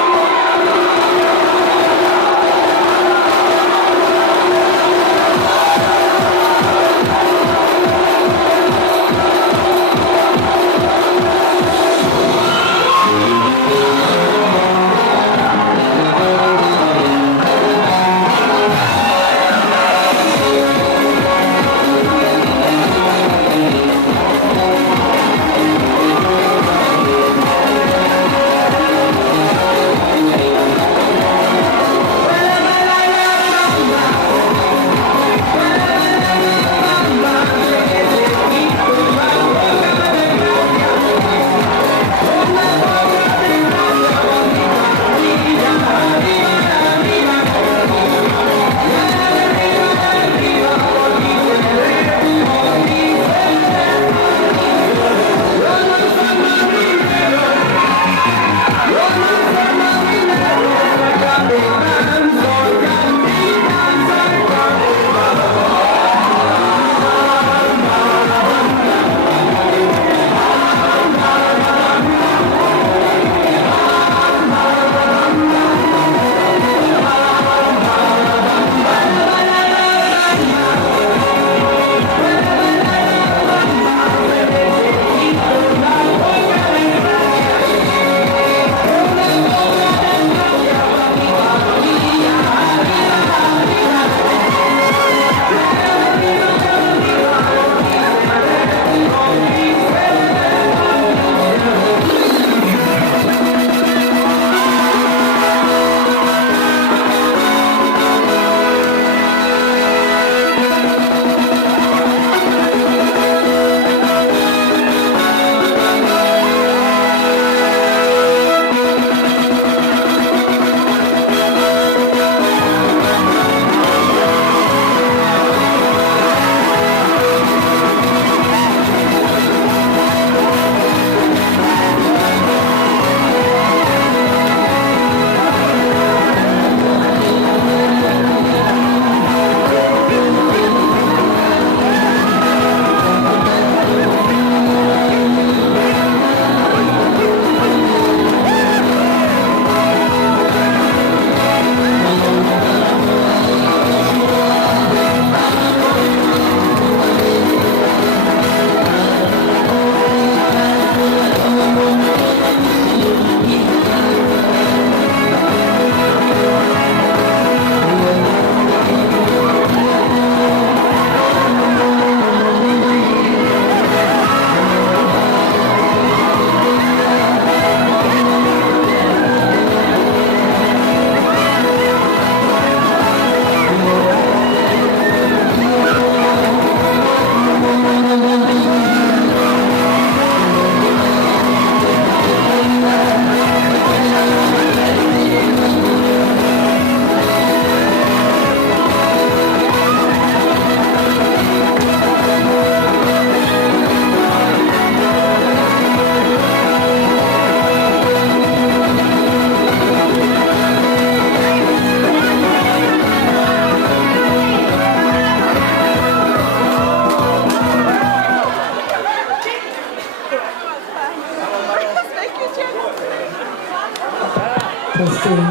Testing.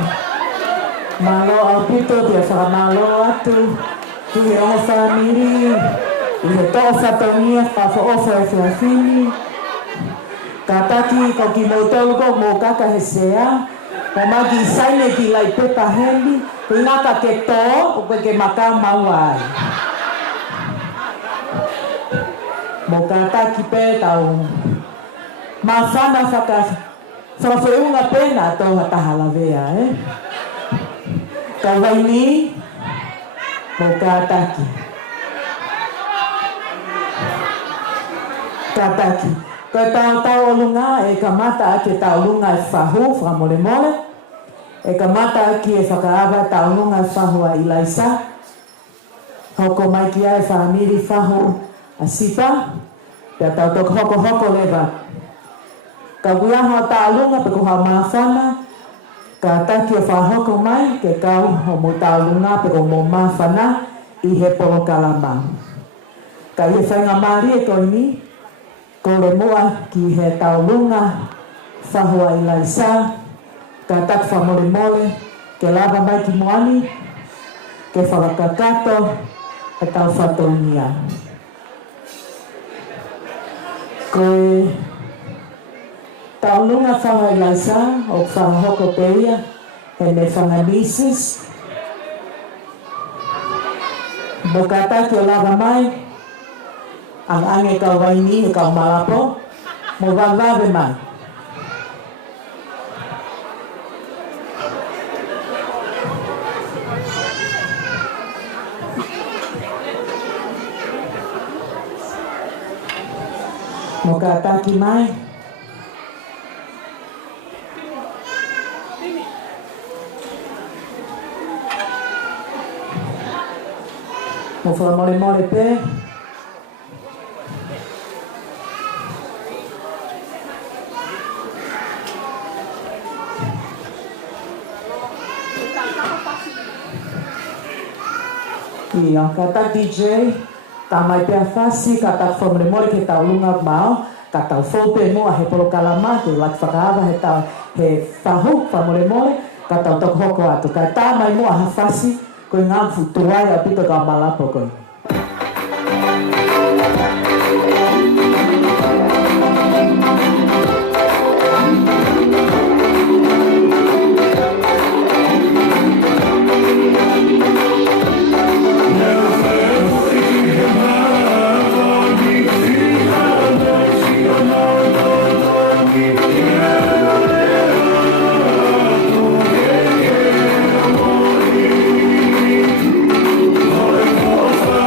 Malo au pito pia whakamalo atu. Tuhi o whamiri. I he tō whatonia whawhaofa e whiawhini. Ka taki ko ki mōtau ko mō kaka he sea. Mo magi saine ki lai pepa heli. Ko ngaka ke tō o koe ke makau mauai. Mo ka taki pē tau. Ma whana whakawhaiunga pēna tō hatahala vea, Ka waini, mo ka taki. Ka taki. Ko tau olunga e ka mata ake tau lunga e whahu, whamole mole. E ka mata ake e whakaawa tau lunga e whahu a Ilaisa. Hoko mai ki ai whamiri whahu a Sipa. Pea tau tok hoko lewa. Ka guiaho a tālunga pe ko hao mawhana. Ka taki o whahoko mai ke kau o mo tālunga pe ko mo mawhana i he polo kalama. Ka i whainga maari e koi ni. Ko re mua ki he tālunga whahua i Laisa. Ka tak whamore mole ke lava mai ki moani. Ke whakakato e tau whatonia. Koe taulunga whaha i Laisa o whahoko peia he me whanganisis. Mo ka taki o lava mai, ang ange kau waini e kau malapo, mo wawawe mai. Mo ka taki mai. Mo whamole pē. Ia, kata DJ, ta mai pēr whasi, kata whamole ke tau lunga mau, kata whaupe mua he polo kalama, ke lak whakaawa he tau he whahu, whamole, kata tok hoko atu. Ka tā mai mua ha whasi, koe ngā futuai a pito ka malapo koe. Oh,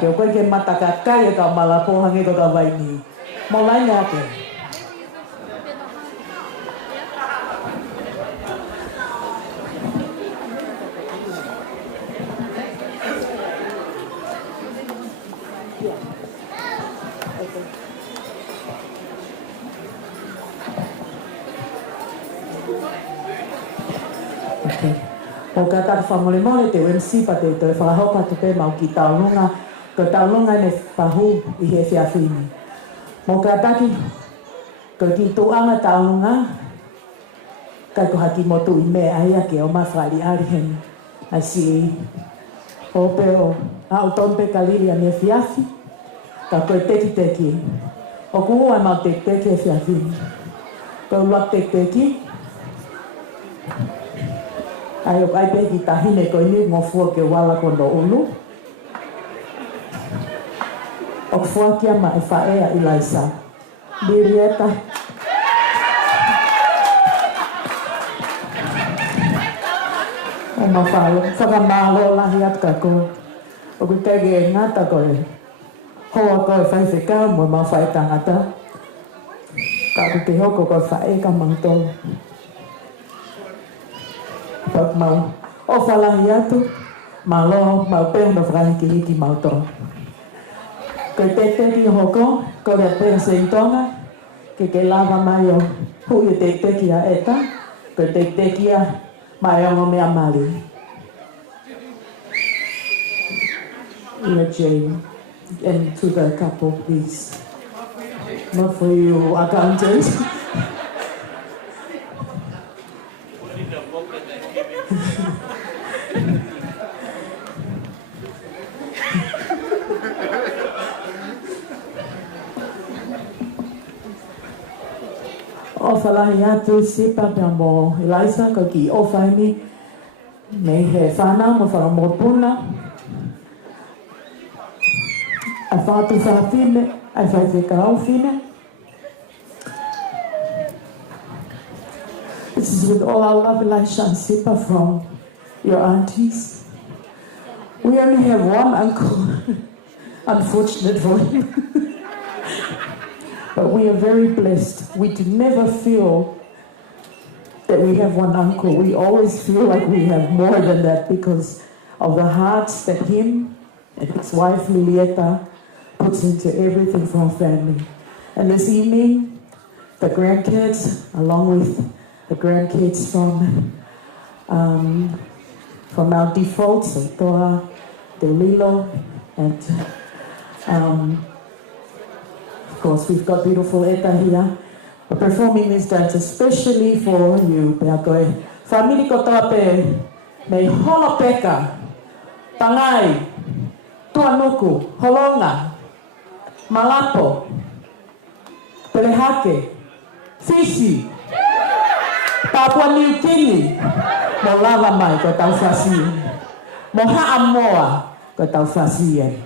ke o koe ke mataka kai e ka malapo hange ko ka waini. Mo lai ngā ke. O ka taka whamole te MC pa te toi whakahopa te pē mau ki taulunga, ko taulunga ne whahu i he whiawhini. Mo ka taki, ko ki tuanga taulunga, kai ko haki motu i mea aia ke o mawhari ariheni. Ai si o pe o au tompe kaliri a me whiawhi, ka koe teki teki. O kuhua mau te teki e whiawhini. Ko luak te teki, ai o kai peki tahine ko ni ngofua ke wala kondo ulu. O fua kia ma e whaea i laisa. Birieta. O ma whalo, whakamalo lahi atka ko. O ku kege e ngata koe. Hoa koe whaiwheka mo ma whai tangata. Ka ku te hoko koe whae ka mangtolo. Pak mau o whalahi atu, malo, mau peo na whakahi hiki mau tō. Ko te teki hoko, ko rea pēr se intonga, ke lava mai o hui te teki a eta, ko te teki a mai o ngome a mali. Ia Jane, and to the couple, please. Not for you, accountant. O whalahi atu sipa pia mo Eliza ko ki o whaimi me he whanau mo whakamopuna. A whātu whawhine, a whaiwhekarau whine. This is with all our love, Elisha and Sipa from your aunties. We only have one uncle, unfortunate for him. But we are very blessed. We do never feel that we have one uncle. We always feel like we have more than that because of the hearts that him and his wife Lilieta puts into everything for our family. And this evening, the grandkids, along with the grandkids from our defaults, so Toa, Delilo, and of course, we've got beautiful Eta here performing this dance especially for you, Pea koe. Whamiri ko toa pe mei hono peka, pangai, tuanuku, holonga, malapo, pelehake, Fiji, Papua New Guinea, mo lava mai ko tau whasi, mo haamoa ko tau whasi.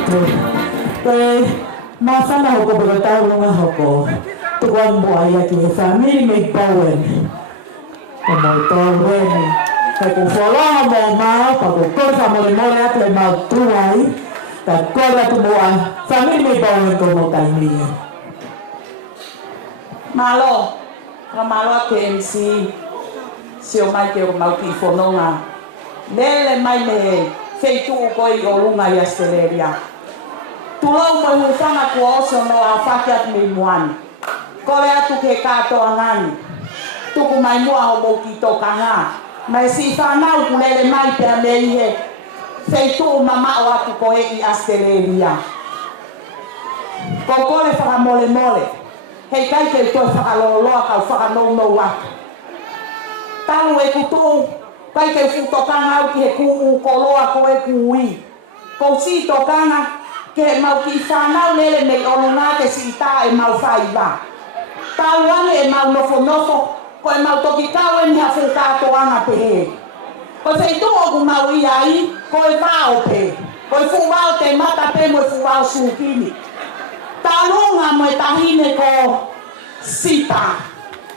atu. Koe, mawhana hoko paka taurunga hoko. Tukuang buaya ki e family me Bowen. Ko mau tau weni. Kai ku wholoha mo mau, pa ku kore whamore more atu e mau tuai. Ka kore atu mua, family me Bowen ko mo taimia. Malo, ka malo ke MC. Sio mai ke o mau ki whanonga. Lele mai me feitu ko i o lunga i Australia. Tulau mo hui whanga kua oso no a whakiat mi muani. Kore atu ke katoa ngani. Tuku mai mua ho mo ki toka ngā. Mai si whanau ku lele mai pia me ihe. Feitu mama o atu ko e i Australia. Ko kore whaka mole mole. Hei kai ke toi whakaloloa kau whakanou atu. Taru e kutu. Kai ke futokanga au ki he kuu koloa ko e kui. Ko si tokanga ke mau ki whanau lele mei olunga ke si ta e mau whaiva. Tau ane e mau nofo ko e mau toki kau e niha whukatoanga pehe. Ko se tu oku mau iai ko e vao pe. Ko e fuwao te mata pe mo e fuwao sukini. Talunga mo e tahine ko sipa.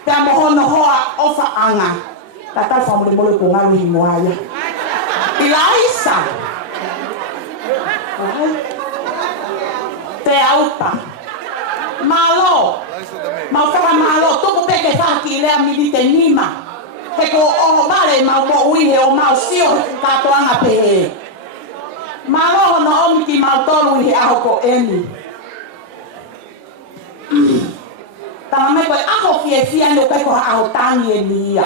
Te amohono hoa ofa anga. Tata whamure mole ko ngau hi moaya. Ilaisa. Te aupa. Malo. Mau whaka malo. Tuku peke whaki lea mili te nima. He ko oho mare mau mo uihe o mau sio katoanga pehe. Malo hono omiki mau tolu ihe aho ko eni. Tama mai koe aho fie no peko aho tangi e nia.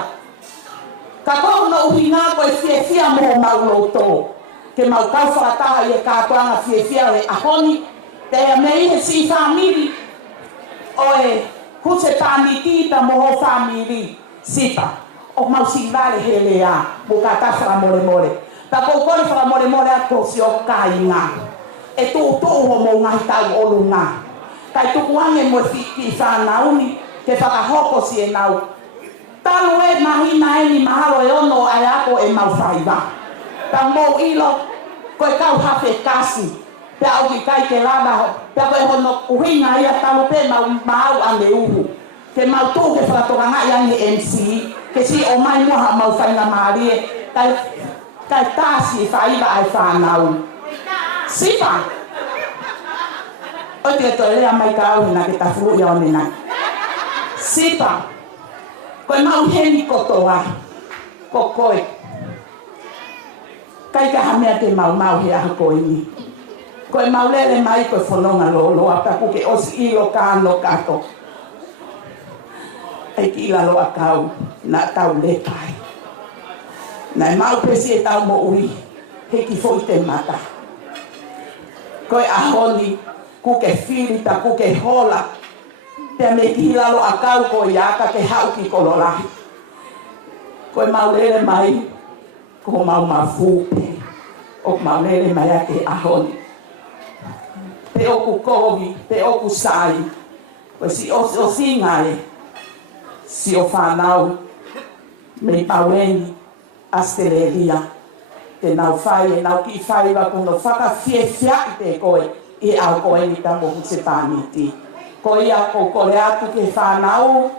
Ka koho no uhinga koe fie mo mau loto. Ke mau kau whakataha i e katoanga fie le ahoni. Te mei he si famili. Oe, huse paniti ta moho famili. Sipa. O mau si vale he lea. Bukata whaka more. Ta kou kore whaka more ako si o kainga. E tu ho mo ngai tau olunga. Kai tuku ange mo ki whanauni. Ke whakahoko si e nau. Talu e mahina e ni mahalo e ono ai ako e mau whaiva. Ta mou ilo, koe kau hawhe kasi. Pea au ki kai ke lana ho. Pea koe hono uhinga ia talu pe mau ane uhu. Ke mau tū ke whakatoranga i ange MC. Ke si o mai moha mau whainga maarie. Kai tāsi e whaiva ai whanau. Sipa. O te to lea mai ka au hina ke ta furu ia one nai. Sipa. Koe mau heni kotoa. Ko koe. Kai ka hamea te mau he aha koe ni. Koe mau lele mai koe whanonga lo a paku ke osi ilo kāno kato. Ei ki ila loa kau na tau le pai. Nai mau pesi e tau mo ui. Heki foi te mata. Koe ahoni. Kuke filita, kuke hola. Pea me ki lalo a kau ko iaka ke hau ki kololahi. Koe mau lele mai, ko mau mafupe. O mau lele mai a ke ahoni. Te oku kovi, te oku sai. Koe si o singae, si o whanau, me paueni, Australia. Te nau whai e nau ki whai wa kuno whaka fie fiaki te koe. I au koe ni ta mohu se paniti. Ko ia ko kore atu ke whanau.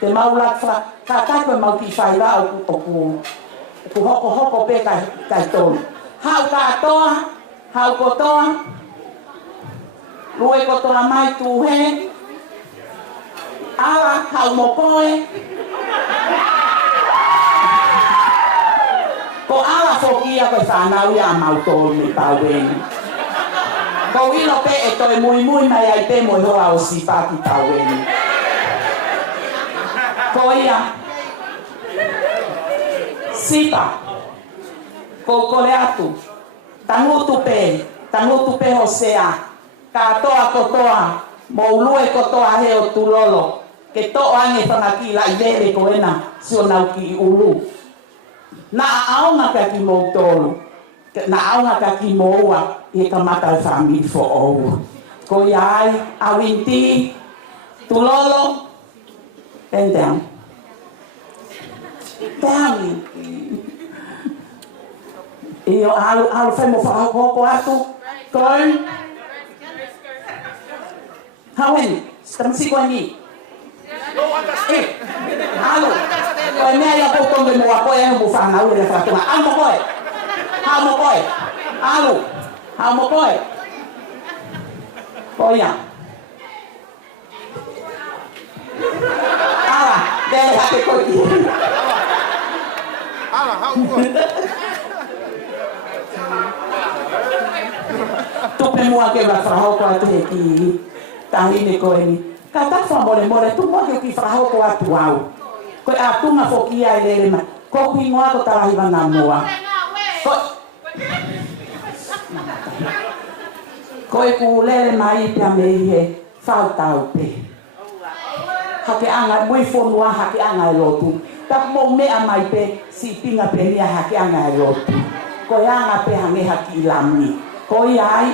Te maulat ka koe mau ki whai rao ku hoko pe kai tonu. Hau katoa, hau kotoa. Lue kotoa mai tu he. Ala hau mokoe. Ko ala fokia koe whanau ia mau tolu ni paueni. Ko ilo pe e toi mui mai ai te moi hoa o si paki paueni. Ko ia. Sipa. Ko kore atu. Tangutu pe hosea. Katoa kotoa. Moulue kotoa he o tulolo. Ke to ange whanakila i lere ko ena. Sio nau ki ulu. Na aonga ka ki mou tolu. Na aonga ka ki moua. I ka mata family fo ou. Ko iai, awinti, tulolo, and down. Down. Io alo fai mo whakahoko atu. Koi. Hawen, stamsiko ni. Alo. Koi mea ia kotonge mo a koe mo whanau le whatunga. Ao mo koe. Ao mo koe. Alo. Ao mo koe. Koia. Ala, dele hake koe ki. Ala, hau koe. Tupe mua ke whahoko atu he ki tahine koe ni. Ka tafa mole, tu mua ke ki whahoko atu au. Koe a tunga whokia e lere mai. Ko kui ngoa ko tarahi wana mua. Koe ku lere mai pia me i he whautau pe. Hake anga, mui whonua hake anga e lotu. Tak mo mea mai pe si pinga pe nia hake anga e lotu. Koe anga pe hange haki lami. Koe ai,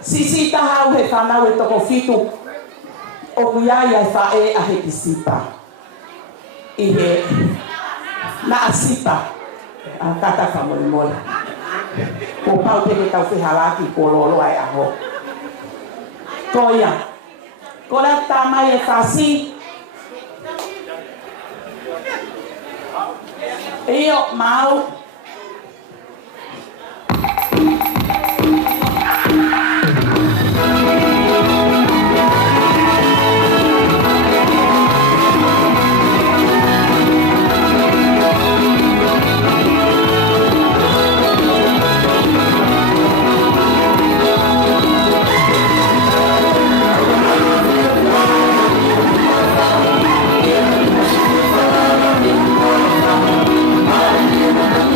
si tahau he whanau e toko fitu. O kuiai ai whae a he ki sipa. I he na a sipa. A kata whamole mole. Ko pau peke tau whihalaki ko lolo ai aho. Koia. Ko la tamai e whasi. Io mau. Thank you.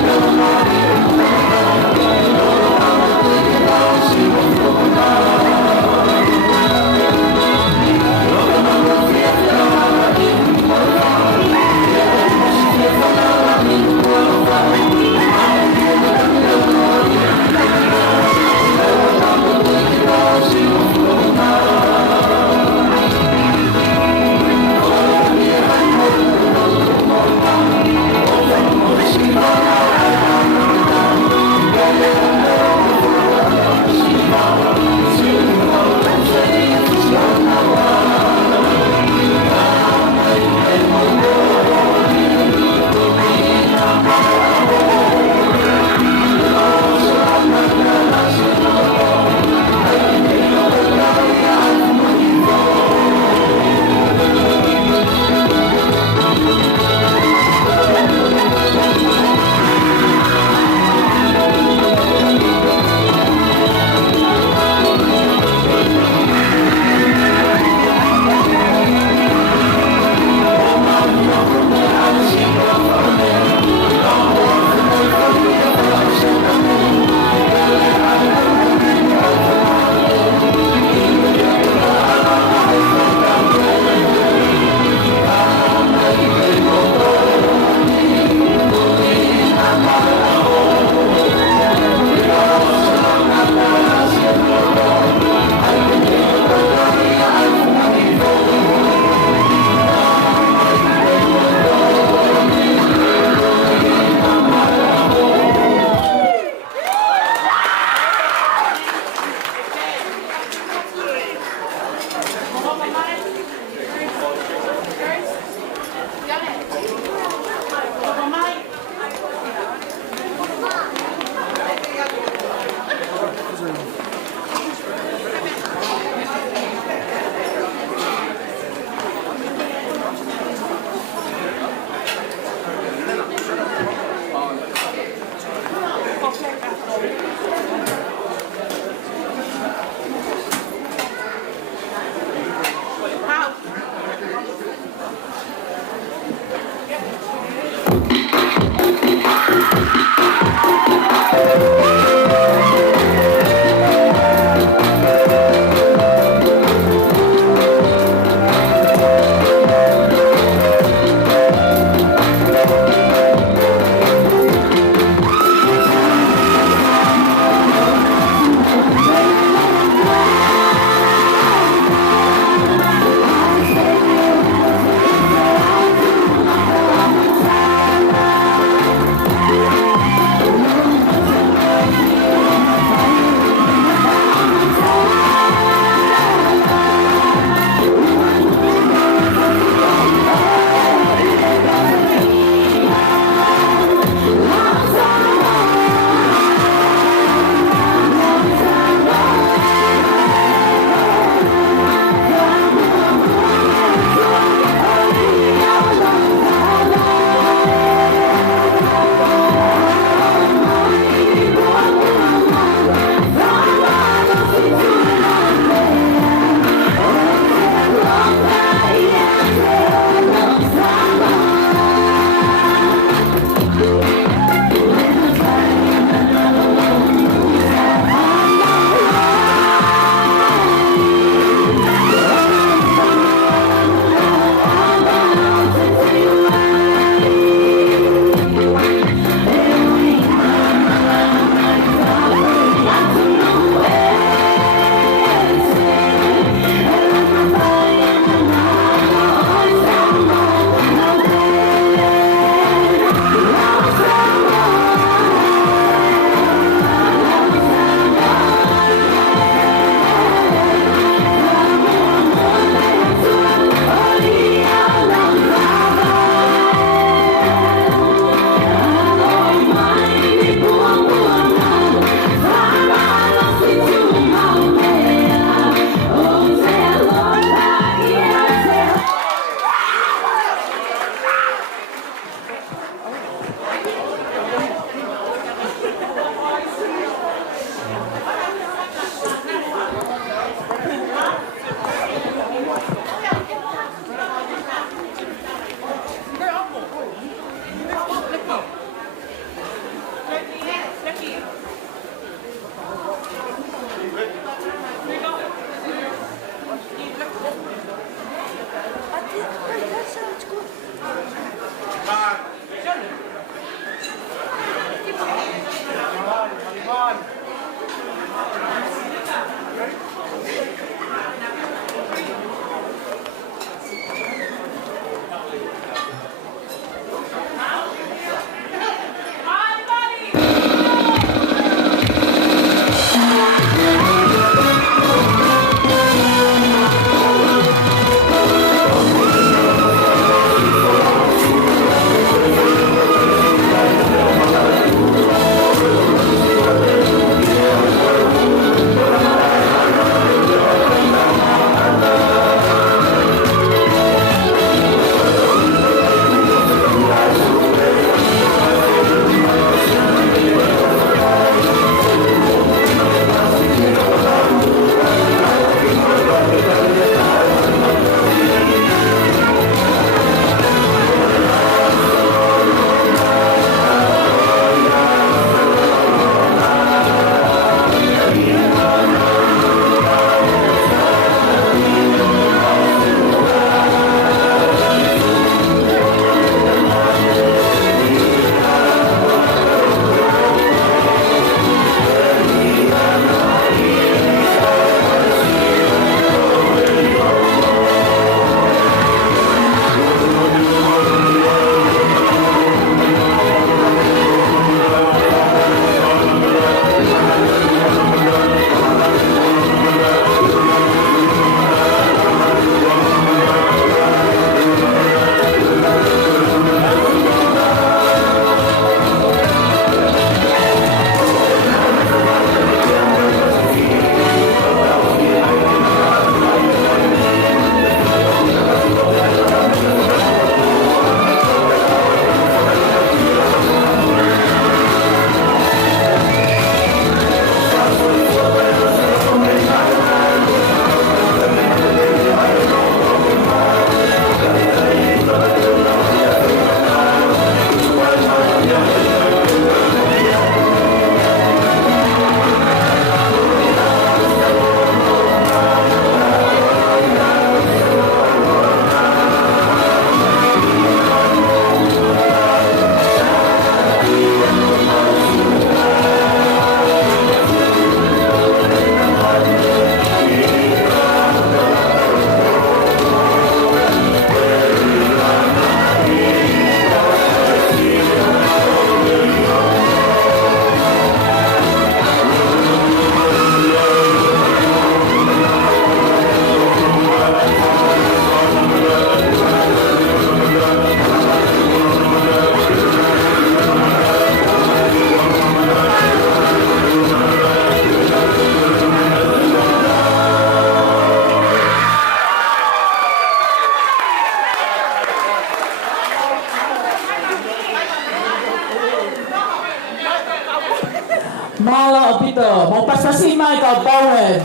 Malo Pito, mau pasasi mai kau Bowen.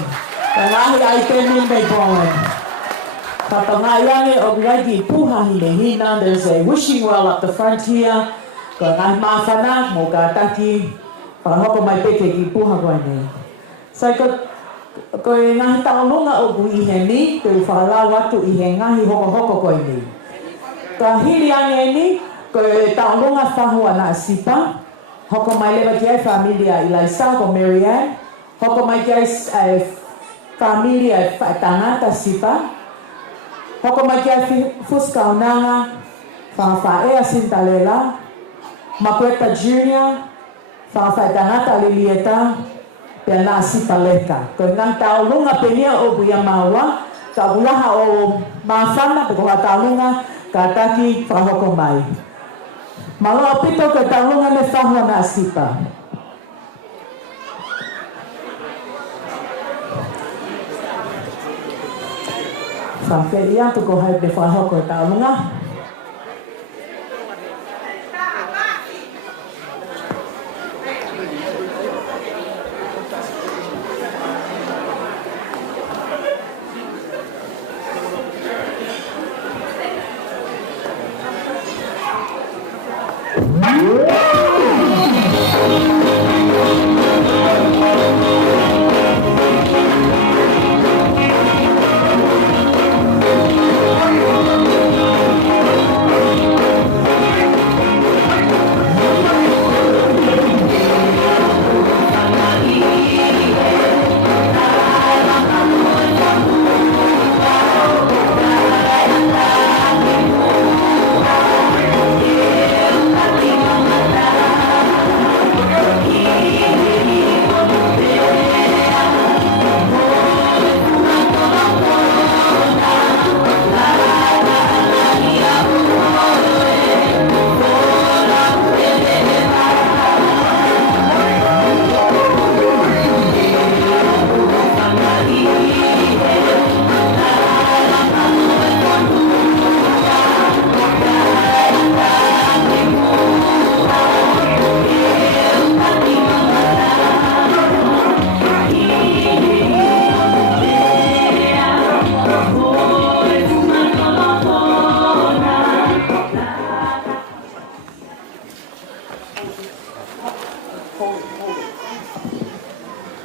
Ngahi ai temin mai Bowen. Papangayangi o lagi puha hinehina, there's a wishing well up the front here. Kau ngahi mafana, mau kataki, pahoko mai peke ki puha kau ini. Sai kau ngahi taulunga o gu iheni, kau whala watu ihe ngahi hoko kau ini. Kau hili ange ni, kau taulunga whahua na sipa. Hoko mai lewa ki ai familia Ilaisa ko Marianne. Hoko mai ki ai familia tangata sipa. Hoko mai ki ai fuska unanga. Whawhaea Sintalela. Makweta Junior. Whawhaea tangata Lilieta. Pea na sipa leka. Ko ngang taulunga penia o buia maua. Ka ulaha o mawhana. Peko ha taulunga kataki whahoko mai. Malo Pito ke taulunga le whahua na sipa. Whawhea tu ko hai pe whahoko taulunga.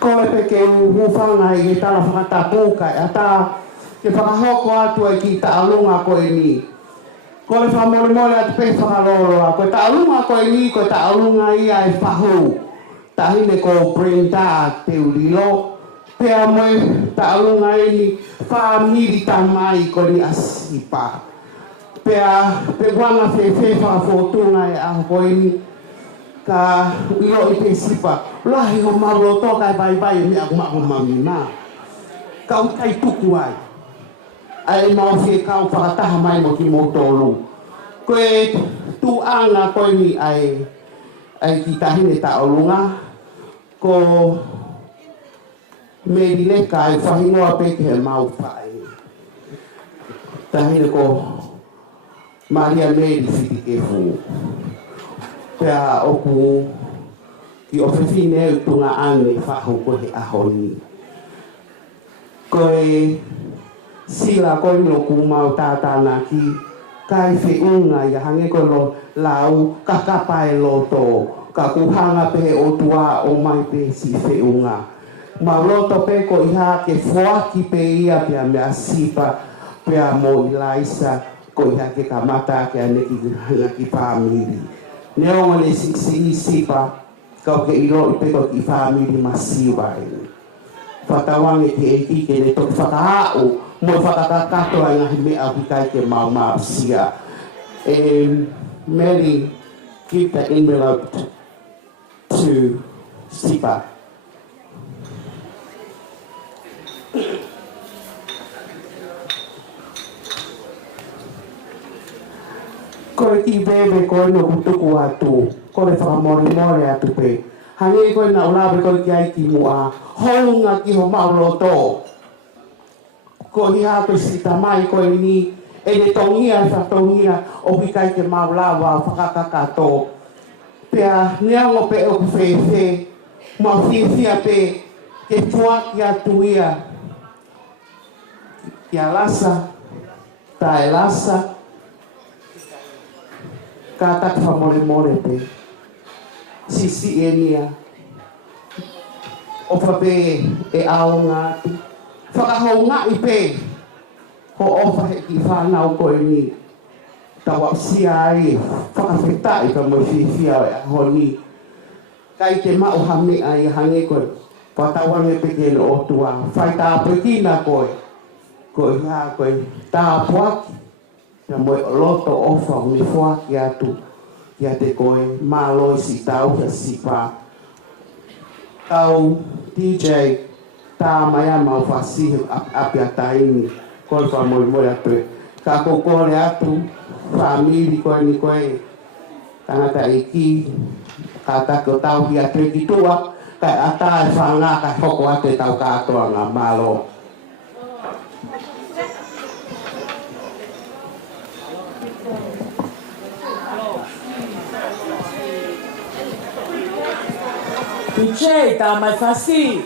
Kole peke ufanga i ke tala whakatapuka e ata ke whakahoko atu ai ki taalunga koe ni. Kole whamole atu pe whakalolo a koe taalunga koe ni, koe taalunga ia e whahu. Tahine ko Brenda te urilo. Pea moe taalunga e ni whamiri tamai koe ni asipa. Pea pe wanga whewhe whakafotunga e aho koe ni. Ka ilo i pe sipa. Lahi ho maro toka e vai me aku mako mamina. Kau kai tuku ai. Ai mau se kau whakataha mai mo ki mo tolu. Koe tu anga koe ni ai ki tahine ta olunga. Ko meri leka ai whahingoa peke he mau whae. Tahine ko Maria Meri whiti ke fu. Pea oku ki ofefine e tunga ane whaho ko he ahoni. Koe sila koe no kumau tātāna ki kai whiunga i hange ko lo lau kakapae loto. Ka kuhanga pe o tua o mai pe si whiunga. Ma loto pe ko iha ke whoaki pe ia pea mea sipa pea mo ilaisa ko iha ke kamata ke ane ki pāmiri. Neo ngone si sipa kau ke ilo i peko ki whamiri masiwa e. Whatawange ke eki ke ne toki whakaau mo whakatakato ai ngahi mea hikai ke mau sia. Mary, give the envelope to Sipa. Koe ki bebe koe no kutuku atu, koe whakamori atu pe. Hange koe na ulawe koe ki aiki mua, hounga ki ho mauloto. Ko hi hako sita mai koe ni, e ne tongia e whatongia o hikai ke maulawa whakakakato. Pea neango pe o kuwhewhe, mau whiwhia pe ke fuaki atu ia. Kia lasa, tae lasa, ka tak whamore pe. Sisi e nia. O whape e aonga atu. Whakahaunga i pe. Ho ofa he ki whanau koe ni. Tawa sia ai. Whakawhetai ka mo whiwhia e ahoni. Kai te mau hame ai hange koe. Patawange pe ke no otua. Whai tāpui kina koe. Koe hā koe tāpuaki. Na moe loto ofa ni whaki atu. Ia te koe māloi si tau ka sipa. Tau DJ tā mai a mau whasihi api a taini. Koe wha moi atu. Ka kokore atu. Whamiri koe ni koe. Tangata iki. Ka tako tau hi atu ki tua. Kai ata e whanga kai hoko ate tau katoa ngā mālo. DJ, tá mais fácil.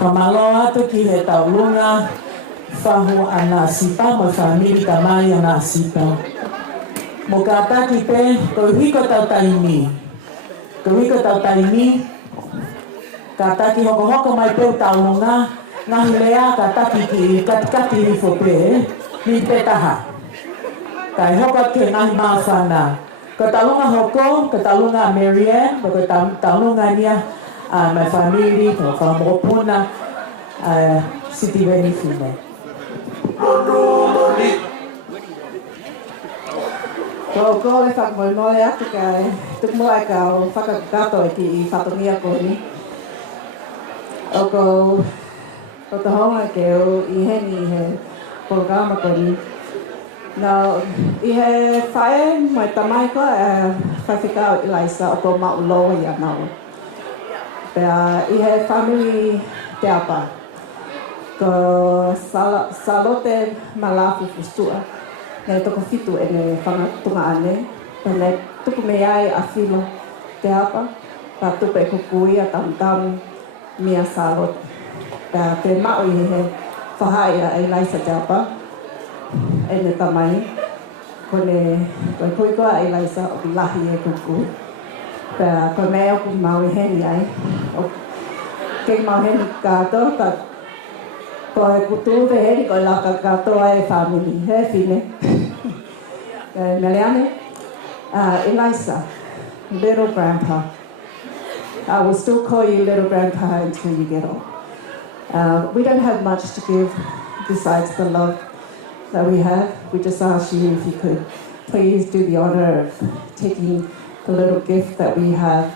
Kamaloa atu ki he taulunga whahu ana sipa mo whamiri tamai ana sipa. Mo ka taki pe, ko hiko tau taimi. Ko hiko tau taimi, ka taki hoko hoko mai peu taulunga, ngahi lea ka taki ki kati rifo pe, ni pe taha. Kai hoko ke ngahi maa whana. Ko taulunga hoko, ko taulunga Marianne, ko taulunga nia mai whamiri, ko whamopuna, Siti Weni Fine. Ko le whakamoimole atu kai, tuk moa ka o whakakato e ki I whatongia ko ni. O ko te honga ke o I heni he programa ko ni. Nā, I he whae mai tamai ko e whawhikao Ilaisa o ko mauloa I anau. Pea I he family te apa. Ko salote malafu fustua. Nei toko fitu e ne whangatunga ane. Nei tuku me ai a whilo te apa. Pa tupe kukui a tamtamu mia salot. Pea te mao I he whahai a Ilaisa te apa. E ne tamai. Kone kui koa a Ilaisa o lahi e kuku. Pea koe mea ku mau I heni ai. Kei mau heni kato, ka koe kutu te heri koe laka katoa e family. He fine. Meleane, Ilaisa, little grandpa. I will still call you little grandpa until you get old. We don't have much to give besides the love that we have. We just ask you if you could please do the honor of taking the little gift that we have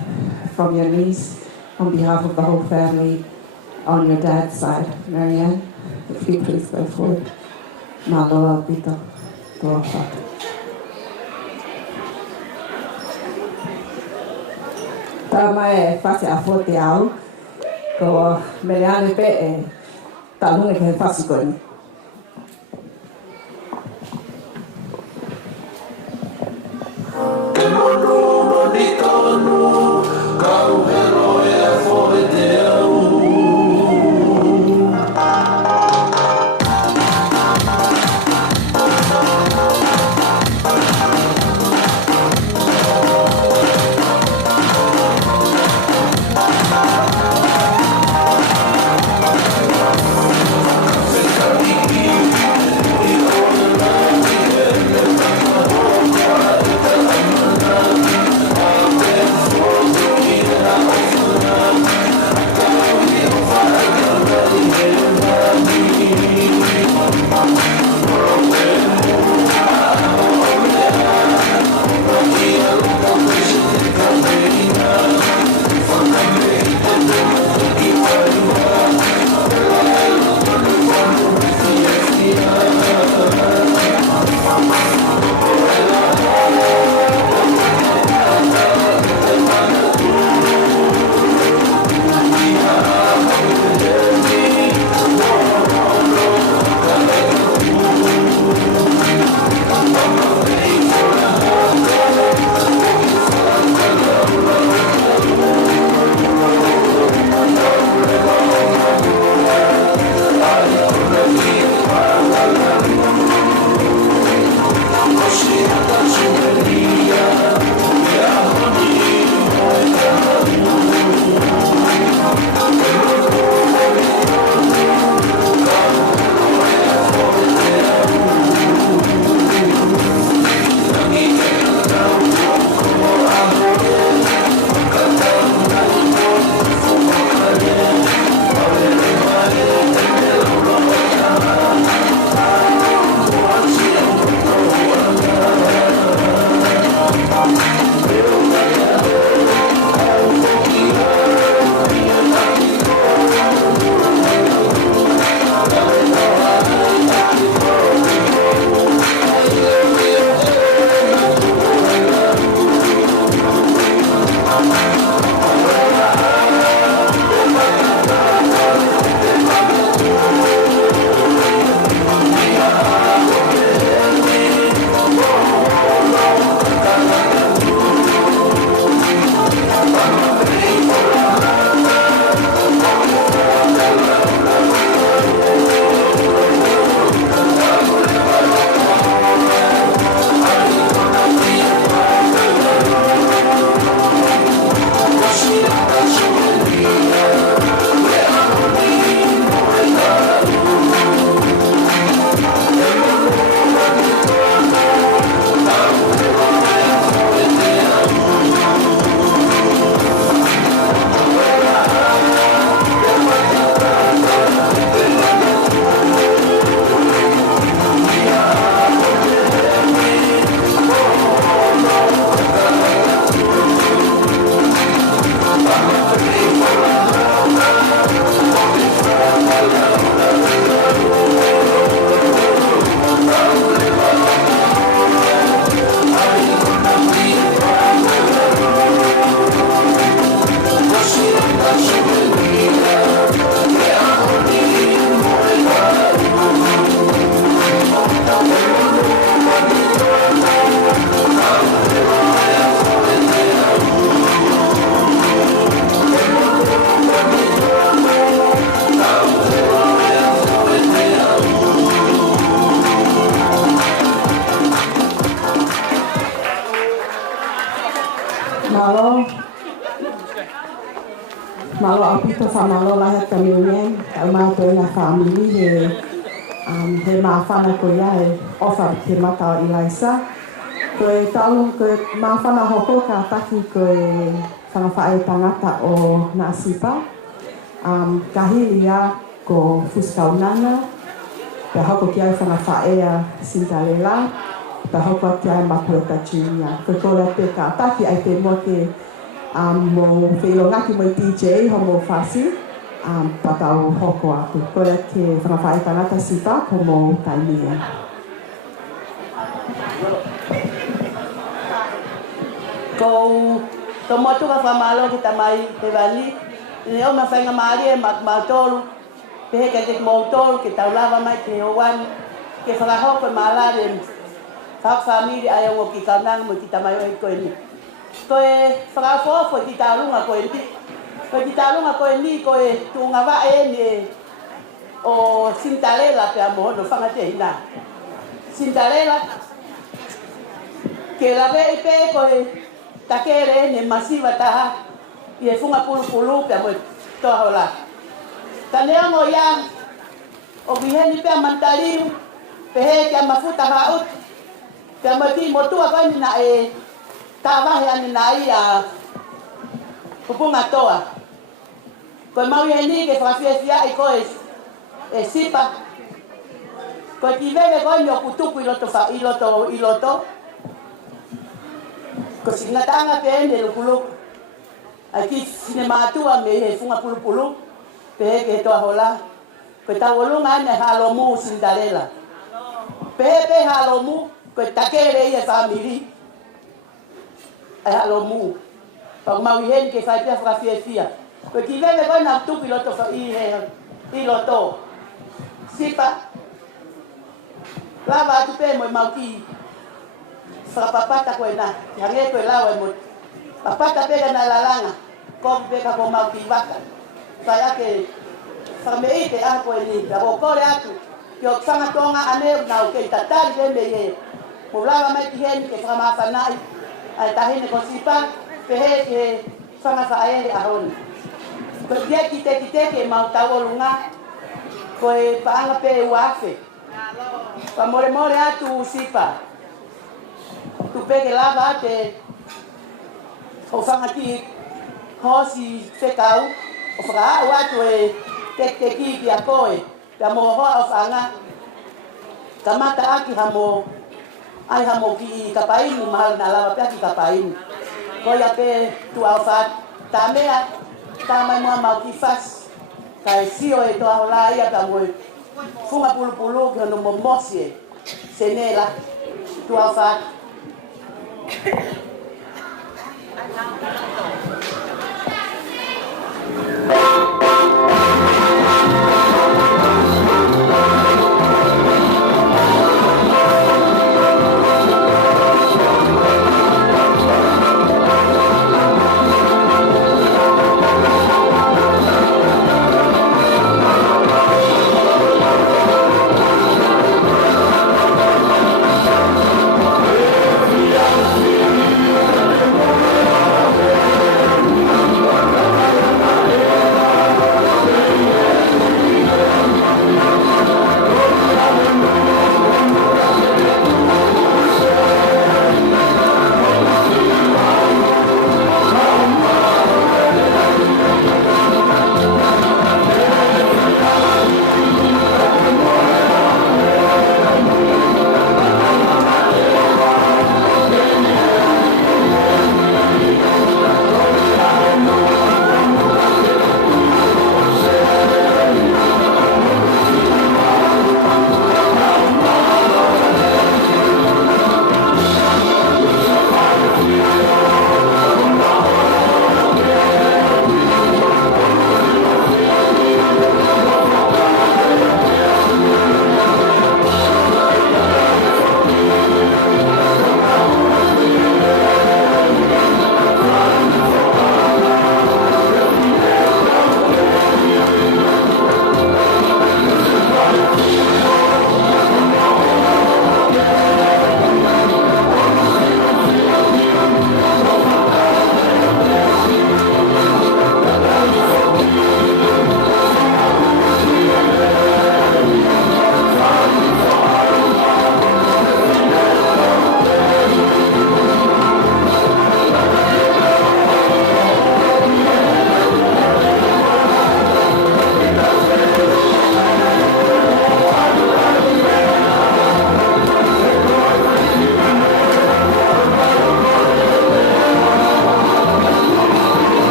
from your niece on behalf of the whole family on your dad's side. Marianne, if you please go forward. Maloa Pita, Toa. Tā mai e whase a whote au, ko Marianne pe e tālunga ke whasi koni. Thank you. Malo. Malo apito sa malo lahat kami yan. Kalma to na family he mafana ko ya offer ke mata Ilaisa. Ko talung ko mafana hoko ka taki ko whangawhae tangata o Nasipa. Kahilia ko Fuskaunana. Pe hoko ki ai whangawhae a Cinderella. Pe hoko ki ai Maparota Junior. Ko kora te ka taki ai te mo ke mo whailongaki mo DJ ho mo whasi. Patau hoko aku. Kora ke whangawhae tangata Sipa ko mo taimia. Ko tomotu ka famalo kita mai te vali ni o na fenga mari e mak tolu pe ke te mo tolu kita lava mai te owan ke fala ho ko mala de fa family ai o ki kanang mo kita mai ko ni ko e fala fo kita lunga ko ni ko kita lunga ko ni ko e tunga va e ni o Cinderella pe amo no fanga te ina Cinderella ke la ve pe ko e takere ne masiva taha i e funga pulu pe mo toa hola. Tanea mo ya o biheni pe mantaliu pe he kia mafuta haut pe mati mo tua kani na e tawahe ani na ia kupunga toa. Ko mau heni ke whawhiawhia i ko e Sipa. Ko ti veve ko nyo kutuku i loto. Ko singatanga pe ne lupuluk. Aki sine matua me he funga pulu pe ke to hola. Ko ta wolunga ne halomu Cinderella. Pe halomu ko takere ia family. Halomu. Pa mau hen ke fa te frafia. Ko ki vele ko na tu piloto fa i loto. Sipa. Lava tu pe mo mau ki papata ko na yange ko lawa mo papata pega na lalanga ko pega ko mau kibaka saya ke sameite ako ni da ko atu ki o sanga tonga ane na o ke tatari de me ye mo lava mai ki hen ke fama fanai ai tahine ko Sipa pe he ke sanga fa ai aron ko dia kite ke mau tawolunga ko e panga pe wafe pa more atu Sipa. Tu pege lava te o whangati hosi whekau o whaka watu e te ki a koe te mo hoa o whanga ka mata aki hamo ai hamo ki kapainu mahal na lava pia ki kapainu ko ia pe tu au what ta mea ta mai mua mau ki fas ka e sio e toa hola ia ka moe funga pulu ki hono mo mosie senela tu au what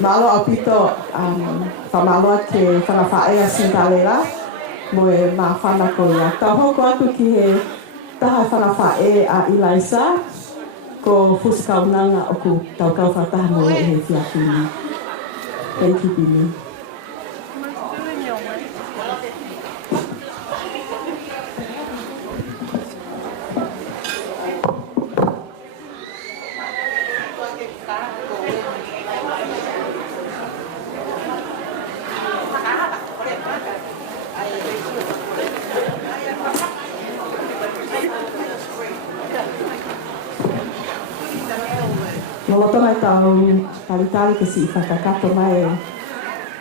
Malo au pito whamaloa ke whanawhaea Singalela mo e mawhana ko ia. Tau hoko atu ki he taha whanawhae a Ilaisa ko fuskaunanga o ku tau kau whataha mo e he whiawhini. Thank you, Billy. Moloto mai tau talitali ke si whakakato mai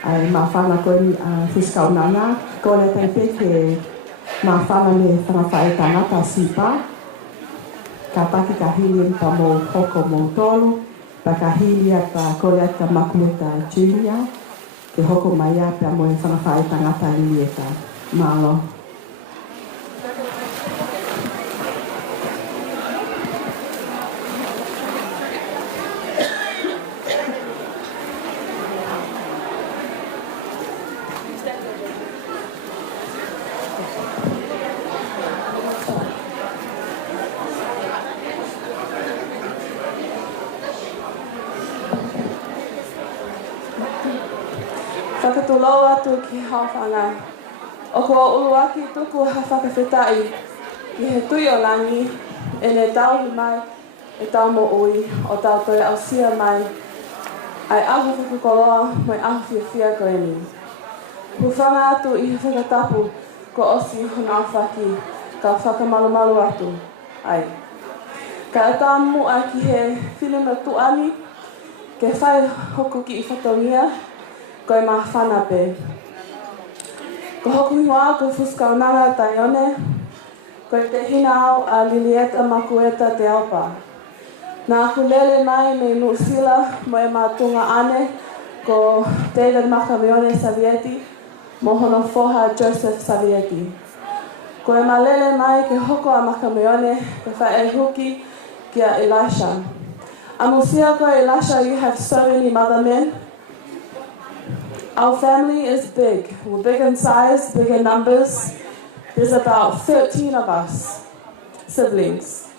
ai mawhana koe ni Fuskaunanga. Ko le taipe ke mawhana me whanawhae tangata sipa. Ka paki ka hili pa mo hoko mo tolu. Pa ka hili pa kore ata Makueta Junior. Ke hoko mai a pa mo e whanawhae tangata lilieta. Malo. Whakatolo atu ki hawhanga. O kua ulu aki tuku ha whakawhetai ki he tui o langi e ne tau hi mai e tau mo ui o tau toi au sia mai ai ahu whakakoloa mai ahu whiawhia koe ni. Huwhanga atu i he whakatapu ko osi hona whaki ka whakamalumalu atu. Ai. Ka atamu ai ki he whiluna tuani ke whai hoku ki I whatongia koe ma whana pe. Ko hoku hingoa ko Fuskaunanga Taione, koe te hina au a Lilieta Makueta te aupa. Nā kulele mai me Nu'usila mo e mātunga ane ko David Makameone Savieti mo hono foha Joseph Savieti. Ko e malele mai ke hoko a Makameone ke whae huki ki a Elisha. Amusia ko Elisha, you have so many mother men. Our family is big. We're big in size, big in numbers. There's about 13 of us, siblings.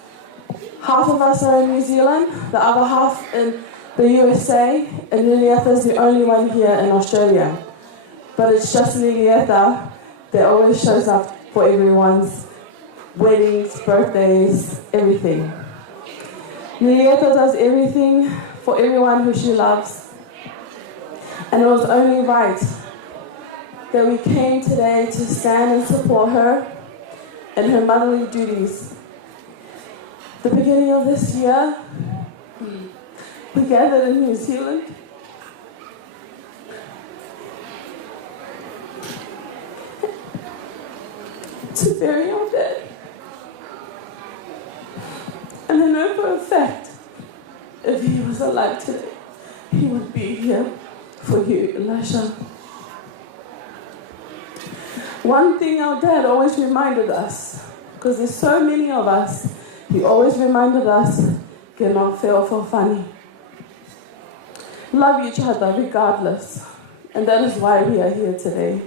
Half of us are in New Zealand, the other half in the USA, and Lilieta is the only one here in Australia. But it's just Lilieta that always shows up for everyone's weddings, birthdays, everything. Lilieta does everything for everyone who she loves. And it was only right that we came today to stand and support her in her motherly duties. The beginning of this year, we gathered in New Zealand to bury our dad. And I know for a fact, if he was alive today, he would be here for you, Elisha. One thing our dad always reminded us, because there's so many of us, he always reminded us, get not feel for funny. Love each other regardless. And that is why we are here today.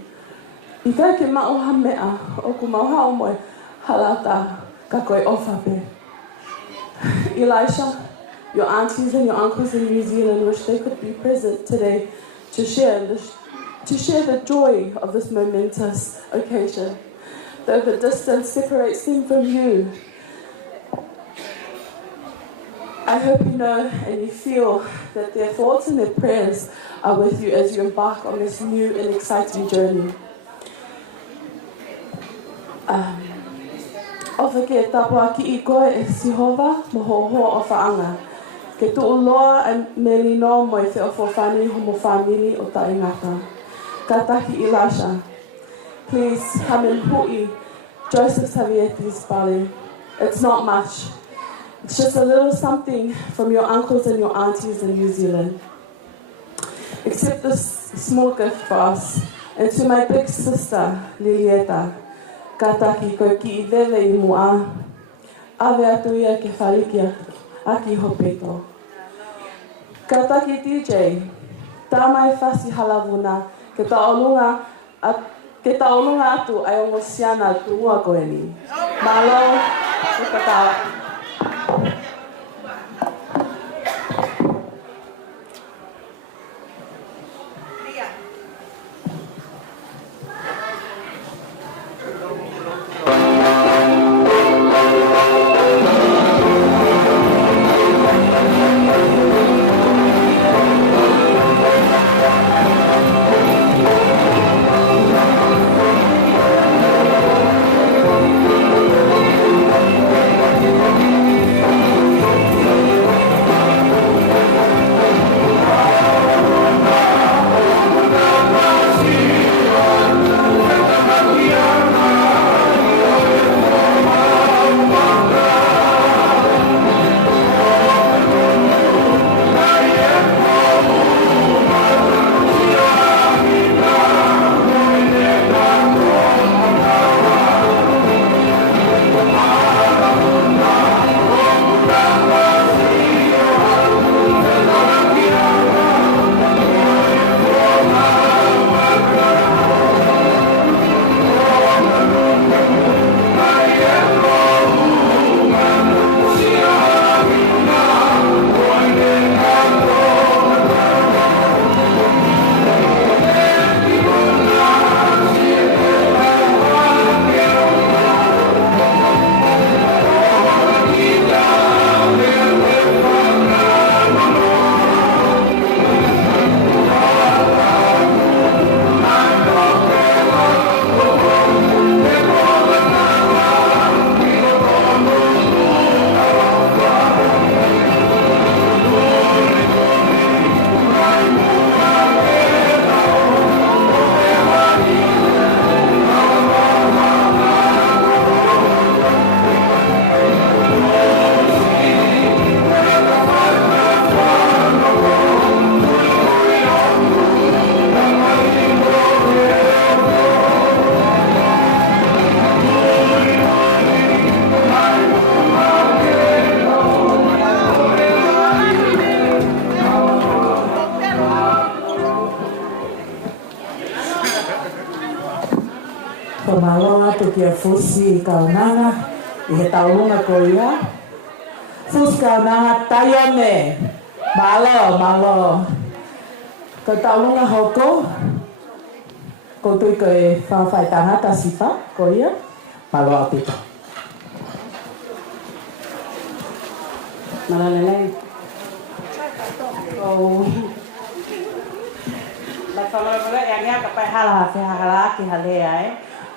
I kai ke mao ha mea, o ku mau hao moe, halata ka koe ofape. Elisha, your aunties and your uncles in New Zealand wish they could be present today to share the joy of this momentous occasion. Though the distance separates them from you, I hope you know and you feel that their thoughts and their prayers are with you as you embark on this new and exciting journey. Ofa ke tapua ki I koe e Sihova mo hoho o whaanga. Ke tuuloa a melino mo I whio whani ho mo whamiri o ta ingata. Ka taki Elisha. Please come and hui Joseph Savieti's bale. It's not much. It's just a little something from your uncles and your aunties in New Zealand. Accept this small gift for us. And to my big sister, Lilieta, ka taki koe ki I vewe I mua. Ave atu ia ke whariki aki hopeto. Ka taki DJ, tamai fasi halavuna, ke taolunga atu ai o ngosiana tuua koe ni. Malo, ke tatawa. Malonga tu kia fusi kaunanga I he taulunga ko ia. Fusi kaunanga taione. Malo. Ko taulunga hoko. Ko tui ko e whawhai tangata sipa ko ia. Malo apito. Malalele. Ko la whamara yang ia ka pai hala ki halea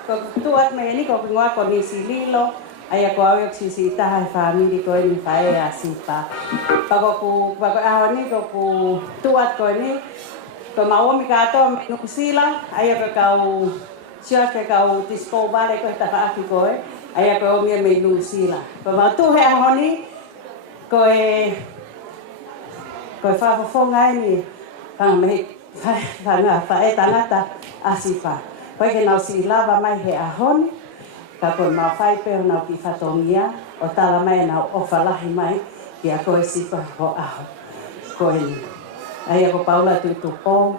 ko tuat me ni ko ngoa ko ni sililo aya ko au si taha family ko ni fae asipa pako ahoni ko tuat ko ni ko mau mi ka to no sila aya ko kau sia ke kau disco vale ko ta aki ko aya ko mi me no sila ko ma tu he ahoni ko fa fonga ni pa me fae tangata asipa Pai ke nau si lava mai he ahoni, ka koe mau whai peo nau ki whatongia, o tala mai nau ofalahi mai, ki a koe sipa ho aho. Koe ni. Ai ako paula tutupo,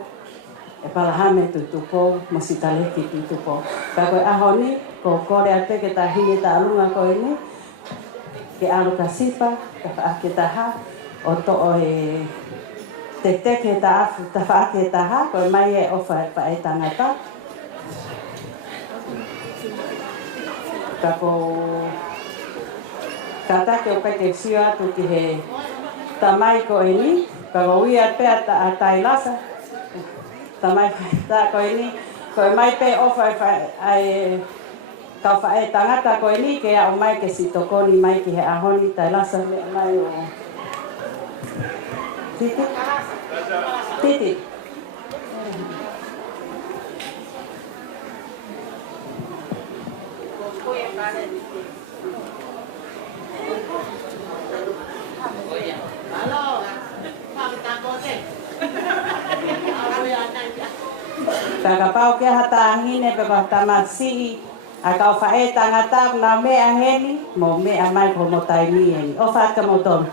e palahame tutupo, mo si taleki tutupo. Ka koe ahoni, ko kore ate ke ta hini ta alunga koe ni, ke alu ka sipa, ka whaake taha, o to o e te teke ta afu, ta whaake taha, koe mai e ofa e tangata, Kako kata ke o kai sia tu ki he tamai ko ini kako ia pe ata tailasa tamai ta ko ini ko mai pe ofa ai ka fa e tangata ko ini ke o mai ke sitokoni mai ki he ahoni tailasa mai o titi Kakapau ke hata hine pe tama si a kau fae tangata na me aheni mo me amai ko mo taimi en o fa ka mo ton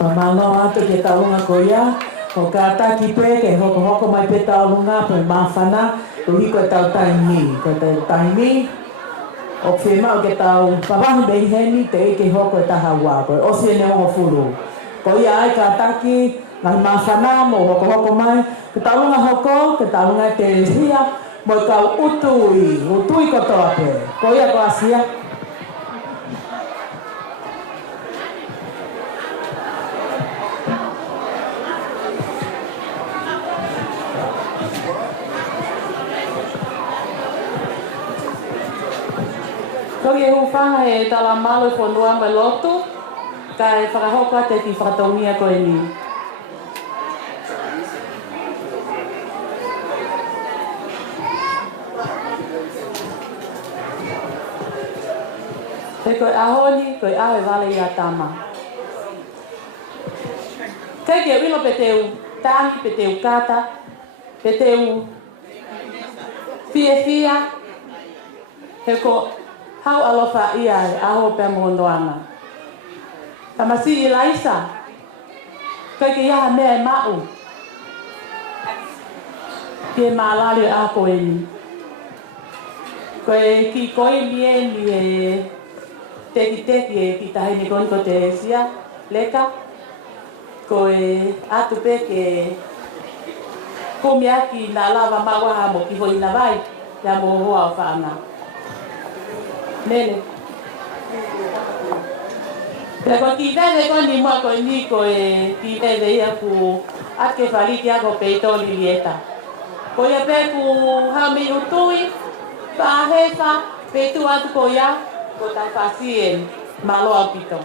Pamalo atu ke taunga ko ia, o ka taki pe ke hoko mai pe taunga pe mawhana, ko hiko tau taimi, ko tau taimi, o whima o ke tau pawahu dei heni te ike hoko taha wā, ko o si ene o furu. Ko ia ai ka taki, ngai mawhana mo hoko mai, ke taunga hoko, ke taunga te hia, mo kau utui ko toa pe, ko ia ko asia. Ko ye hufanga e tala malo i whanua mai lotu, ka e whakahoka te ki whakatongia ko e ni. Te koe ahoni, koe awe wale i a tama. Kei ke wino pe teu tangi, pe teu kata, pe teu fia, he ko hau alofa ia e aho pe mondoana. Tamasi i laisa, kai ke iaha mea e mau. Ke maalari a koe ni. Koe ki koe mie ni e teki e ki tahi ni koni ko te sia, leka. Koe atu pe ke kumiaki na lava mawaha mo ki hoi na vai, ya mo hoa o whaanga. Nele. Te ko ki vede ko ni mua ko ni ko e ki vede ia ku ake whaliki ako peitoli lieta. Ko ia pe ku hami utui, pahefa, peitu atu ko ia, ko ta whasien maloa pito.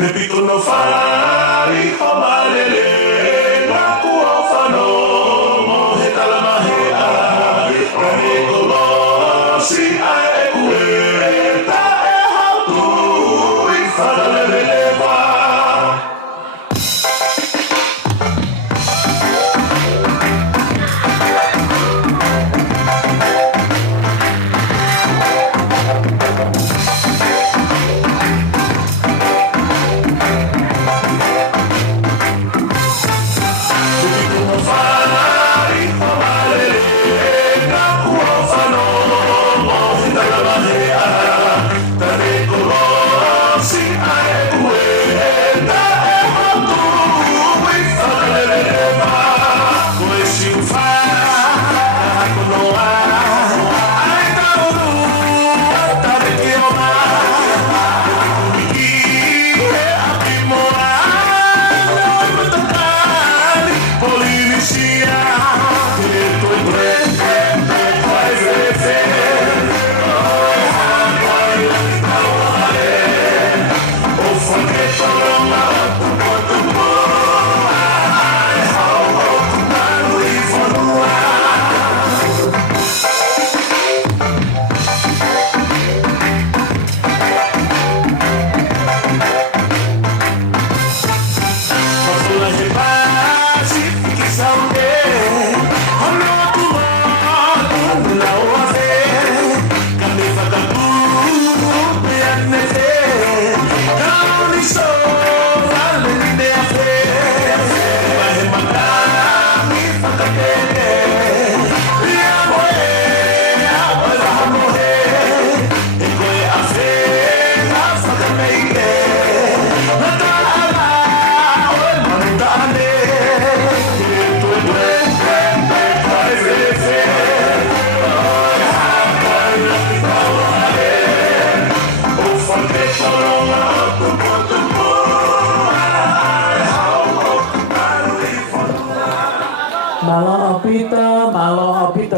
Repito no fai homalele na kuofano mo hetala mahea rane kolosi ae kueta e hautu i whanaleleva.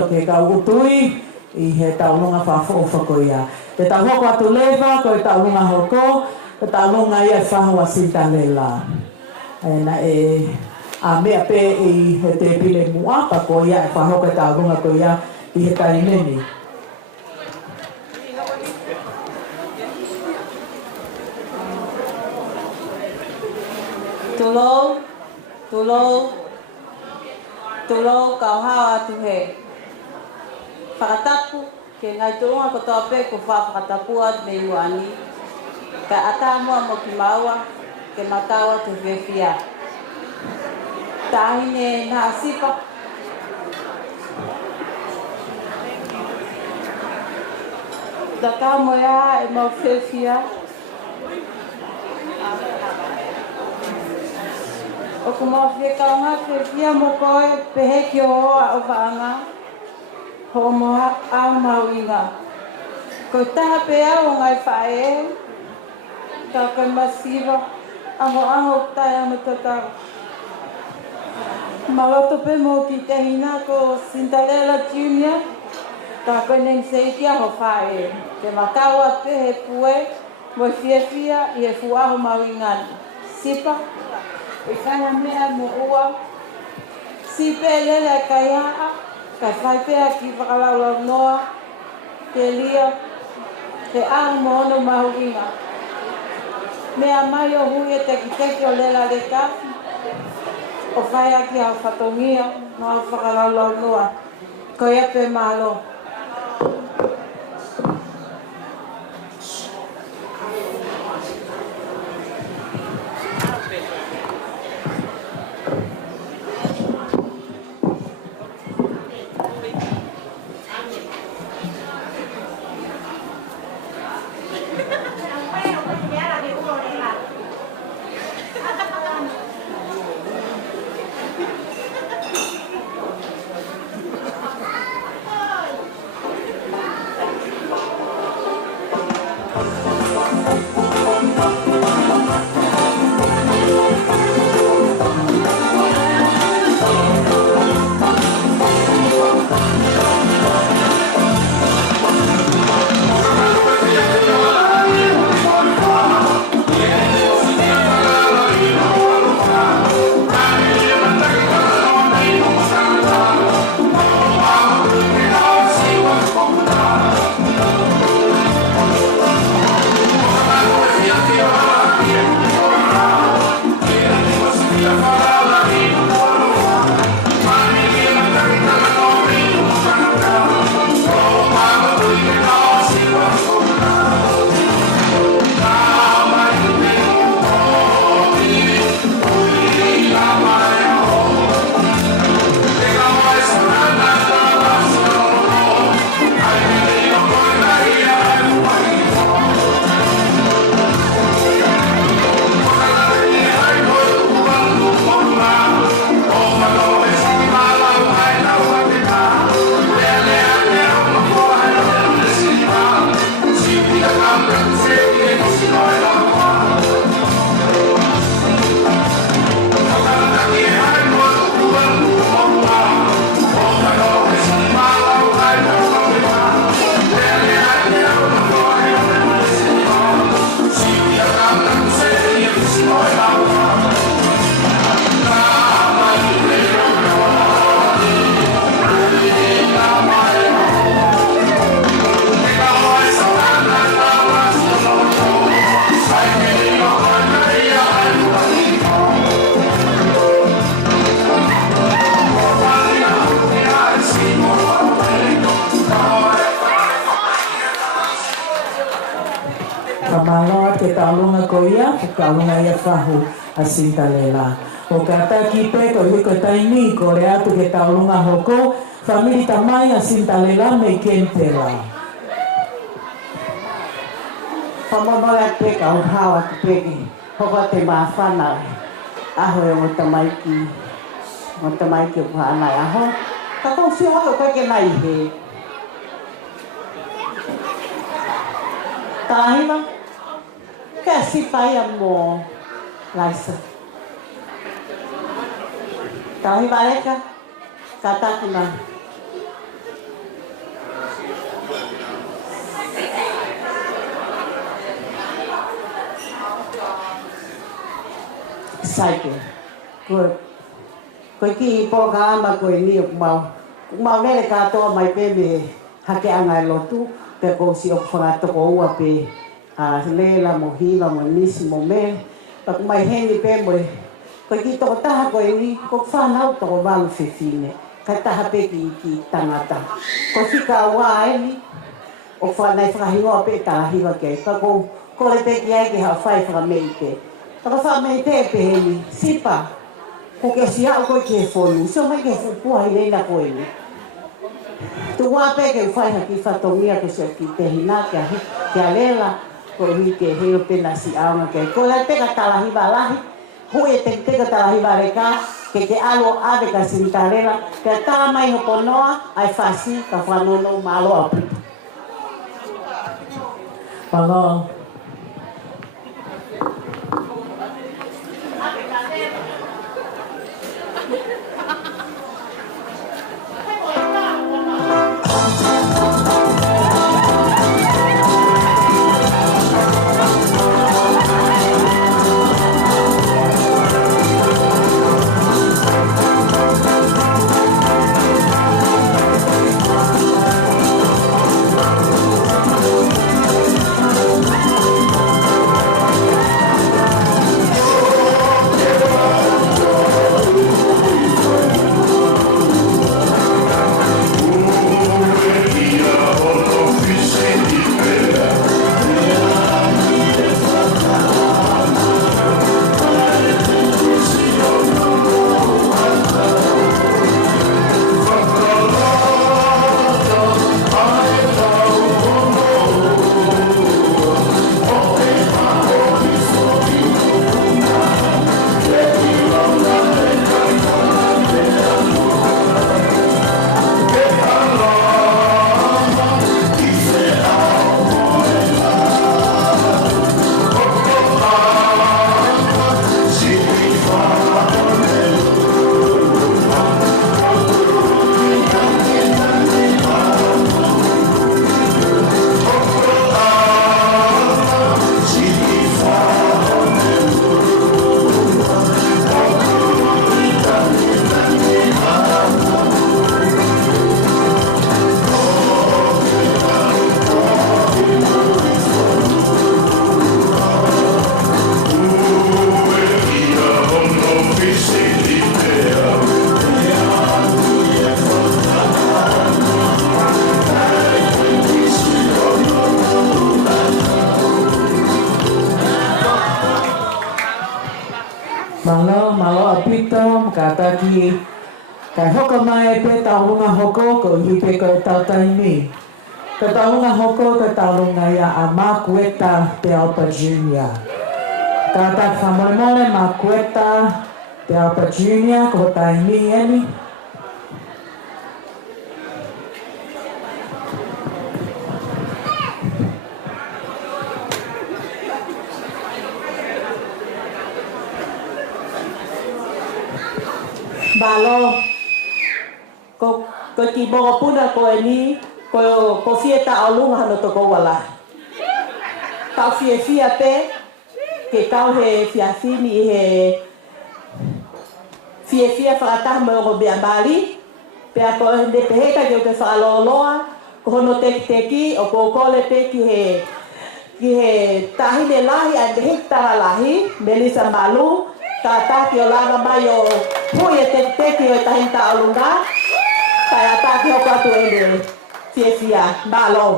to ke ka utui I he taulunga whawhawhako ia. Te tauhoko atu lewa, ko e taulunga hoko, te taulunga ia whahua sintalela. Na a mea pe I he te pile muapa ko ia e whahoko e taulunga ko ia I he taineni. Tulou kau hawa tu he. Whakatapu, ke ngai tulunga ko tō pe ko whakatapua me iwani. Ka ata mua mo ki maua, ke matawa tu whiwhia. Tāhine nā sipa. Taka mo ia e mau whiwhia. O ku mau whiwhikaunga whiwhia mo koe pehe ki o hoa o whaanga. Ho moa au mauinga. Ko taha pea o ngai whae, ka kai masiva, ango tai ame tatau. Maloto pe mo ki te hina ko Sintalela Junior, ka kai namesake ho whae. Te makaua pe he pue, mo whiawhia I he fuaho mauinga. Sipa, I kaya mea mo ua, sipe lele kai haa, kai whai pēa ki whakalaulau noa, te lia, te au mohono mahuinga. Mea mai o hui e te kiteki o lela le kafi, o whai aki au whatongia, no au whakalaulau noa. Ko ia pe malo. Kamaloa te taulunga ko ia, te taulunga ia whahu a Sintalela. O ka taki pe ko hiko taini ko re atu ke taulunga hoko, famili tamai a Sintalela me kentela. Whamamara te ka hawa te peki, hoko te mawhana. Aho e mo tamaiki o whanai aho. Ka kong si hoko koe ke nai he. Tahima, ka si pai a mo laisa. Tahima eka, ka takuna. saike. Koe ki po ka ama koe ni o mau. Mau nere katoa mai pe me hake anga e lotu. Pe ko si o whangatoko ua pe lela mo hila mo nisi mo me. Pa mai heni pe mo koe ki toko taha koe ni ko whanau toko walu whiwhine. Kai taha pe ki tangata. Ko whika wā e ni o whanai whakahingoa pe tāhiwa kei. Ka ko le pe ki ai ki hao whai whakamei te. Taka whamei te pe heni. Sipa. Ko ke si au koe ke whonu. Sio mai ke whupua hi reina koe ni. Tu wā pe ke whai haki whatongia ke sio ki te hina kia lela. Ko hui ke heo pena si aunga kei. Ko le te ka talahiwa lahi. Hui e te ka talahiwa reka. Ke alo ave ka sintarela. Ke tā mai hoponoa ai whasi ka whanono malo au putu. Malo. Malo apito kata ki kai hoko mai pe taunga hoko ko hipe ko tautaimi. Ka taunga hoko ka taunga ya Makueta te Alpa Junior. Kata whamole Makueta te Alpa Junior ko taimi eni. Malo ko ki mo puna ko ni ko fieta alunga no to ko wala ta fia pe ke kau he fiafini he fia frata mo go bia bali pe ko de pe ka ke fa loa ko no te ki o ko le pe ki he tahi de lahi a de hekta lahi Melissa Malu tata ki olava mai o hui e te ki o tahinta alunga tai ata ki o katu ele fia malo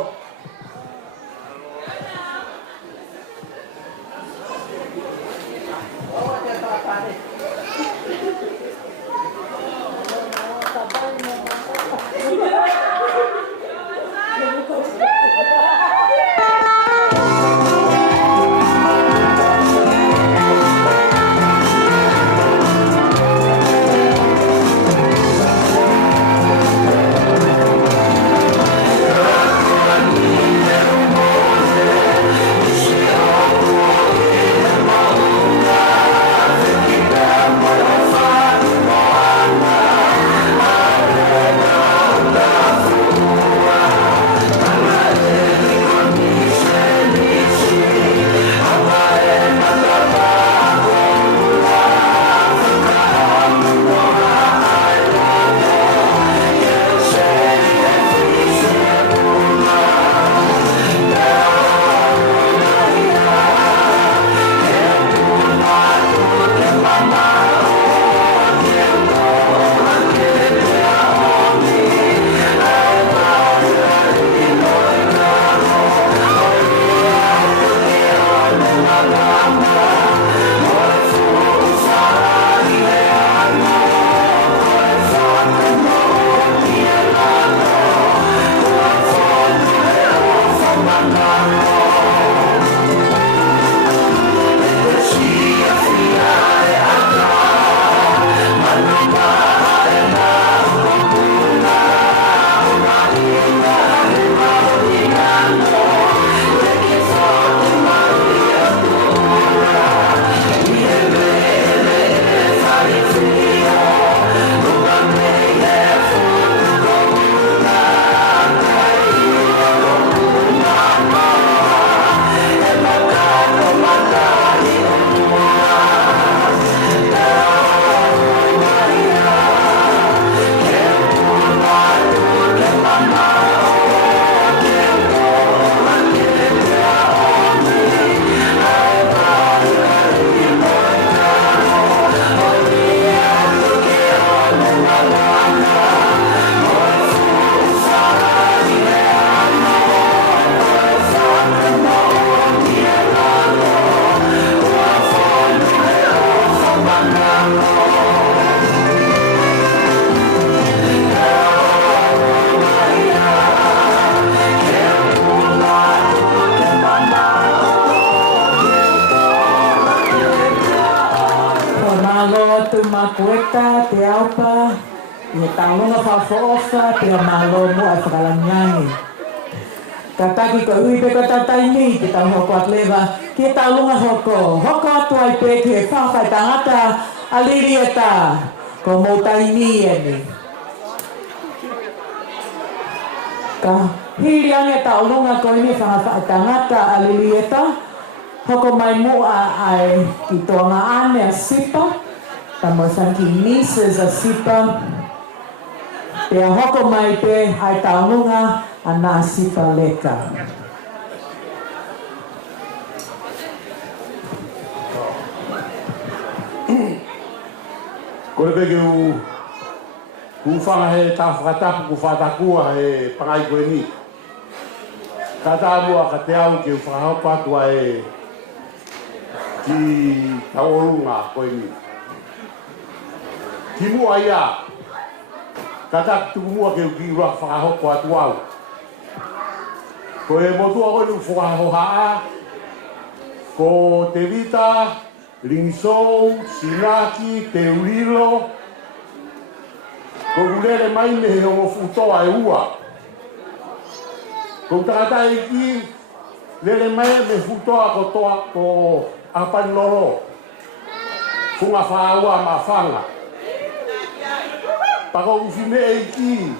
Makueta, te aupa, i taunga whawhoofa, te malo mo ai whakalangiangi. Ka taki ko ui pe ko tatai ni, te tau hoko atlewa, ki taunga hoko, hoko atu ai pe ki e whawhai tangata, aliri e tā, ko mō tai ni e ni. Ka hiri ange taunga ko ini whawhai tangata, aliri e tā, hoko mai mua ai ki toanga ane a sipa, tamo sanki nieces a sipa, te a hoko mai pe ai taunga ana sipa leka. Ko le ke u whanga he tā whakatapu ku whatakua he pangai koe ni. Ka tā mua ka te au ke u whakahaupa atua e ki taurunga koe ni. Ki mua ia, ka tā tuku mua ke u ki ura whakahaupa atua au. Ko e motua koe nu whakahohaa, ko te vita, Ringsou, Sinaki, Teurilo, ko gulere mai me he o futoa e ua. Ko tangata e ki, lere mai me futoa ko toa ko apani loro. Funga whaua ma whanga. Pako ufine e ki,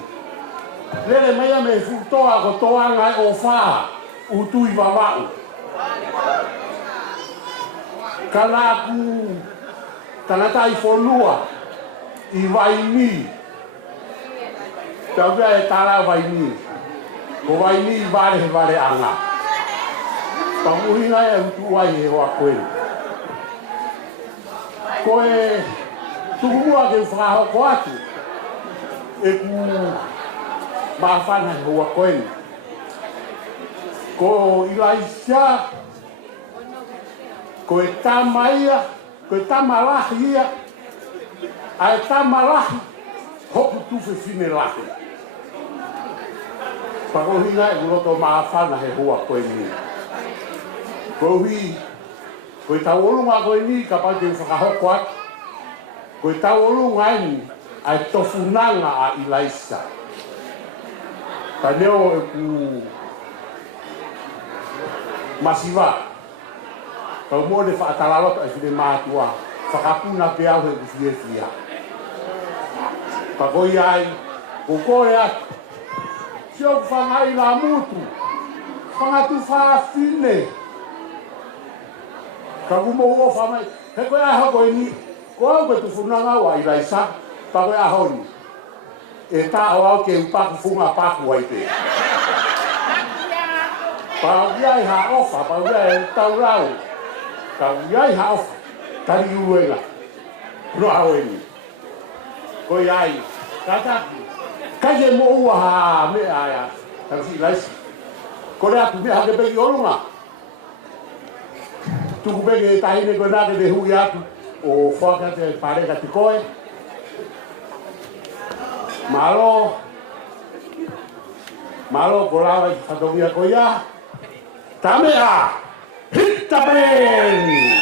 lere mai me futoa ko toa ngai o wha, utui wawau. Kana aku tangata I whonua I waini. Tau e tala waini. Ko waini I vare anga. Pamuhinga e utuai he hoa koe. Ko e tukumua ke whakahoko atu. E ku mawhana he hoa koe. Ko ilaisia ko e tamaia, ko e tamalahi ia, a e tamalahi, hoku tuwhi fine lahi. Pakohina e uroto maafana he hua koe ni. Ko hui, ko e tauolunga koe ni, ka pau te whakahoko atu. Ko e tauolunga ni, a e tofunanga a ilaisa. Ka neo e ku masiva. Kau mo le whaatalalo ai whine mātua, whakapuna pe au he kuwhiewhia. Pakoi ai, ko koe atu, sio whangai la mutu, whangatu whaafine. Ka kumo ua whamai, he koe aho koe ni, ko au ke tu whunanga wa I laisa, pakoi aho ni. E tā o au ke upaku whunga paku ai te. Pau iai ha ofa, pau iai tau rau. Kau iai hao tari uenga. No hao eni. Ko iai. Kataki. Kai e mo ua ha me aia. Tarasi laisi. Ko rea tu me hake peki olunga. Tuku peki e tahine koe nake de hui atu. O whaka te pareka te koe. Malo. Malo ko lawa I whatongia ko ia. Tamea, hit the band!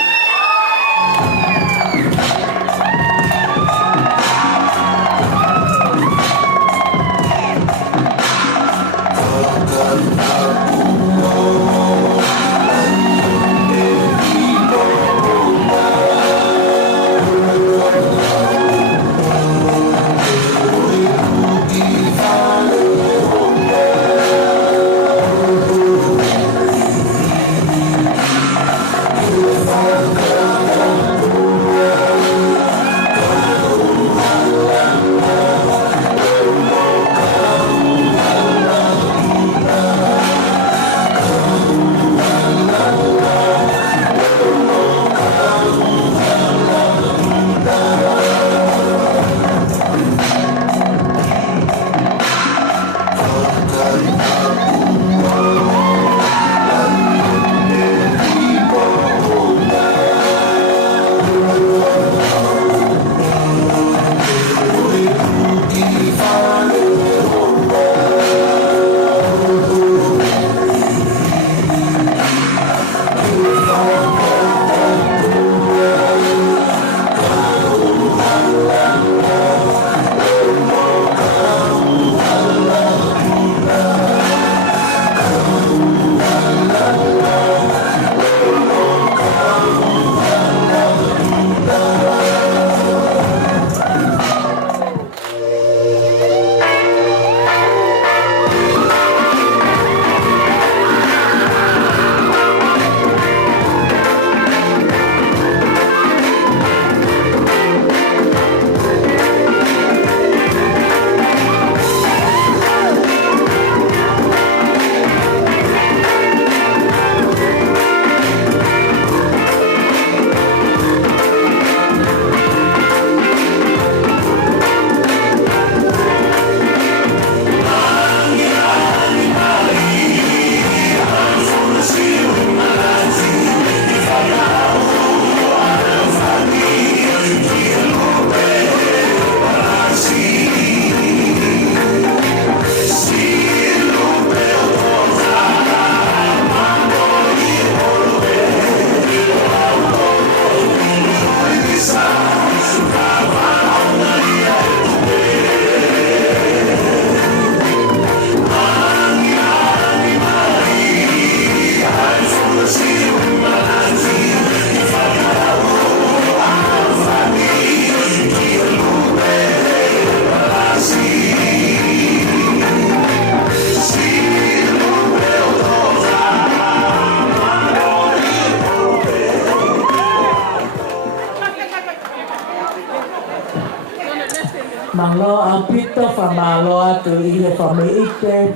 Malo ang pito famalo atu ile fami ike.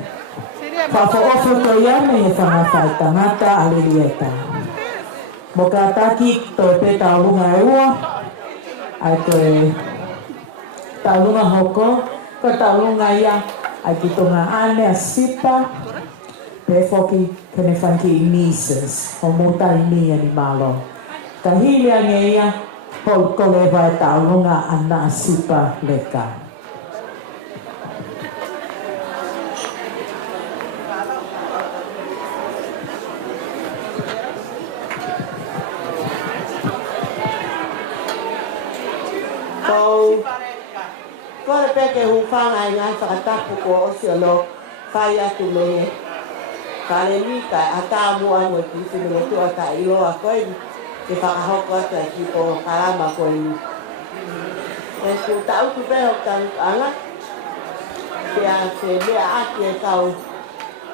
Fafo ofo to yame fanga tangata alilieta. Mokataki to pe taulunga ewa. Ai to taulunga hoko ko taulunga ya ai kitonga ane asipa. Pe foki kene fanki inises homuta ini animalo. Kahili angeia Polko leva taulunga ana asipa leka. Ko le peke hu whanga i ngai whakatapu ko osiono whai atu me kare ni kai ata mua mo ki se me tu ata i loa koe ke whakahoko ata ki ko karama koe ni. E ku tau tu peho tanu anga pia se mea ati e tau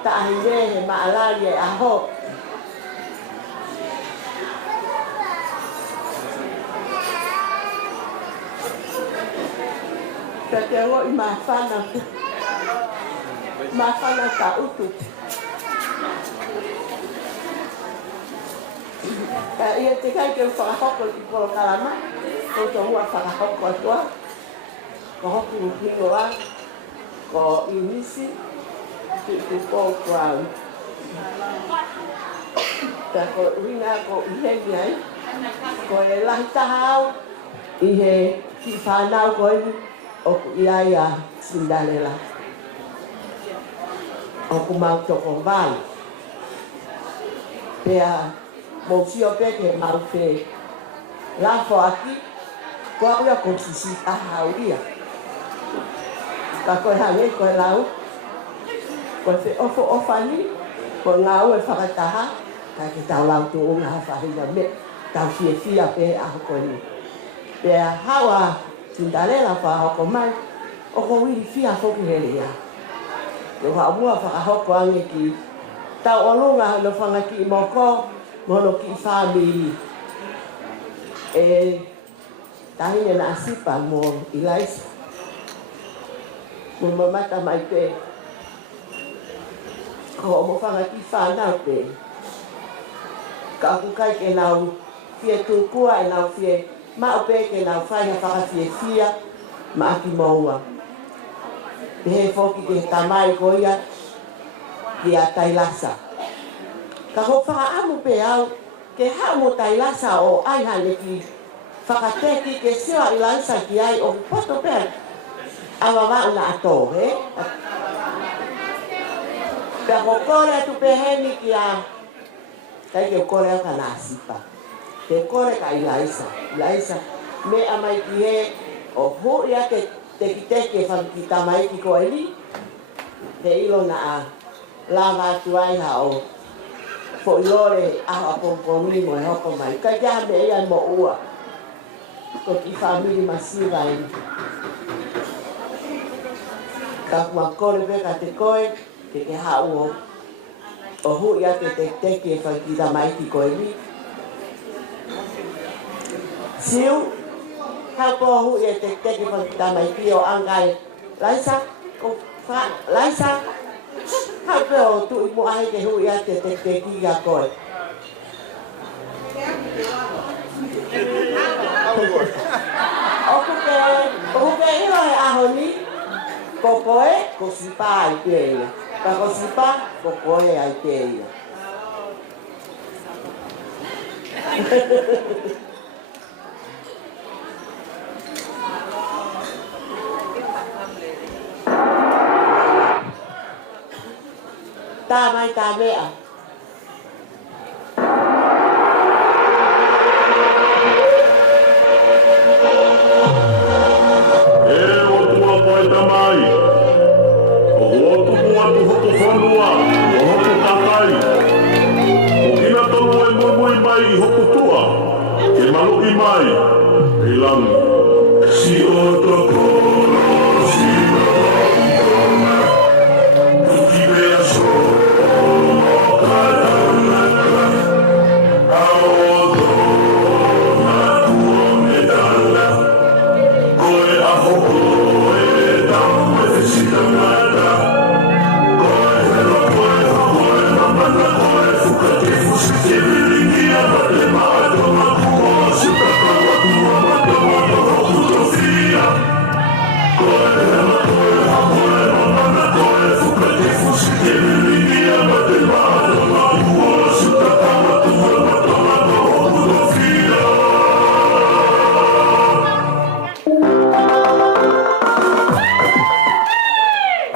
tahi he maalari e aho. Te o i mawhana ka utu. Ka ia te kai ke whakahoko i polo karama, ko te hua whakahoko atua, ko hoku hingoa, ko inisi, ki Paul Brown. Ta ko uina ko ihengi ai, ko e lahi tahau, i he ki whanau ko oku iaia Cinderella. Oku mau toko vai. Pea mōsio peke maupe lafo aki kua ua konsisi ahauria. Ka koe hange koe lau, koe te ofo ofani, koe ngā ue whakataha, ka ke tau lau tu unga hawhahina me, tau fia pe aho koe ni. Pea hawa tindarela whahoko mai, o ko wiri fia foku hele ia. Yo haumua whakahoko ange ki tau olunga no whanga ki moko, mono ki whamiri. Tahine na asipa mo Ilaisa. Mo mamata mai pe. Ko mo whanga ki whanau pe. Ka aku kai ke nau fie tūkua e nau fie mao pe ke nau whainga whaka fie fia ma aki maua. Te he whoki ke tamai koia ki a Tailasa. Ka ho whaka amu pe au ke hao mo Tailasa o aihane ki whakateki ke sewa Ilaisa ki ai o poto pe awa wau na ato, he? Ka ho kore tu pe heni ki a kai ke kore au ka nasipa. Ke kore ka Ilaisa. Ilaisa me amai ki he o hu ia ke teki whanki tamai ki koe li. Te ilo na a lava tuai hao fo ilore aho a pongkongi mo e hoko mai. Kai kia me ia mo ua. Ko ki whamiri masiva e. Ka kua kore peka te koe, ke hao o hu ia ke teki whanki tamai ki koe li. Siu, hako hu ia teki whanki tamai ki o angai Laisa, Laisa, hape o tu mo ai ke hu ia te ki ga koe. O ke ilo e ahoni, ko koe, ko sipa ai te ia. Ka ko sipa, ko koe ai te ia. Tā mai tā mea. E o tua poe tamai. O hotu mua tu hotu whanua. O hotu kakai. O kina tonu e mui mai I hotu tua. Ke malu I mai. E langi. Si o toko. Si o toko. Tuki bea so. Thank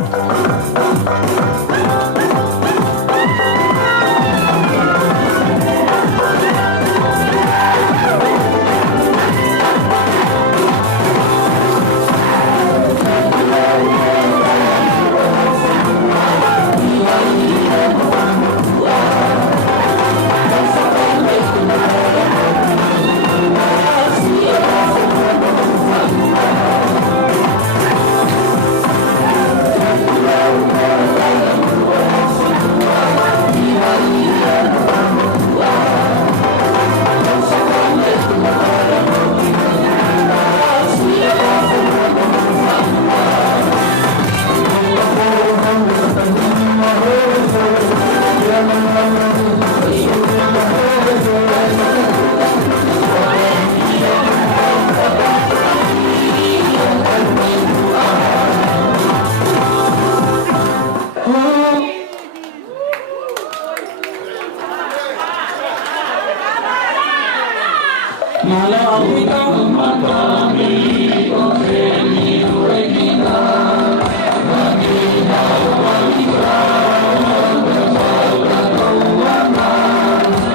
you.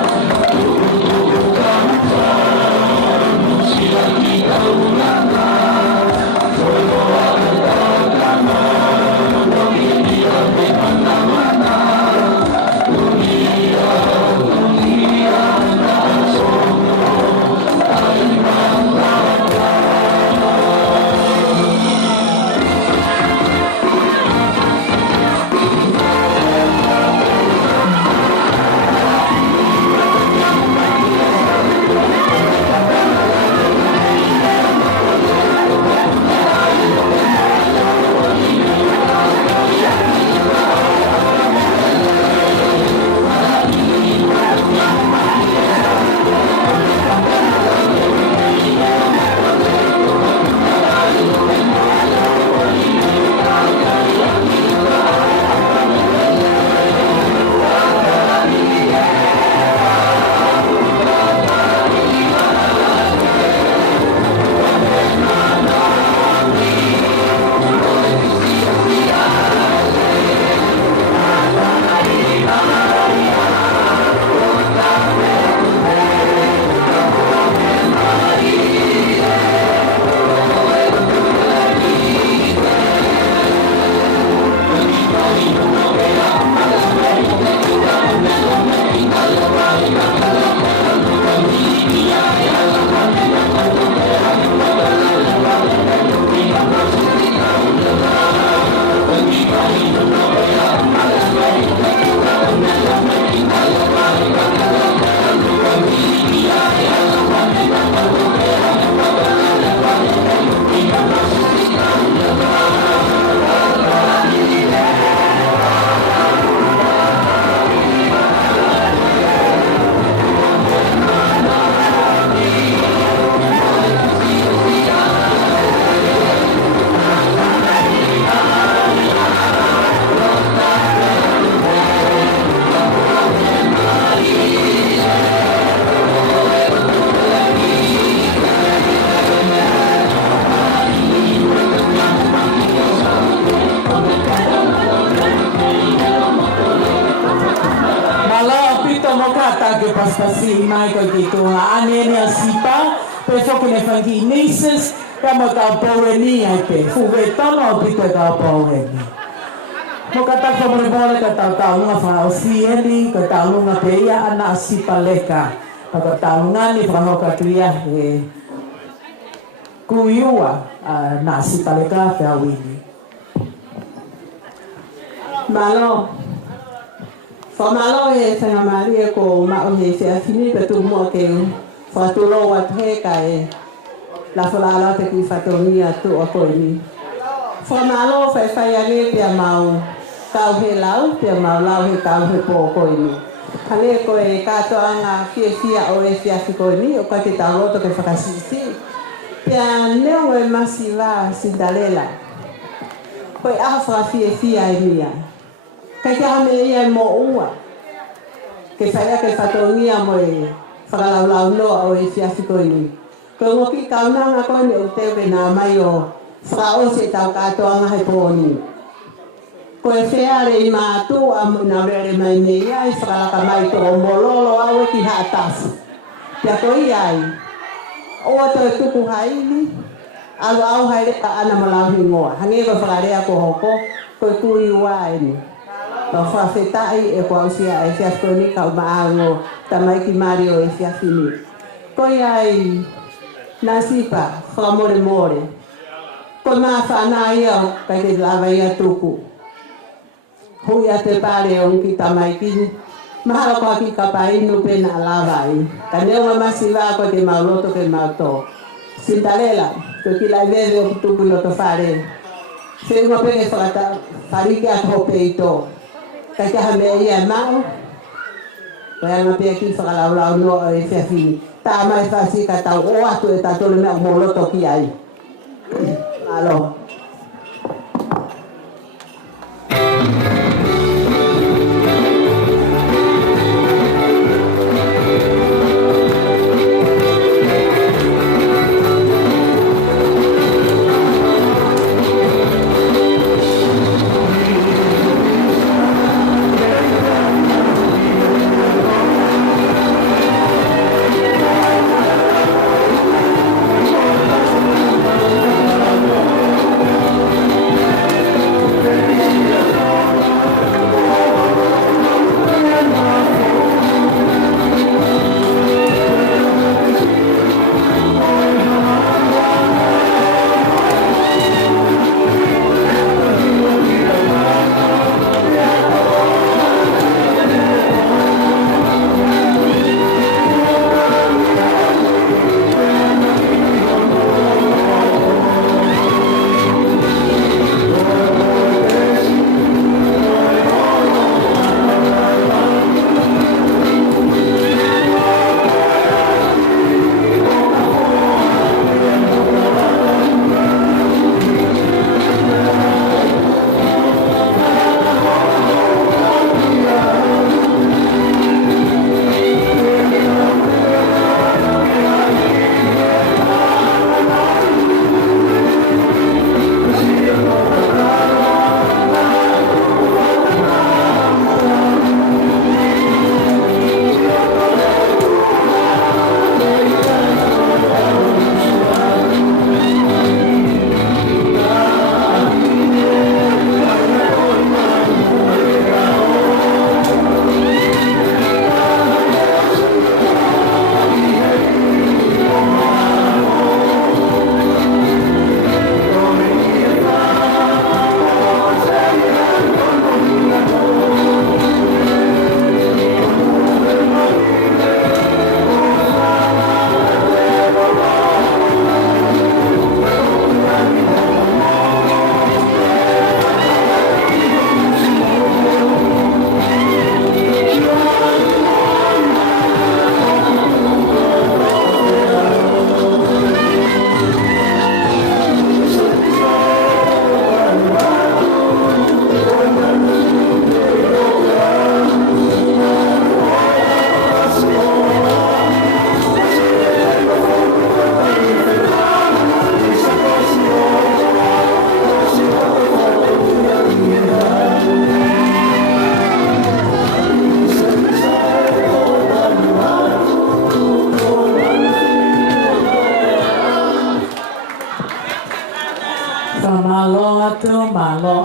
tangata ke pastasi mai ko ki tua ane ne sipa pe foki ne fangi nieces kama ka poweni ai pe fuwe tama o pito ka poweni mo ka ta mo mo ka ta lunga fa o sieni ka ta lunga pe ia ana sipa leka ka ta lunga ni fa ka tria e kuiua na sipa leka fa wini malo Whamalo e whanga maria ko mao he whea whini petu mua ke whatulo wa teka e la whalala te ki whatongia tu o koe ni. Whamalo whai whai ane pia mau kau he lau, pia mau lau he kau he po o koe ni. Hane koe katoanga fia o e fia fi koe ni o kai te tau roto ke whakasisi. Pia neo e masi la sindalela. Koe aho fia e mia. Kai te hame ia mo ua. Ke whaia ke whatongia mo e whakalaulau noa o e fiafi koe ni. Koe ngoki kaunanga koe ni o tewe nā mai o whakaose tau katoanga he pōni. Koe wheare i mātu a muna rere mai mei ai whakalaka mai to o mololo au e ki hātasi. Pia koe ai. Oa toi tuku haini. Alu au haere ka ana malauhi ngoa. Hange koe whakarea ko hoko. Koe kui ua ni. Ka whawhetai e kua usia e whiafkoni ka umaango tamaiki Mario e whiafini. Koi ai nasipa whamore more. Koi maa whanā ia o kai te lava ia tuku. Hui a te pare o nki tamaiki. Mahalo koa ki ka painu pena lava i. Ka neunga masi wā koe te mauloto ke mauto. Sintalela, koe ki lai veve o tuku loto whare. Whiunga pene whakata wharike a hope i tō. Kai te hame ia mau. Koe anga pia ki whakalaulau noa o e whiawhini. Tā mai whasi ka tau o atu e tātole mea moloto ki ai. Alo.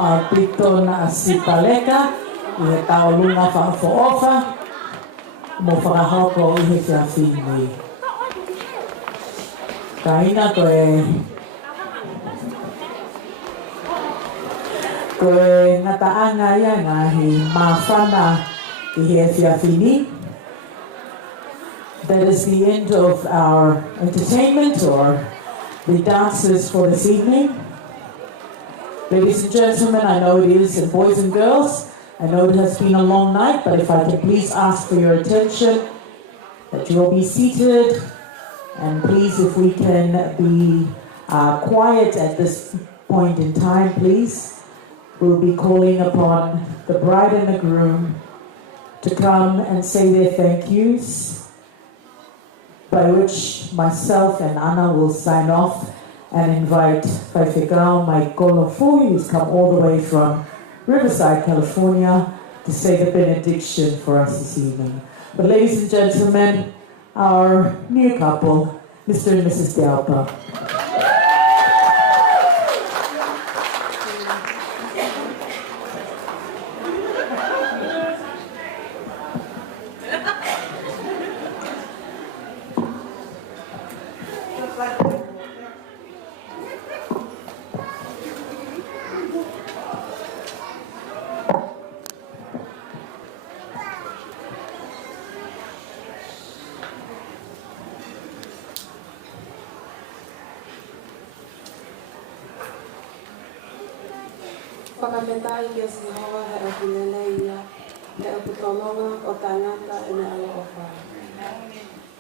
a pito na sipaleka, I he taolunga whaafoofa, mo whakahoko I he whiawhini. Ka ina koe ngataanga ia ngahi mawhana I he whiawhini. That is the end of our entertainment or the dances for this evening. Ladies and gentlemen, I know it is, and boys and girls, I know it has been a long night, but if I can please ask for your attention, that you will be seated, and please, if we can be quiet at this point in time, please. We'll be calling upon the bride and the groom to come and say their thank yous, by which myself and Anna will sign off and invite Whaiwhekau Maikolo Fui, who's come all the way from Riverside, California, to say the benediction for us this evening. But ladies and gentlemen, our new couple, Mr. and Mrs. Delpa. Whakametai ki o si hoa he o pinene ia, he o putononga o tangata e me alo o wha.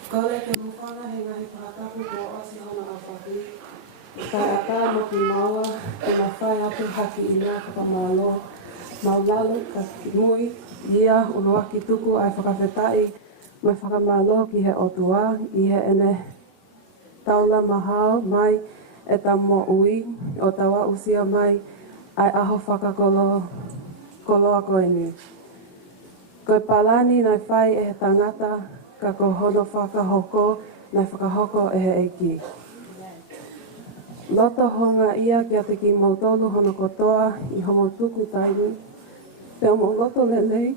Kore ke muwhana he ngahi pātapu ko o si hona o whahi. Kai ata mo ki maua, e ma whai atu haki I mea ka pamalo. Maulalu ka mui, ia uluaki tuku ai whakawhetai, mai whakamalo ki he otua, I he ene taula mahao mai e tamo ui, o tawa usia mai, ai aho whakakolo a koe ni. Koe palani nai whai e he tangata, ka ko hono whakahoko, nai whakahoko e he eki. Loto honga ia kia te ki mautolu hono kotoa I homo tuku taini. Pea mo loto lelei,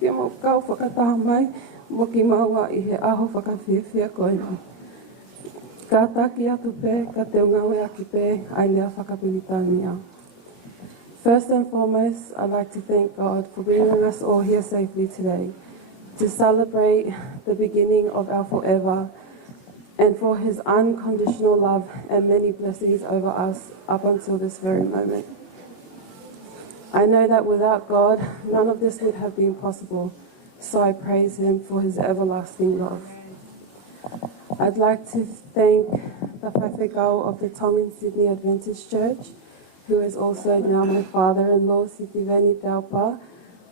kia mo kau whakataha mai, mo ki maua I he aho whakawhiawhia koe ni. Ka taki atu pē, ka te ungawe aki pē, ai lea whakapilitania. First and foremost, I'd like to thank God for bringing us all here safely today to celebrate the beginning of our forever and for His unconditional love and many blessings over us up until this very moment. I know that without God, none of this would have been possible, so I praise Him for His everlasting love. I'd like to thank the Whaiwhekau of the Tongan Sydney Adventist Church, who is also now my father-in-law, Sitiveni Taupa,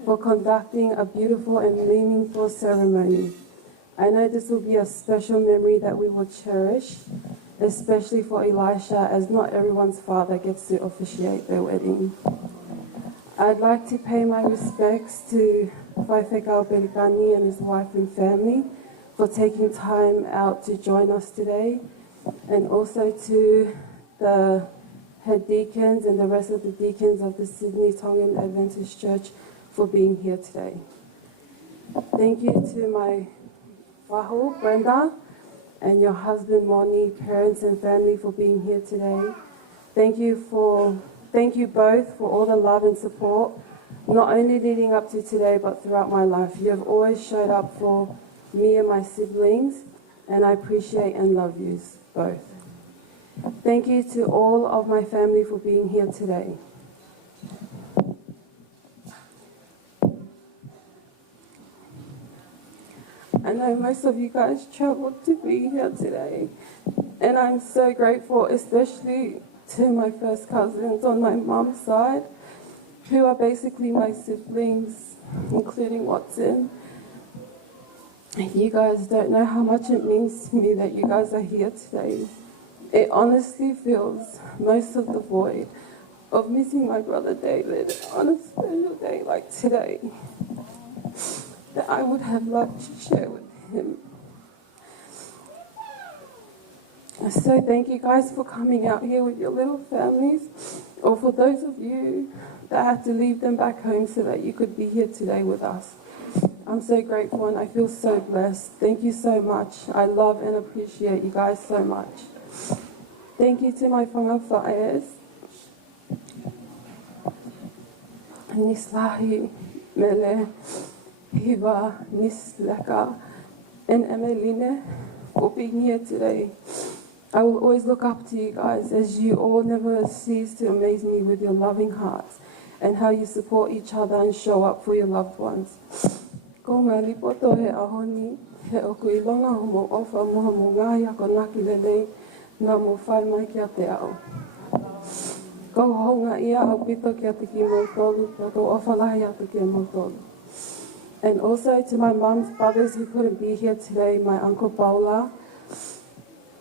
for conducting a beautiful and meaningful ceremony. I know this will be a special memory that we will cherish, especially for Elisha, as not everyone's father gets to officiate their wedding. I'd like to pay my respects to Whaiwhekau Perikani and his wife and family for taking time out to join us today, and also to the head deacons and the rest of the deacons of the Sydney Tongan Adventist Church for being here today. Thank you to my waho, Brenda, and your husband, Moni, parents and family for being here today. Thank you both for all the love and support, not only leading up to today, but throughout my life. You have always showed up for me and my siblings, and I appreciate and love you both. Thank you to all of my family for being here today. I know most of you guys traveled to be here today, and I'm so grateful, especially to my first cousins on my mum's side, who are basically my siblings, including Watson. You guys don't know how much it means to me that you guys are here today. It honestly fills most of the void of missing my brother David on a special day like today that I would have loved to share with him. So thank you guys for coming out here with your little families, or for those of you that had to leave them back home so that you could be here today with us. I'm so grateful and I feel so blessed. Thank you so much. I love and appreciate you guys so much. Thank you to my whangawhaias. Nislahi, Mele, Hiva, Nisleka, and Emeline for being here today. I will always look up to you guys as you all never cease to amaze me with your loving hearts and how you support each other and show up for your loved ones. Ko ngā lipoto he ahoni, he oku I longa homo ofa moha mo ngāhi ako naki lelei, nā mo whai mai kia te ao. Ko honga ia au pito kia te ki mo tolu, ko ofa lahi atu kia mo tolu. And also to my mum's brothers who couldn't be here today, my Uncle Paula,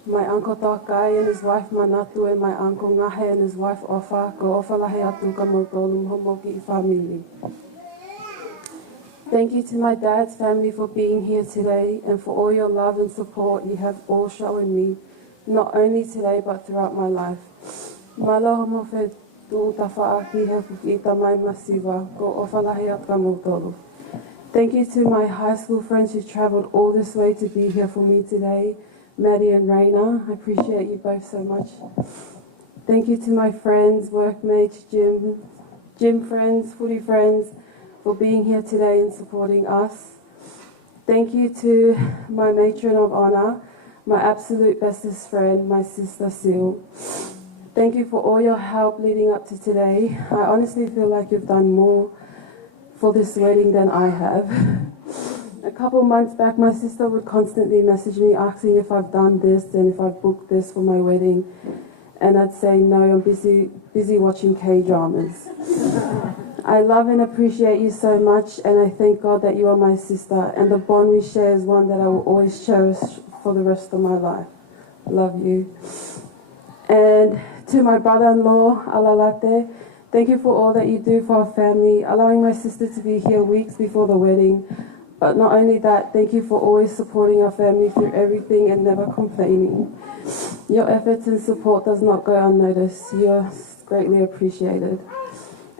my Uncle Takai and his wife Manatu, and my Uncle Ngahe and his wife Ofa, ko ofa lahi atu ka mo tolu mohomoki I family. Thank you to my dad's family for being here today and for all your love and support you have all shown me, not only today but throughout my life. Malo mo fe tu tawhaaki he pukita mai masiwa, ko ofa lahi atu ka mo tolu. Thank you to my high school friends who travelled all this way to be here for me today, Maddie and Raina. I appreciate you both so much. Thank you to my friends, workmates, gym friends, footy friends, for being here today and supporting us. Thank you to my matron of honour, my absolute bestest friend, my sister Sil. Thank you for all your help leading up to today. I honestly feel like you've done more for this wedding than I have. A couple months back, my sister would constantly message me asking if I've done this and if I've booked this for my wedding. And I'd say, no, I'm busy watching K-dramas. I love and appreciate you so much, and I thank God that you are my sister, and the bond we share is one that I will always cherish for the rest of my life. Love you. And to my brother-in-law, Alalate, thank you for all that you do for our family, allowing my sister to be here weeks before the wedding. But not only that, thank you for always supporting our family through everything and never complaining. Your efforts and support does not go unnoticed. You are greatly appreciated.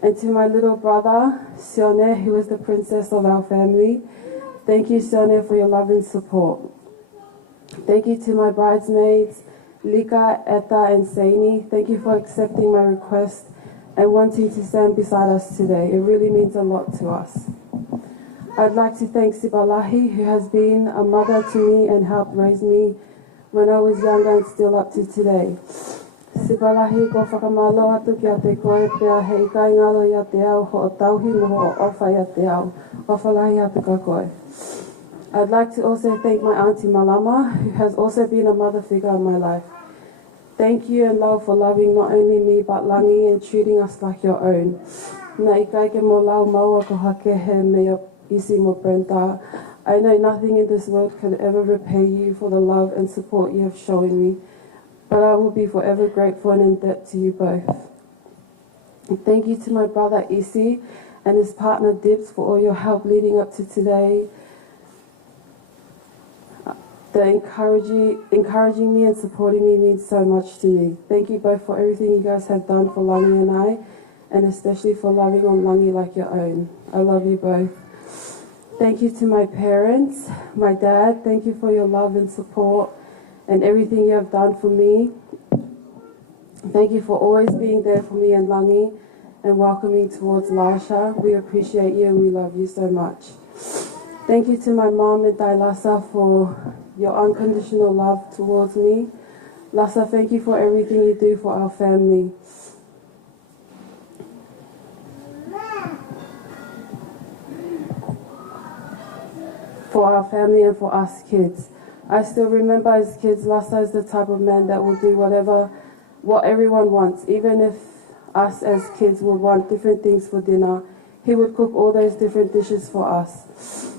And to my little brother, Sione, who is the princess of our family, thank you, Sione, for your love and support. Thank you to my bridesmaids, Lika, Etta, and Saini. Thank you for accepting my request and wanting to stand beside us today. It really means a lot to us. I'd like to thank Sibalahi, who has been a mother to me and helped raise me when I was younger and still up to today. Sibalahi ko whakamalo atu kia te koe pia hei kai ngalo ia te au ho o tauhi moho o ofa ia te au. Whalahi atu ka koe. I'd like to also thank my auntie Malama, who has also been a mother figure in my life. Thank you and love for loving not only me but Langi and treating us like your own. Nā I kai ke mo lau maua ko hake he mea isi mo Brenda. I know nothing in this world can ever repay you for the love and support you have shown me, but I will be forever grateful and in debt to you both. And thank you to my brother Isi and his partner Dibs for all your help leading up to today. The encouraging me and supporting me means so much to me. Thank you both for everything you guys have done for Langi and I, and especially for loving on Langi like your own. I love you both. Thank you to my parents, my dad. Thank you for your love and support and everything you have done for me. Thank you for always being there for me and Langi and welcoming towards Laisha. We appreciate you and we love you so much. Thank you to my mom and Dai Lassa for your unconditional love towards me. Lassa, thank you for everything you do for our family. For our family and for us kids. I still remember as kids, Lassa is the type of man that will do what everyone wants. Even if us as kids would want different things for dinner, he would cook all those different dishes for us.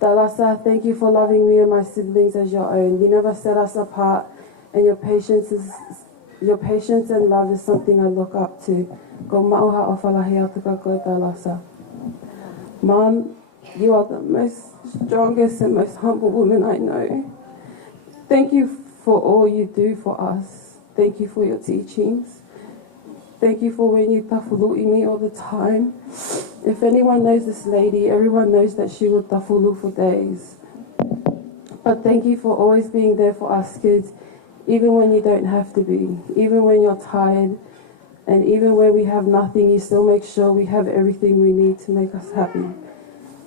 Lassa, thank you for loving me and my siblings as your own. You never set us apart, and your patience and love is something I look up to. Ko mauha o whalahi atu ka koe Lassa. Mom, you are the most strongest and most humble woman I know. Thank you for all you do for us. Thank you for your teachings. Thank you for when you tafulu'i me all the time. If anyone knows this lady, everyone knows that she would tafulu for days. But thank you for always being there for us kids, even when you don't have to be, even when you're tired, and even when we have nothing, you still make sure we have everything we need to make us happy.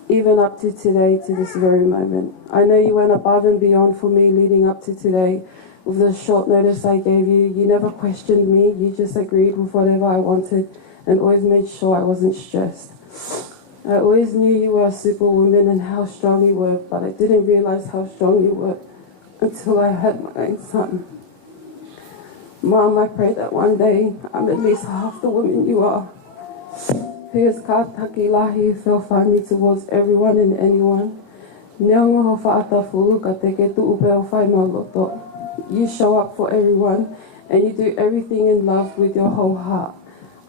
Even up to today, to this very moment. I know you went above and beyond for me leading up to today. With the short notice I gave you, you never questioned me, you just agreed with whatever I wanted and always made sure I wasn't stressed. I always knew you were a superwoman and how strong you were, but I didn't realize how strong you were until I had my own son. Mom, I pray that one day I'm at least half the woman you are. Here's ka takilahi whiwhani towards everyone and anyone. Neonga ho whaatafulu ka teke tu'upe o whai mauloto. You show up for everyone and you do everything in love with your whole heart.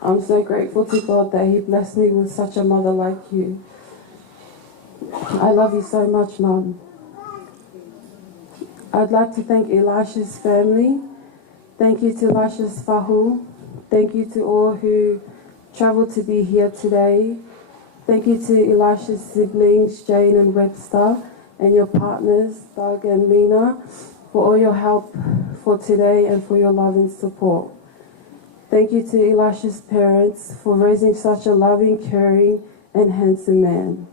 I'm so grateful to God that He blessed me with such a mother like you. I love you so much, Mom. I'd like to thank Elisha's family. Thank you to Elisha's fahu. Thank you to all who travelled to be here today. Thank you to Elisha's siblings, Jane and Webster, and your partners, Doug and Mina, for all your help for today and for your love and support. Thank you to Elisha's parents for raising such a loving, caring, and handsome man.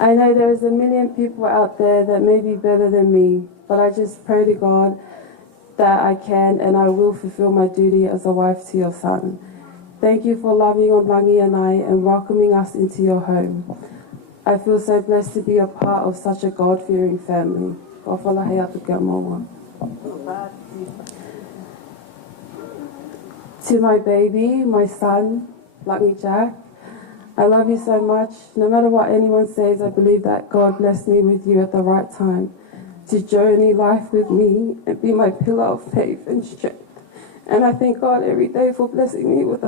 I know there's a million people out there that may be better than me, but I just pray to God that I can and I will fulfill my duty as a wife to your son. Thank you for loving Olangi and I and welcoming us into your home. I feel so blessed to be a part of such a God-fearing family. To my baby, my son, Langi Jack, I love you so much. No matter what anyone says, I believe that God blessed me with you at the right time to journey life with me and be my pillar of faith and strength. And I thank God every day for blessing me with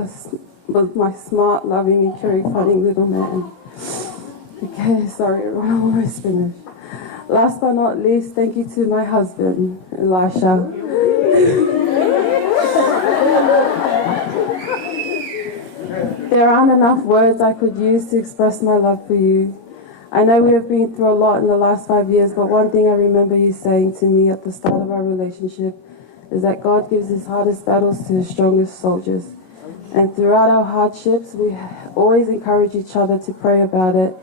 my smart, loving, and caring, funny little man. Okay, sorry, everyone, I'm almost finished. Last but not least, thank you to my husband, Elisha. There aren't enough words I could use to express my love for you. I know we have been through a lot in the last 5 years, but one thing I remember you saying to me at the start of our relationship is that God gives His hardest battles to His strongest soldiers. And throughout our hardships, we always encourage each other to pray about it.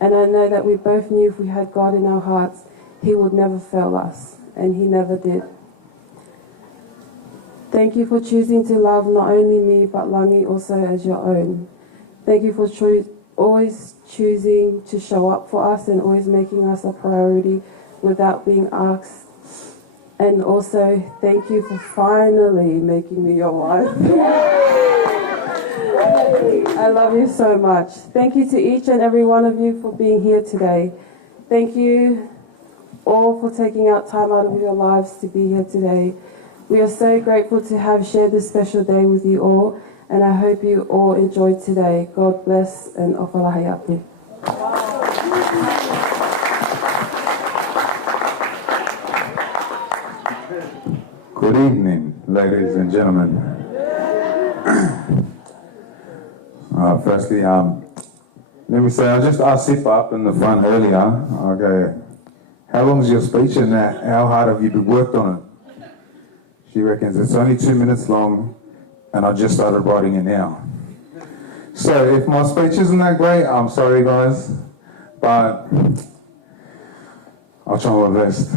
And I know that we both knew if we had God in our hearts, He would never fail us. And He never did. Thank you for choosing to love not only me, but Langi also as your own. Thank you for always choosing to show up for us and always making us a priority without being asked. And also, thank you for finally making me your wife. I love you so much. Thank you to each and every one of you for being here today. Thank you all for taking out time out of your lives to be here today. We are so grateful to have shared this special day with you all, and I hope you all enjoyed today. God bless and ofalahi atu. Good evening, ladies and gentlemen. Firstly, let me say, I just asked Sipa up in the front earlier, okay, how long is your speech and how hard have you worked on it? She reckons it's only 2 minutes long and I just started writing it now. So if my speech isn't that great, I'm sorry guys, but I'll try my best.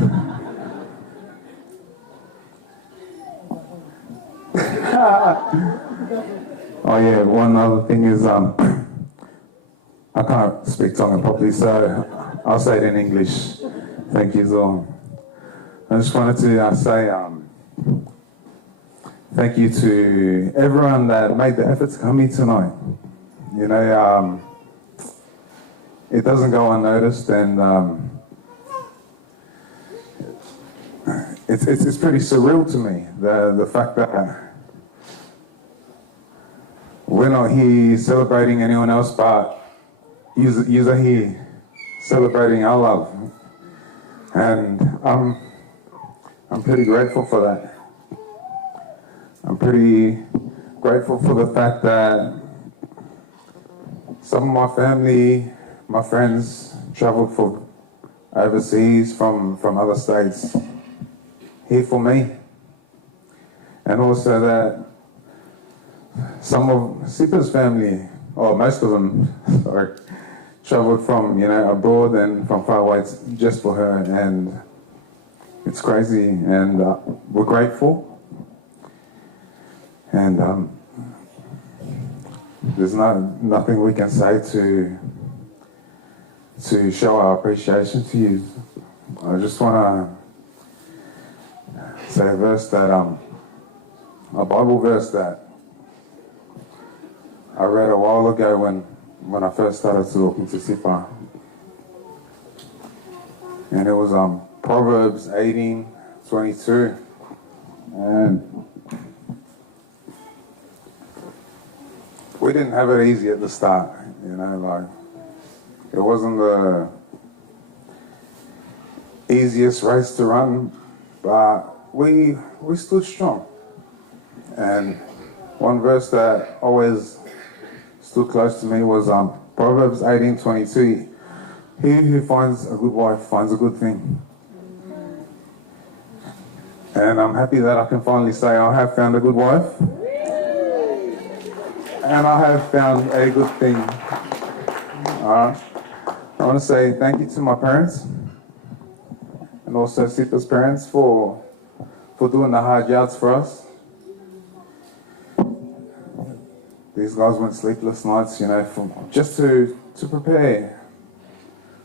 Oh yeah, one other thing is I can't speak Tongan properly, so I'll say it in English. Thank you all. I just wanted to say thank you to everyone that made the effort to come here tonight. You know, it doesn't go unnoticed, and it's pretty surreal to me, the fact that we're not here celebrating anyone else, but you are here celebrating our love. And I'm pretty grateful for that. I'm pretty grateful for the fact that some of my family, my friends, traveled for overseas from other states here for me. And also that some of Sipa's family, or most of them, sorry, traveled from, abroad and from far away just for her. And it's crazy, and we're grateful. And there's nothing we can say to show our appreciation to you. I just want to say a verse that, a Bible verse that I read a while ago when I first started talking to Sipa. And it was Proverbs 18:22. And we didn't have it easy at the start, it wasn't the easiest race to run, but we stood strong. And one verse that always stood close to me was Proverbs 18:22. He who finds a good wife finds a good thing. And I'm happy that I can finally say I have found a good wife. And I have found a good thing. I want to say thank you to my parents and also Sipa's parents for doing the hard yards for us. These guys went sleepless nights, just to prepare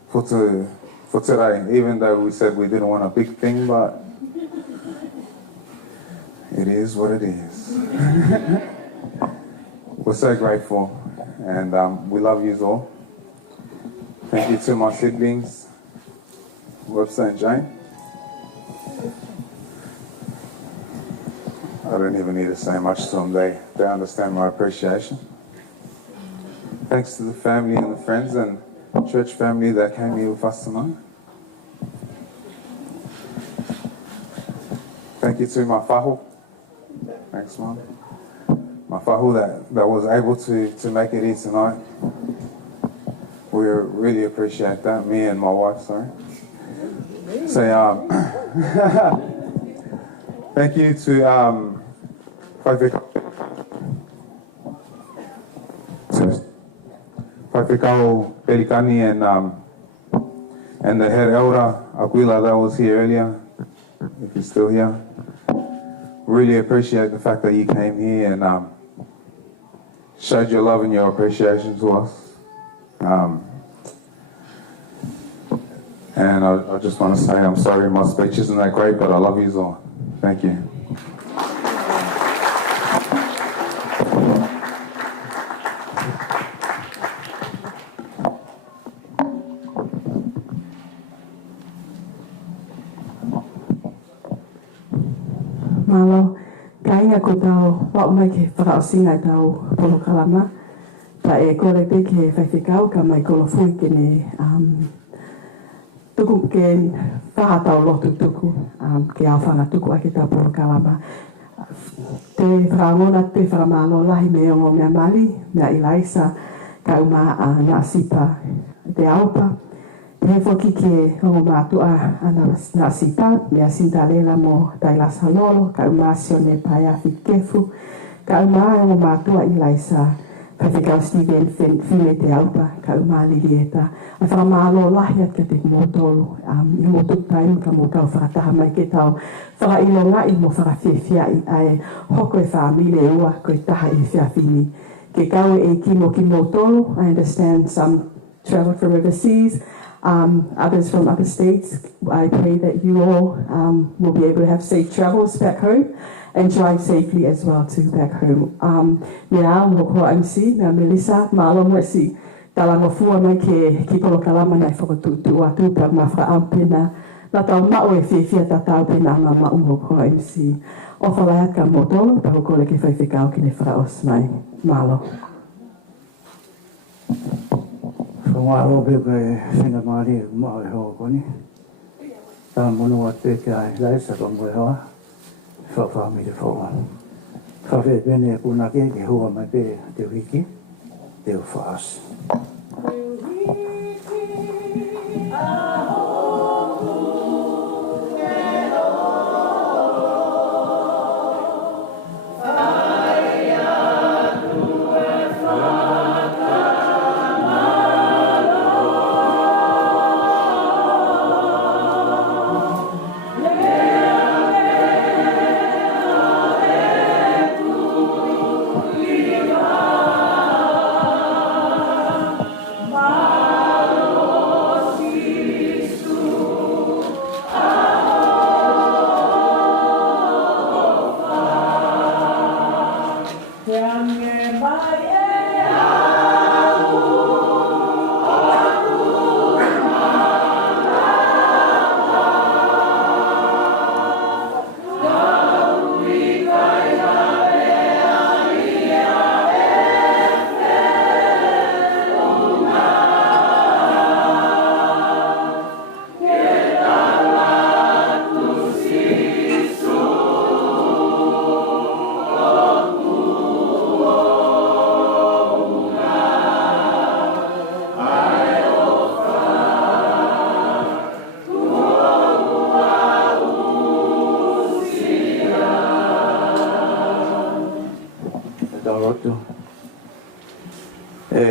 for today, even though we said we didn't want a big thing, but it is what it is. We're so grateful, and we love you all. Thank you to my siblings, Webster and Jane. I don't even need to say much to them. They understand my appreciation. Thanks to the family and the friends and church family that came here with us tonight. Thank you to my whaho. Thanks, Mom. My whaho that was able to make it here tonight. We really appreciate that, me and my wife, sorry. So, thank you to Whaiwhikau Pelikani and the head elder, Aquila, that was here earlier, if you're still here. Really appreciate the fact that you came here and showed your love and your appreciation to us. And I just want to say I'm sorry my speech isn't that great, but I love you all. Thank you. Malo, kainga ko tau, wa mai ke whakaosinga tau polo kalama. Ta e kore te ke whaiwhikau ka mai kolo fui ke ne tuku ke whahatau lotu tuku ke au whanga tuku ake tau polo kalama. Te whangona te whamalo lahi me o mea mali, mea Ilaisa, ka uma na Sipa te aupa. Te whoki ke hongo mātua ana na Sipa, mea sintalela mo tailasa lolo, ka uma sione paia whikefu, ka uma hongo mātua Ilaisa, whaiwhikau Stephen Fine te aupa, ka uma lirieta. A whakamalo lahi at ka te motolo, i mo tuktaimu ka mo tau whakataha mai ke tau whakailonga i mo whakawhiawhia i ai hoko e whaamile ua koe taha i whiawhini. Ke kaue e ki motolo, I understand some travel from overseas, others from other states. I pray that you all will be able to have safe travels back home and drive safely as well to back home. Mea moko MC, mea Melissa, maalo mwesi talango fua mai ki polo kalama nai whakatutu atu pa mawha ampena na tau mao e whiawhia tatau pena ma mao moko MC. O whalaiat ka motolo, pa hoko le ke whaiwhikau ki ne wharaos mai. Maalo. Whangaro pe koe whenga maari mao e hoa koni. mono atu ke ai lai sa ko mo hoa fa mi de fo fa ve bene kuna ke hoa mai pe te wiki te fa as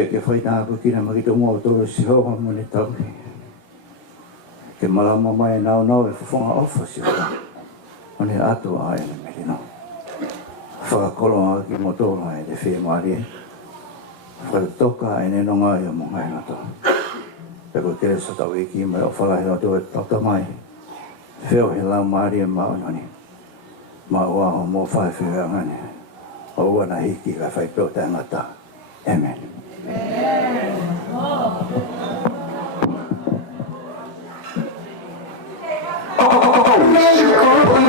ke whai tā ko kina makito mua o toro si hoa mo ne tau. Ke malama mai nao nao e whawhonga ofa si hoa. O ne ato a e me me no. Whakakolo a ki mo toro e te whi maari e. Whakatoka e ne nonga i a mo ngai nato. Te ko kere sa tau iki mai o whalahi o tō e tauta mai. Whio he lau maari e mao noni. Ma ua ho mo whai whio ngane. O ua na hiki ka whai peo tangata. Amen. Thank you.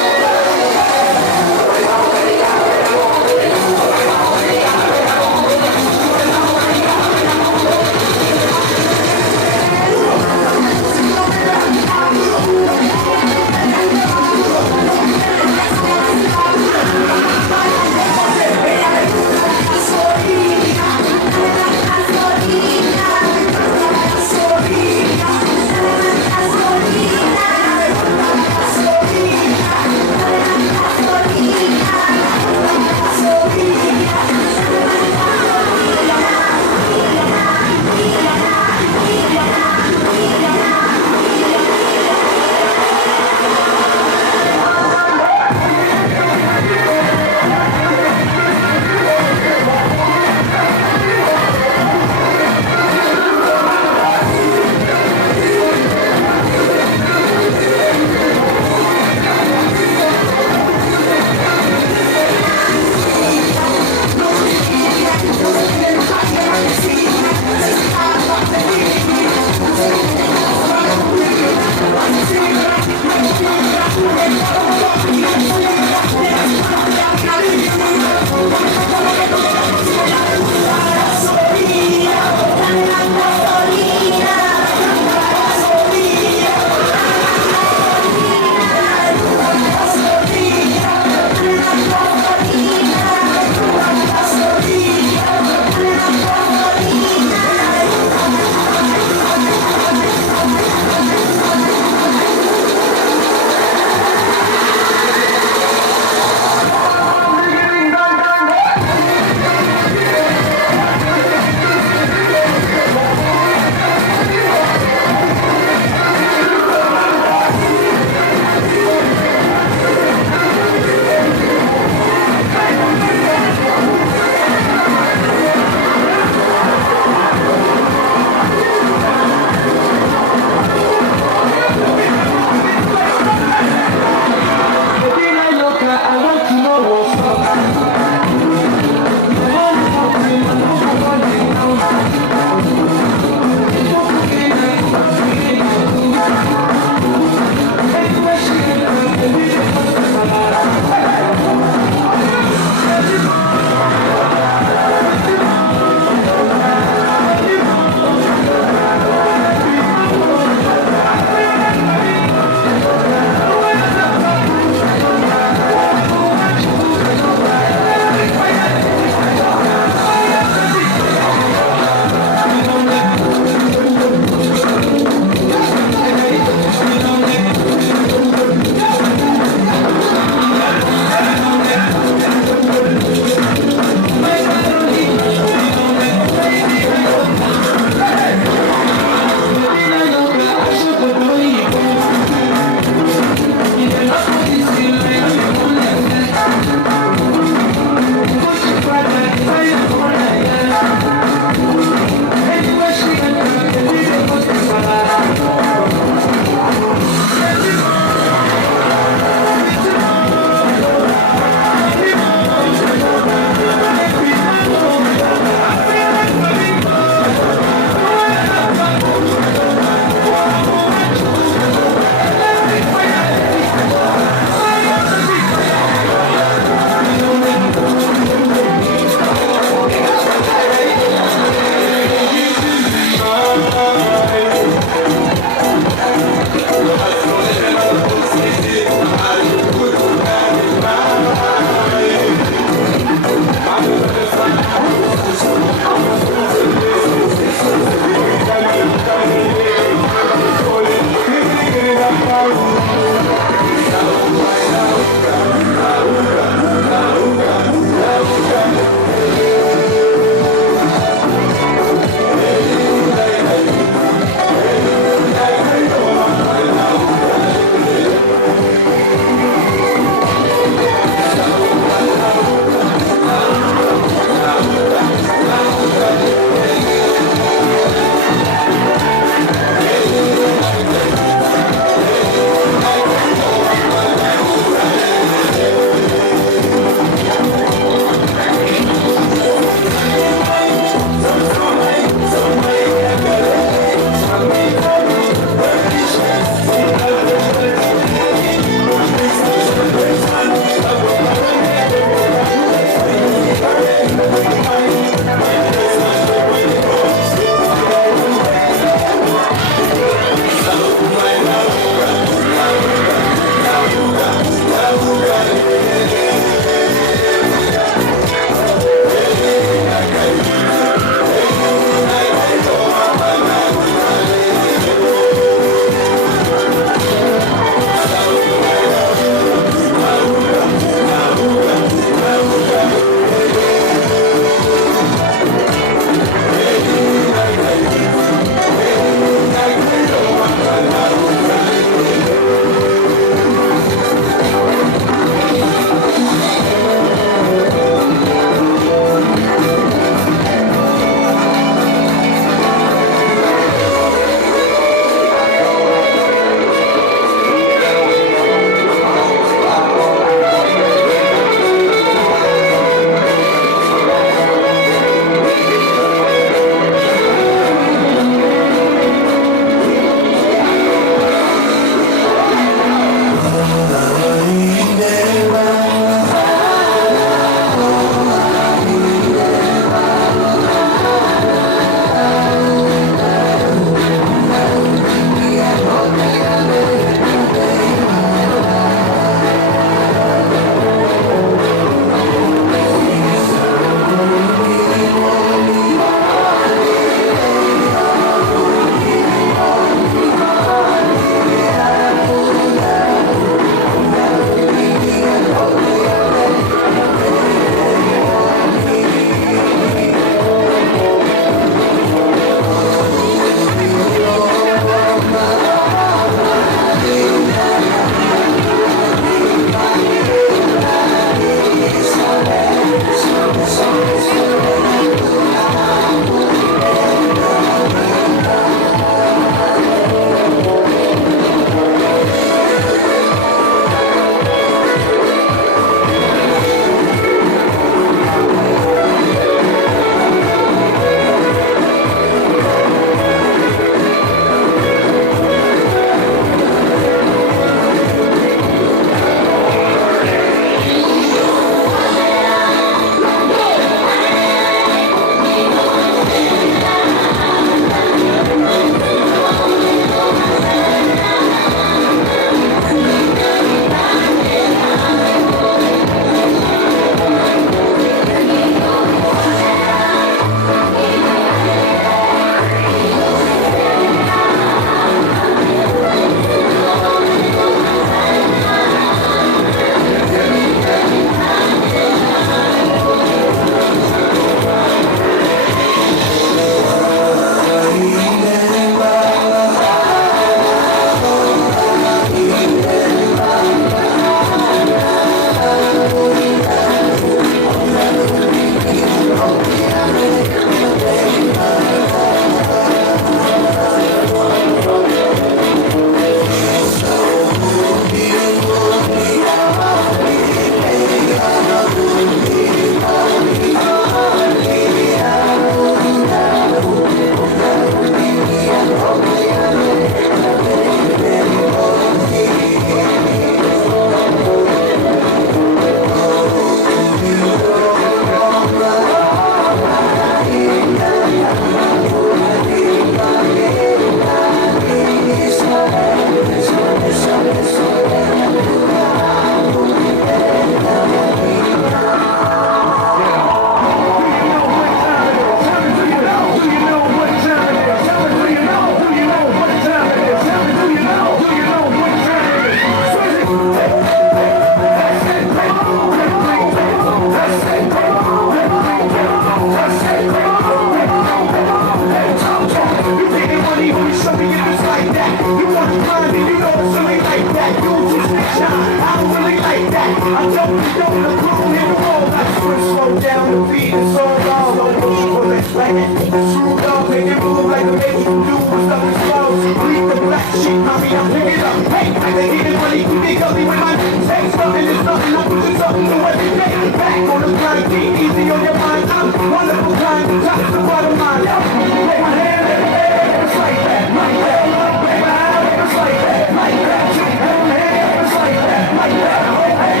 I don't know the crew in the road. I switch slow down the beat. It's so long. So push like that. Screwed up, make it move like a baby do. Stuff is slow. Bleed the black sheep, mommy, I pick it up. Hey, I can get it money. You be ugly with my say something is nothing. I'm putting something to every day. Back on the grind, keep easy on your mind. I'm one of a kind. Top to the bottom line. Make my hand in the air. It's like that. Like that. Make my hand. It's like that. Like that. Make my hand. It's like that. Like that. Hey,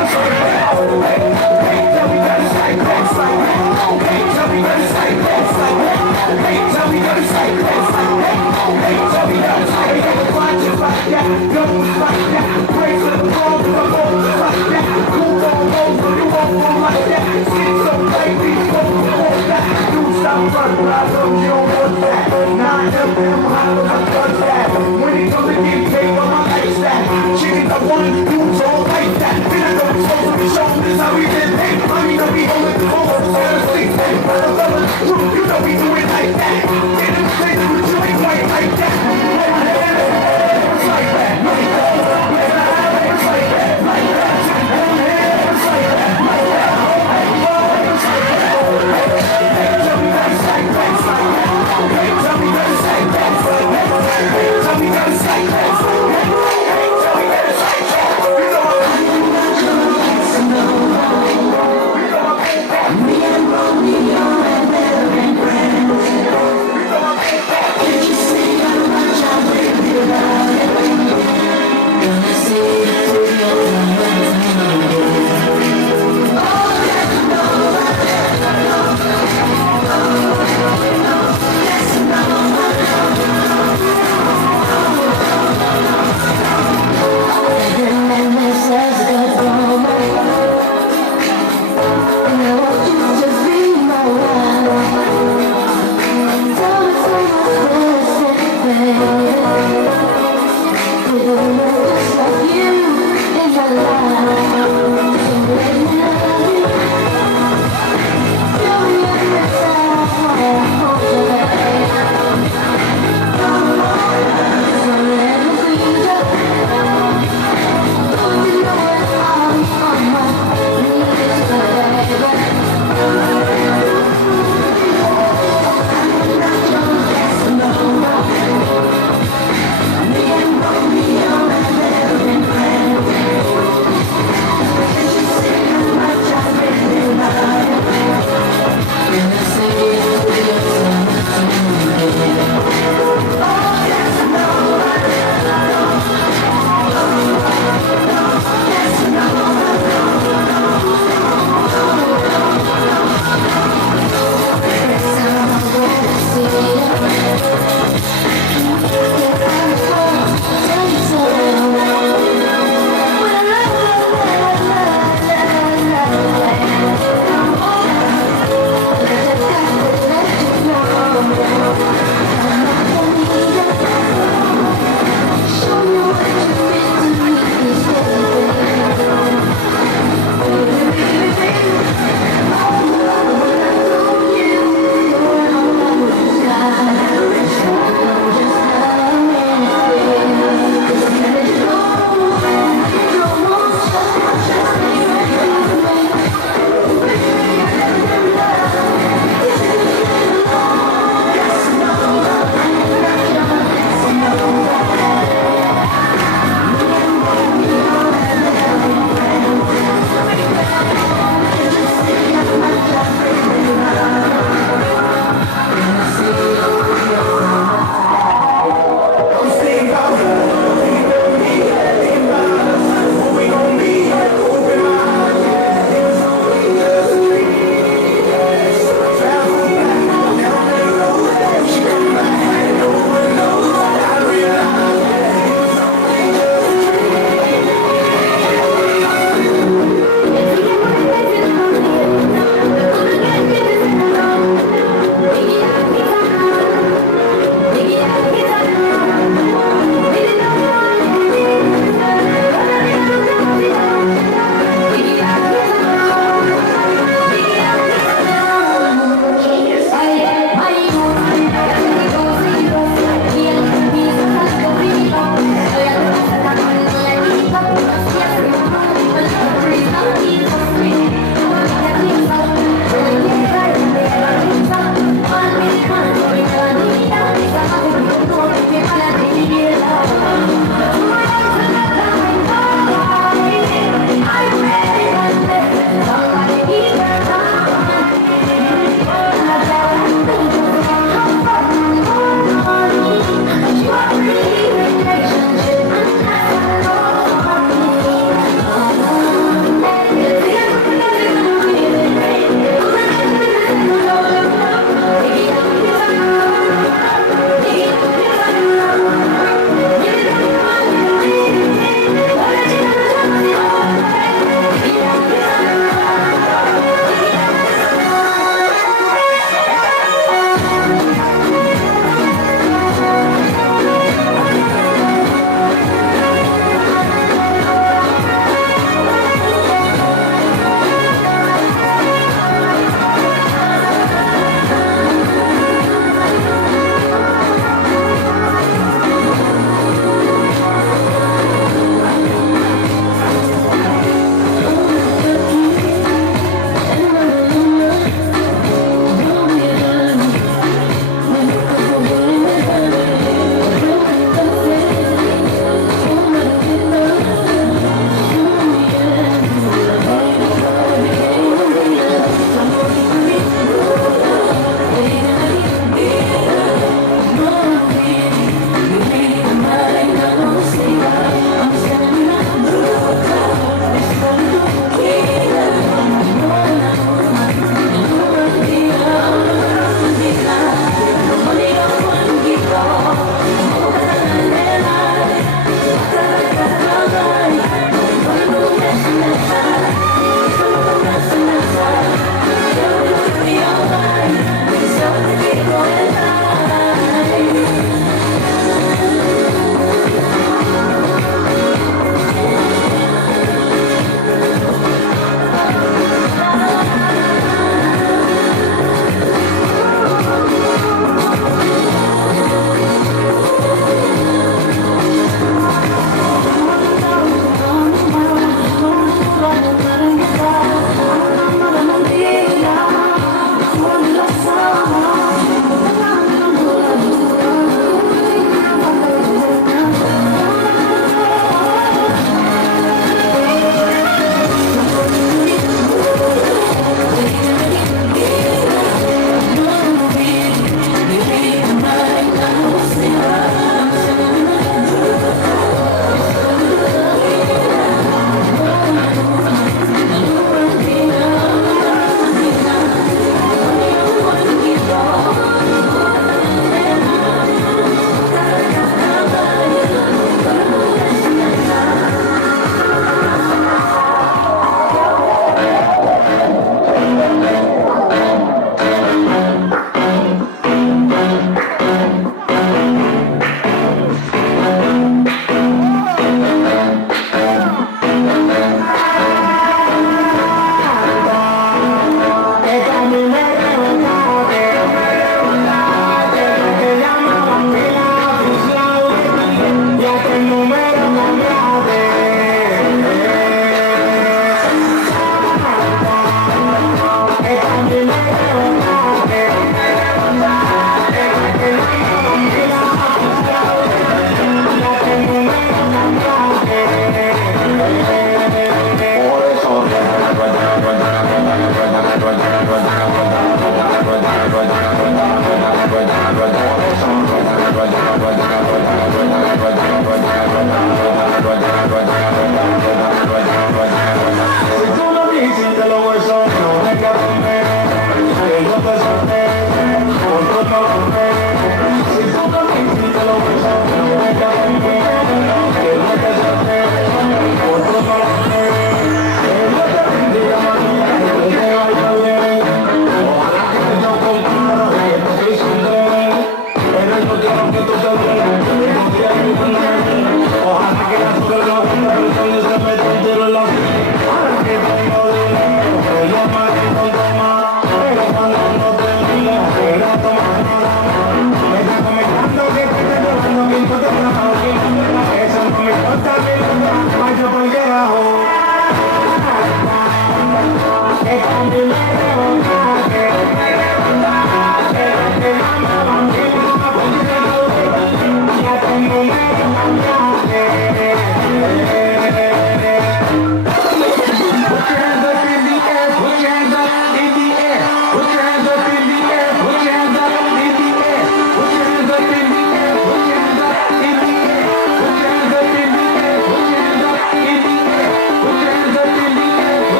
it's like that. Hey, tell me that it's like that. It's like that. Hey, tell me that it's like that. It's like that. Hey, tell me that it's like that. It's like that. Hey, tell me that it's like that. It's like just like that. Goes like that. Praise to the Lord. The Lord is like that. Cool on those when you won't go like that. Skin so crazy, so before that. You stop running, but I know you don't want that. 9 FM, how do I touch that? When it comes to getting paid on my lifestyle, chickens are one, dudes all like that. Then I know it's supposed to be shown, this how we been paid. I mean, don't be holding the phone, you know we do it like that. In the place with you ain't quite like that. It's like that, like that. It's like that, like that. It's like that, like that. It's like that. Hey, tell me that it's like that, it's like that. Hey, tell me that it's like that, it's like that. Hey, tell me that it's like that, it's like that. Hey, tell me that it's like that. You know me and Romeo and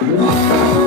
Thank you.